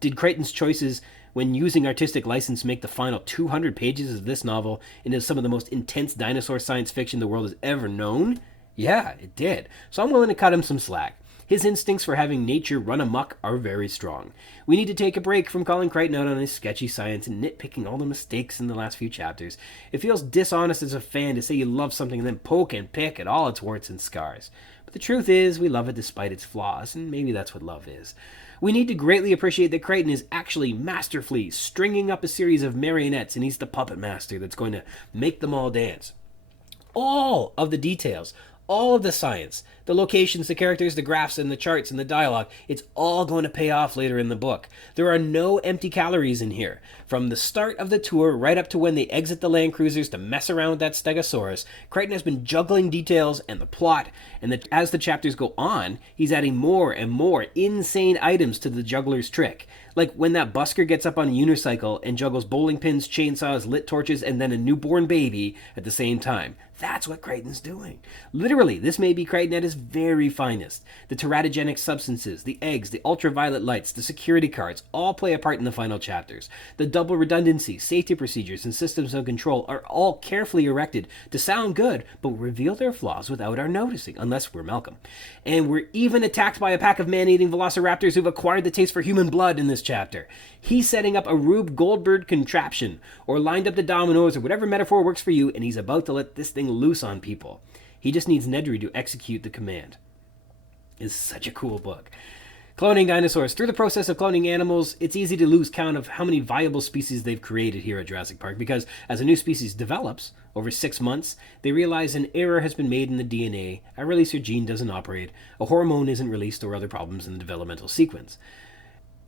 did Crichton's choices when using artistic license make the final 200 pages of this novel into some of the most intense dinosaur science fiction the world has ever known? Yeah, it did. So I'm willing to cut him some slack. His instincts for having nature run amok are very strong. We need to take a break from calling Crichton out on his sketchy science and nitpicking all the mistakes in the last few chapters. It feels dishonest as a fan to say you love something and then poke and pick at all its warts and scars. But the truth is, we love it despite its flaws, and maybe that's what love is. We need to greatly appreciate that Crichton is actually masterfully stringing up a series of marionettes, and he's the puppet master that's going to make them all dance. All of the details, all of the science, the locations, the characters, the graphs, and the charts, and the dialogue, it's all going to pay off later in the book. There are no empty calories in here. From the start of the tour right up to when they exit the Land Cruisers to mess around with that Stegosaurus, Crichton has been juggling details and the plot, and as the chapters go on, he's adding more and more insane items to the juggler's trick. Like when that busker gets up on a unicycle and juggles bowling pins, chainsaws, lit torches, and then a newborn baby at the same time. That's what Crichton's doing. Literally, this may be Crichton at his very finest. The teratogenic substances, the eggs, the ultraviolet lights, the security cards all play a part in the final chapters. The double redundancy, safety procedures, and systems of control are all carefully erected to sound good, but reveal their flaws without our noticing, unless we're Malcolm. And we're even attacked by a pack of man-eating velociraptors who've acquired the taste for human blood in this chapter. He's setting up a Rube Goldberg contraption, or lined up the dominoes, or whatever metaphor works for you, and he's about to let this thing loose on people. He just needs Nedry to execute the command. It's such a cool book. Cloning dinosaurs. Through the process of cloning animals, it's easy to lose count of how many viable species they've created here at Jurassic Park, because as a new species develops, over 6 months, they realize an error has been made in the DNA, a releaser gene doesn't operate, a hormone isn't released, or other problems in the developmental sequence.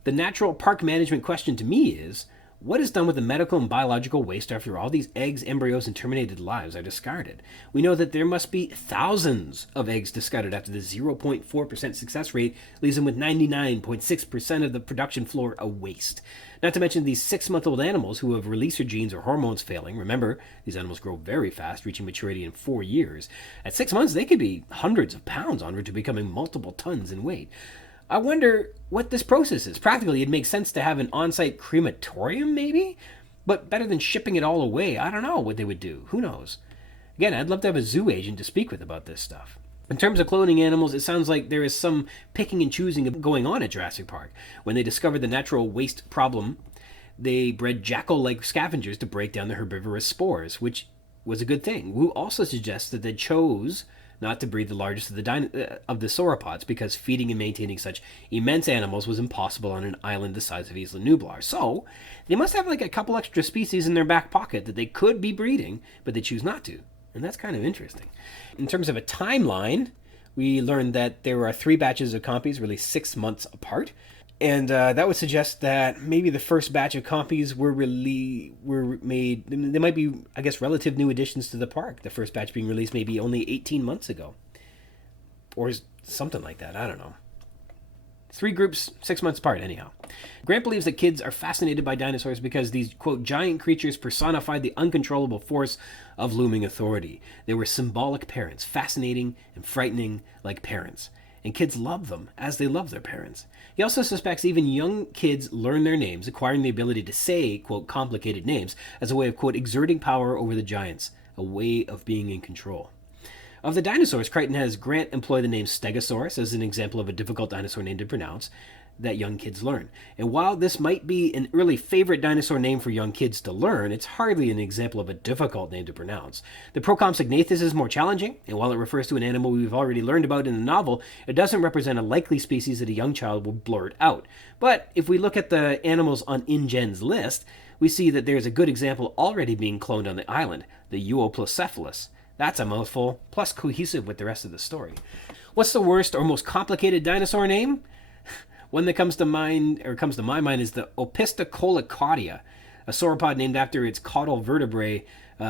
The natural park management question to me is, What is done with the medical and biological waste after all these eggs, embryos, and terminated lives are discarded? We know that there must be thousands of eggs discarded after the 0.4% success rate leaves them with 99.6% of the production floor a waste. Not to mention these 6-month-old animals who have releaser genes or hormones failing. Remember, these animals grow very fast, reaching maturity in 4 years. At 6 months, they could be hundreds of pounds en route to becoming multiple tons in weight. I wonder what this process is. Practically, it makes sense to have an on-site crematorium, maybe? But better than shipping it all away, I don't know what they would do. Who knows? Again, I'd love to have a zoo agent to speak with about this stuff. In terms of cloning animals, it sounds like there is some picking and choosing going on at Jurassic Park. When they discovered the natural waste problem, they bred jackal-like scavengers to break down the herbivorous spores, which was a good thing. Wu also suggests that they chose not to breed the largest of the sauropods because feeding and maintaining such immense animals was impossible on an island the size of Isla Nublar. So they must have like a couple extra species in their back pocket that they could be breeding, but they choose not to. And that's kind of interesting. In terms of a timeline, we learned that there are 3 batches of copies released 6 months apart. And that would suggest that maybe the first batch of copies were made. They might be, I guess, relative new additions to the park. The first batch being released maybe only 18 months ago, or something like that. I don't know. 3 groups, 6 months apart, anyhow. Grant believes that kids are fascinated by dinosaurs because these, quote, giant creatures personified the uncontrollable force of looming authority. They were symbolic parents, fascinating and frightening like parents. And kids love them as they love their parents. He also suspects even young kids learn their names, acquiring the ability to say, quote, complicated names as a way of, quote, exerting power over the giants, a way of being in control. Of the dinosaurs, Crichton has Grant employ the name Stegosaurus as an example of a difficult dinosaur name to pronounce that young kids learn. And while this might be an early favorite dinosaur name for young kids to learn, it's hardly an example of a difficult name to pronounce. The Procompsognathus is more challenging, and while it refers to an animal we've already learned about in the novel, it doesn't represent a likely species that a young child will blurt out. But if we look at the animals on InGen's list, we see that there's a good example already being cloned on the island, the Euoplocephalus. That's a mouthful, plus cohesive with the rest of the story. What's the worst or most complicated dinosaur name? One that comes to my mind is the Opisthocolicaudia, a sauropod named after its caudal vertebrae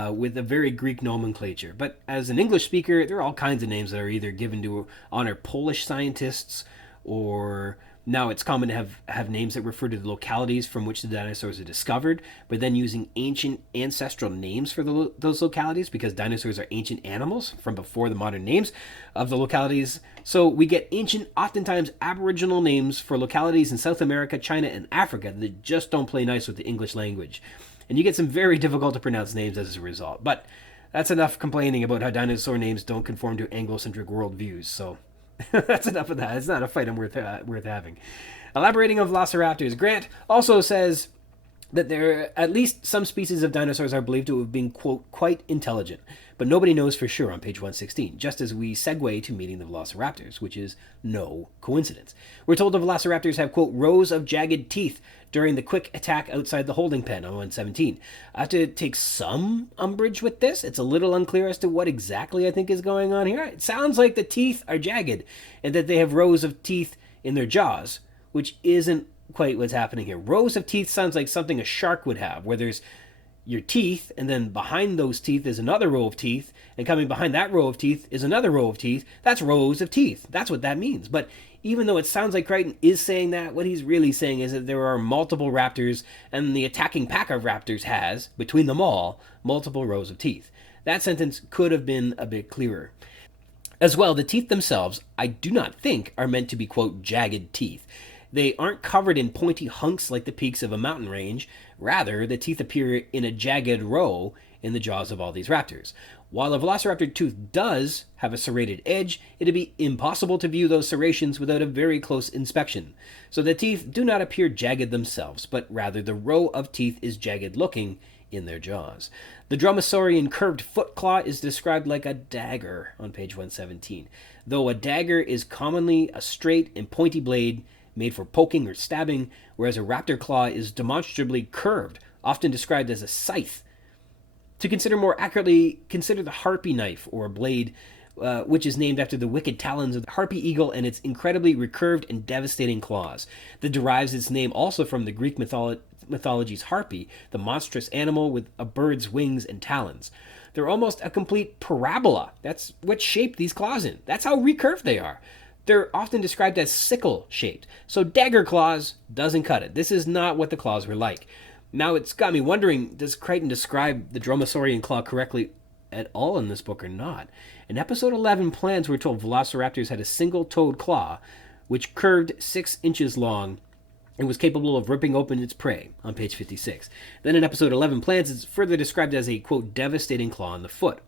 with a very Greek nomenclature. But as an English speaker, there are all kinds of names that are either given to honor Polish scientists, or now it's common to have names that refer to the localities from which the dinosaurs are discovered, but then using ancient ancestral names for those localities because dinosaurs are ancient animals from before the modern names of the localities. So we get ancient, oftentimes aboriginal names for localities in South America, China, and Africa that just don't play nice with the English language. And you get some very difficult to pronounce names as a result. But that's enough complaining about how dinosaur names don't conform to Anglo-centric worldviews, so that's enough of that. It's not a fight I'm worth having. Elaborating on velociraptors, Grant also says that there at least some species of dinosaurs are believed to have been, quote, quite intelligent, but nobody knows for sure on page 116, just as we segue to meeting the velociraptors, which is no coincidence. We're told the velociraptors have, quote, rows of jagged teeth during the quick attack outside the holding pen on 117. I have to take some umbrage with this. It's a little unclear as to what exactly I think is going on here. It sounds like the teeth are jagged and that they have rows of teeth in their jaws, which isn't quite what's happening here. Rows of teeth sounds like something a shark would have, where there's your teeth, and then behind those teeth is another row of teeth, and coming behind that row of teeth is another row of teeth. That's rows of teeth. That's what that means. But even though it sounds like Crichton is saying that, what he's really saying is that there are multiple raptors, and the attacking pack of raptors has, between them all, multiple rows of teeth. That sentence could have been a bit clearer. As well, the teeth themselves, I do not think, are meant to be, quote, jagged teeth. They aren't covered in pointy hunks like the peaks of a mountain range. Rather, the teeth appear in a jagged row in the jaws of all these raptors. While a velociraptor tooth does have a serrated edge, it'd be impossible to view those serrations without a very close inspection. So the teeth do not appear jagged themselves, but rather the row of teeth is jagged looking in their jaws. The dromaeosaurian curved foot claw is described like a dagger on page 117, though a dagger is commonly a straight and pointy blade made for poking or stabbing, whereas a raptor claw is demonstrably curved, often described as a scythe. To consider more accurately, consider the harpy knife, or a blade which is named after the wicked talons of the harpy eagle and its incredibly recurved and devastating claws. That derives its name also from the Greek mythology's harpy, the monstrous animal with a bird's wings and talons. They're almost a complete parabola. That's what shape these claws in. That's how recurved they are. They're often described as sickle-shaped, so dagger claws doesn't cut it. This is not what the claws were like. Now, it's got me wondering, does Crichton describe the dromaeosaurian claw correctly at all in this book or not? In episode 11, Plans, we're told velociraptors had a single-toed claw, which curved 6 inches long and was capable of ripping open its prey, on page 56. Then in episode 11, Plants, it's further described as a, quote, devastating claw in the foot,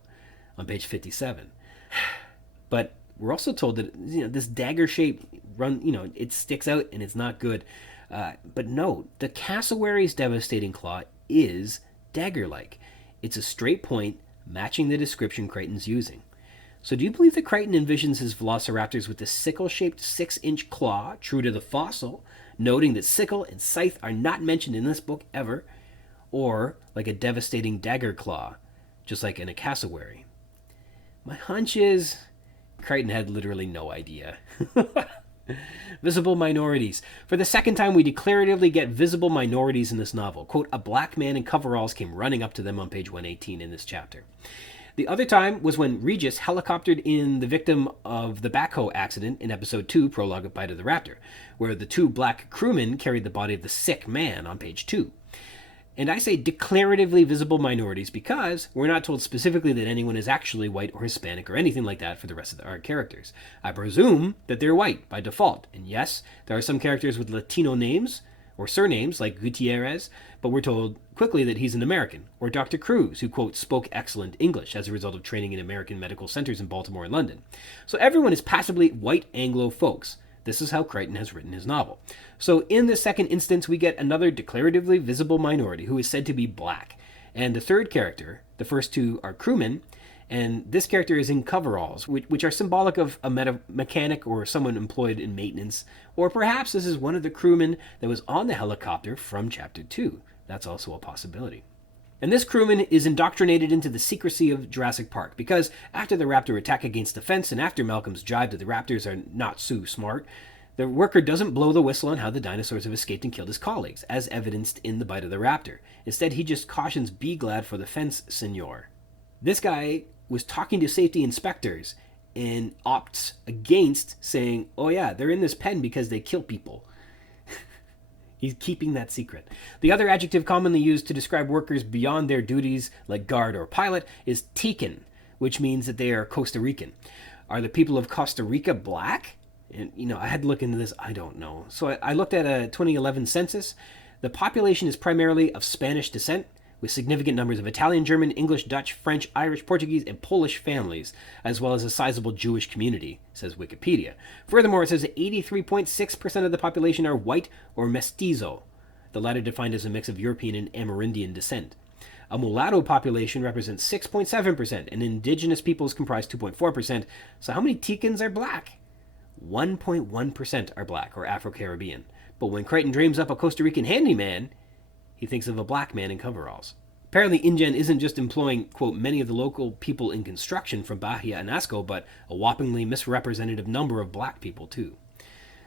on page 57. But we're also told that this dagger shape it sticks out and it's not good. But no, the cassowary's devastating claw is dagger-like. It's a straight point matching the description Crichton's using. So do you believe that Crichton envisions his velociraptors with the sickle-shaped 6-inch claw, true to the fossil, noting that sickle and scythe are not mentioned in this book ever, or like a devastating dagger claw, just like in a cassowary? My hunch is Crichton had literally no idea. Visible minorities. For the second time, we declaratively get visible minorities in this novel. Quote, a black man in coveralls came running up to them on page 118 in this chapter. The other time was when Regis helicoptered in the victim of the backhoe accident in episode 2, Prologue of Bite of the Raptor, where the 2 black crewmen carried the body of the sick man on page 2. And I say declaratively visible minorities because we're not told specifically that anyone is actually white or Hispanic or anything like that for the rest of our characters. I presume that they're white by default. And yes, there are some characters with Latino names or surnames like Gutierrez, but we're told quickly that he's an American. Or Dr. Cruz, who, quote, spoke excellent English as a result of training in American medical centers in Baltimore and London. So everyone is passably white Anglo folks. This is how Crichton has written his novel. So in the second instance, we get another declaratively visible minority who is said to be black. And the third character, the first 2 are crewmen, and this character is in coveralls, which are symbolic of a mechanic or someone employed in maintenance. Or perhaps this is one of the crewmen that was on the helicopter from chapter 2. That's also a possibility. And this crewman is indoctrinated into the secrecy of Jurassic Park, because after the raptor attack against the fence and after Malcolm's jibe that the raptors are not so smart, the worker doesn't blow the whistle on how the dinosaurs have escaped and killed his colleagues, as evidenced in the bite of the raptor. Instead, he just cautions, be glad for the fence, senor. This guy was talking to safety inspectors and opts against saying, oh yeah, they're in this pen because they kill people. He's keeping that secret. The other adjective commonly used to describe workers beyond their duties, like guard or pilot, is Tican, which means that they are Costa Rican. Are the people of Costa Rica black? And, I had to look into this. I don't know. So I looked at a 2011 census. The population is primarily of Spanish descent, with significant numbers of Italian, German, English, Dutch, French, Irish, Portuguese, and Polish families, as well as a sizable Jewish community, says Wikipedia. Furthermore, it says that 83.6% of the population are white or mestizo, the latter defined as a mix of European and Amerindian descent. A mulatto population represents 6.7%, and indigenous peoples comprise 2.4%. So how many Ticans are black? 1.1% are black or Afro-Caribbean. But when Crichton dreams up a Costa Rican handyman, he thinks of a black man in coveralls. Apparently, InGen isn't just employing, quote, many of the local people in construction from Bahia and Asco, but a whoppingly misrepresentative number of black people, too.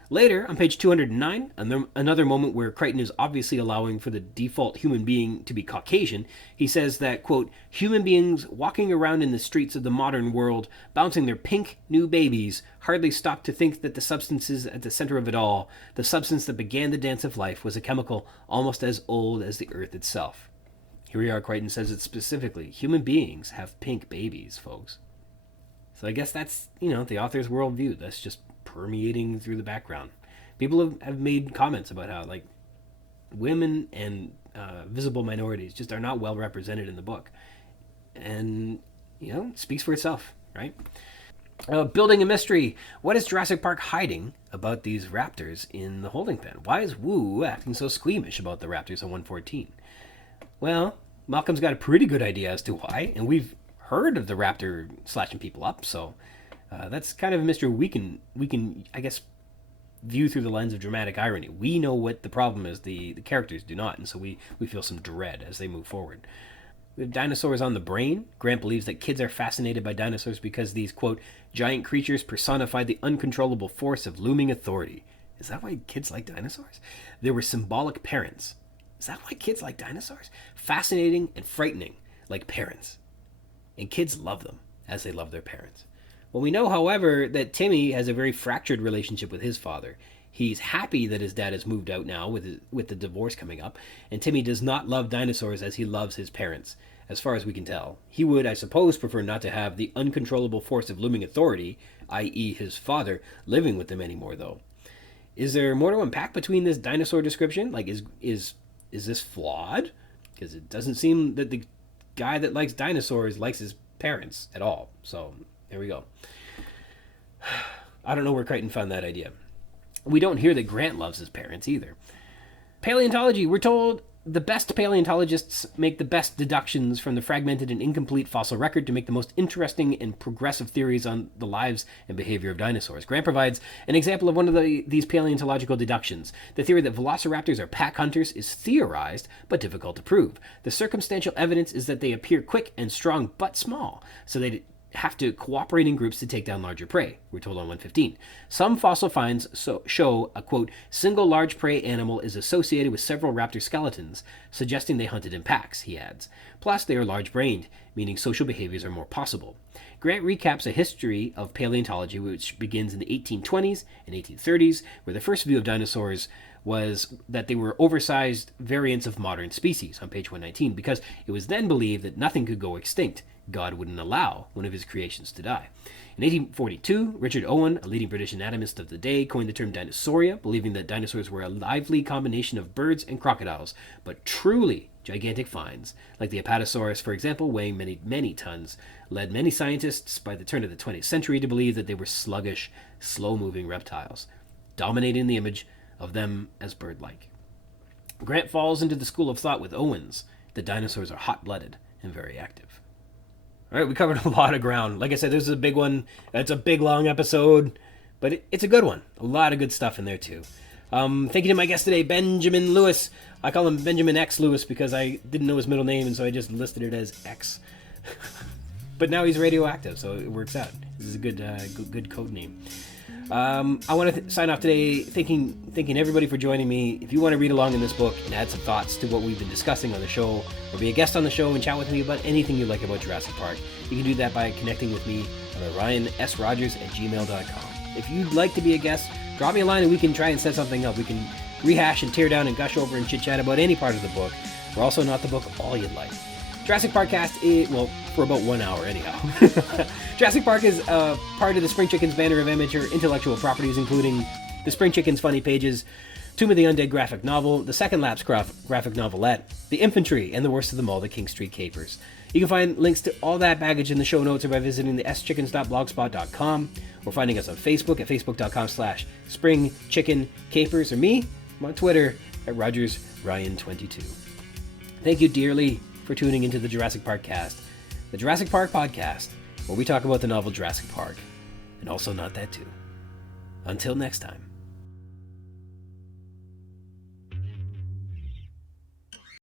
Later, on page 209, another moment where Crichton is obviously allowing for the default human being to be Caucasian, he says that, quote, human beings walking around in the streets of the modern world, bouncing their pink new babies, hardly stop to think that the substance is at the center of it all. The substance that began the dance of life was a chemical almost as old as the earth itself. Here we are, Crichton says it specifically. Human beings have pink babies, folks. So I guess that's, the author's worldview. That's just permeating through the background. People have made comments about how, women and visible minorities just are not well represented in the book. And, it speaks for itself, right? Building a mystery. What is Jurassic Park hiding about these raptors in the holding pen? Why is Wu acting so squeamish about the raptors on 114? Well, Malcolm's got a pretty good idea as to why, and we've heard of the raptor slashing people up, so that's kind of a mystery we can, I guess, view through the lens of dramatic irony. We know what the problem is, the characters do not, and so we feel some dread as they move forward. We have dinosaurs on the brain. Grant believes that kids are fascinated by dinosaurs because these, quote, giant creatures personify the uncontrollable force of looming authority. Is that why kids like dinosaurs? There were symbolic parents. Is that why kids like dinosaurs? Fascinating and frightening, like parents. And kids love them, as they love their parents. Well, we know, however, that Timmy has a very fractured relationship with his father. He's happy that his dad has moved out now with the divorce coming up, and Timmy does not love dinosaurs as he loves his parents, as far as we can tell. He would, I suppose, prefer not to have the uncontrollable force of looming authority, i.e. his father, living with them anymore, though. Is there more to unpack between this dinosaur description? Like, is this flawed? Because it doesn't seem that the guy that likes dinosaurs likes his parents at all. So, there we go. I don't know where Crichton found that idea. We don't hear that Grant loves his parents either. Paleontology. We're told the best paleontologists make the best deductions from the fragmented and incomplete fossil record to make the most interesting and progressive theories on the lives and behavior of dinosaurs. Grant provides an example of one of these paleontological deductions. The theory that velociraptors are pack hunters is theorized, but difficult to prove. The circumstantial evidence is that they appear quick and strong, but small, so they have to cooperate in groups to take down larger prey, we're told on 115. Some fossil finds show a, quote, single large prey animal is associated with several raptor skeletons, suggesting they hunted in packs, he adds. Plus, they are large-brained, meaning social behaviors are more possible. Grant recaps a history of paleontology which begins in the 1820s and 1830s, where the first view of dinosaurs was that they were oversized variants of modern species, on page 119, because it was then believed that nothing could go extinct. God wouldn't allow one of his creations to die. In 1842, Richard Owen, a leading British anatomist of the day, coined the term dinosauria, believing that dinosaurs were a lively combination of birds and crocodiles, but truly gigantic finds, like the Apatosaurus, for example, weighing many, many tons, led many scientists by the turn of the 20th century to believe that they were sluggish, slow-moving reptiles, dominating the image of them as bird-like. Grant falls into the school of thought with Owens that dinosaurs are hot-blooded and very active. All right, we covered a lot of ground. Like I said, this is a big one. It's a big, long episode, but it's a good one. A lot of good stuff in there, too. Thank you to my guest today, Benjamin Lewis. I call him Benjamin X Lewis because I didn't know his middle name, and so I just listed it as X. But now he's radioactive, so it works out. This is a good code name. I want to sign off today thanking everybody for joining me. If you want to read along in this book and add some thoughts to what we've been discussing on the show, or be a guest on the show and chat with me about anything you like about Jurassic Park, you can do that by connecting with me on RyanSRogers@gmail.com. If you'd like to be a guest, drop me a line and we can try and set something up. We can rehash and tear down and gush over and chit-chat about any part of the book. We're also not the book all you'd like. Jurassic Park-Cast is, well, for about 1 hour anyhow. Jurassic Park is part of the Spring Chicken's banner of amateur intellectual properties, including the Spring Chicken's Funny Pages, Tomb of the Undead graphic novel, the Second Lapse graphic novelette, The Infantry, and the worst of them all, the King Street Capers. You can find links to all that baggage in the show notes or by visiting the schickens.blogspot.com, or finding us on Facebook at facebook.com/springchickencapers, or me, I'm on Twitter at RogersRyan22. Thank you dearly for tuning into the Jurassic Park-Cast, the Jurassic Park podcast, where we talk about the novel Jurassic Park, and also not that too. Until next time.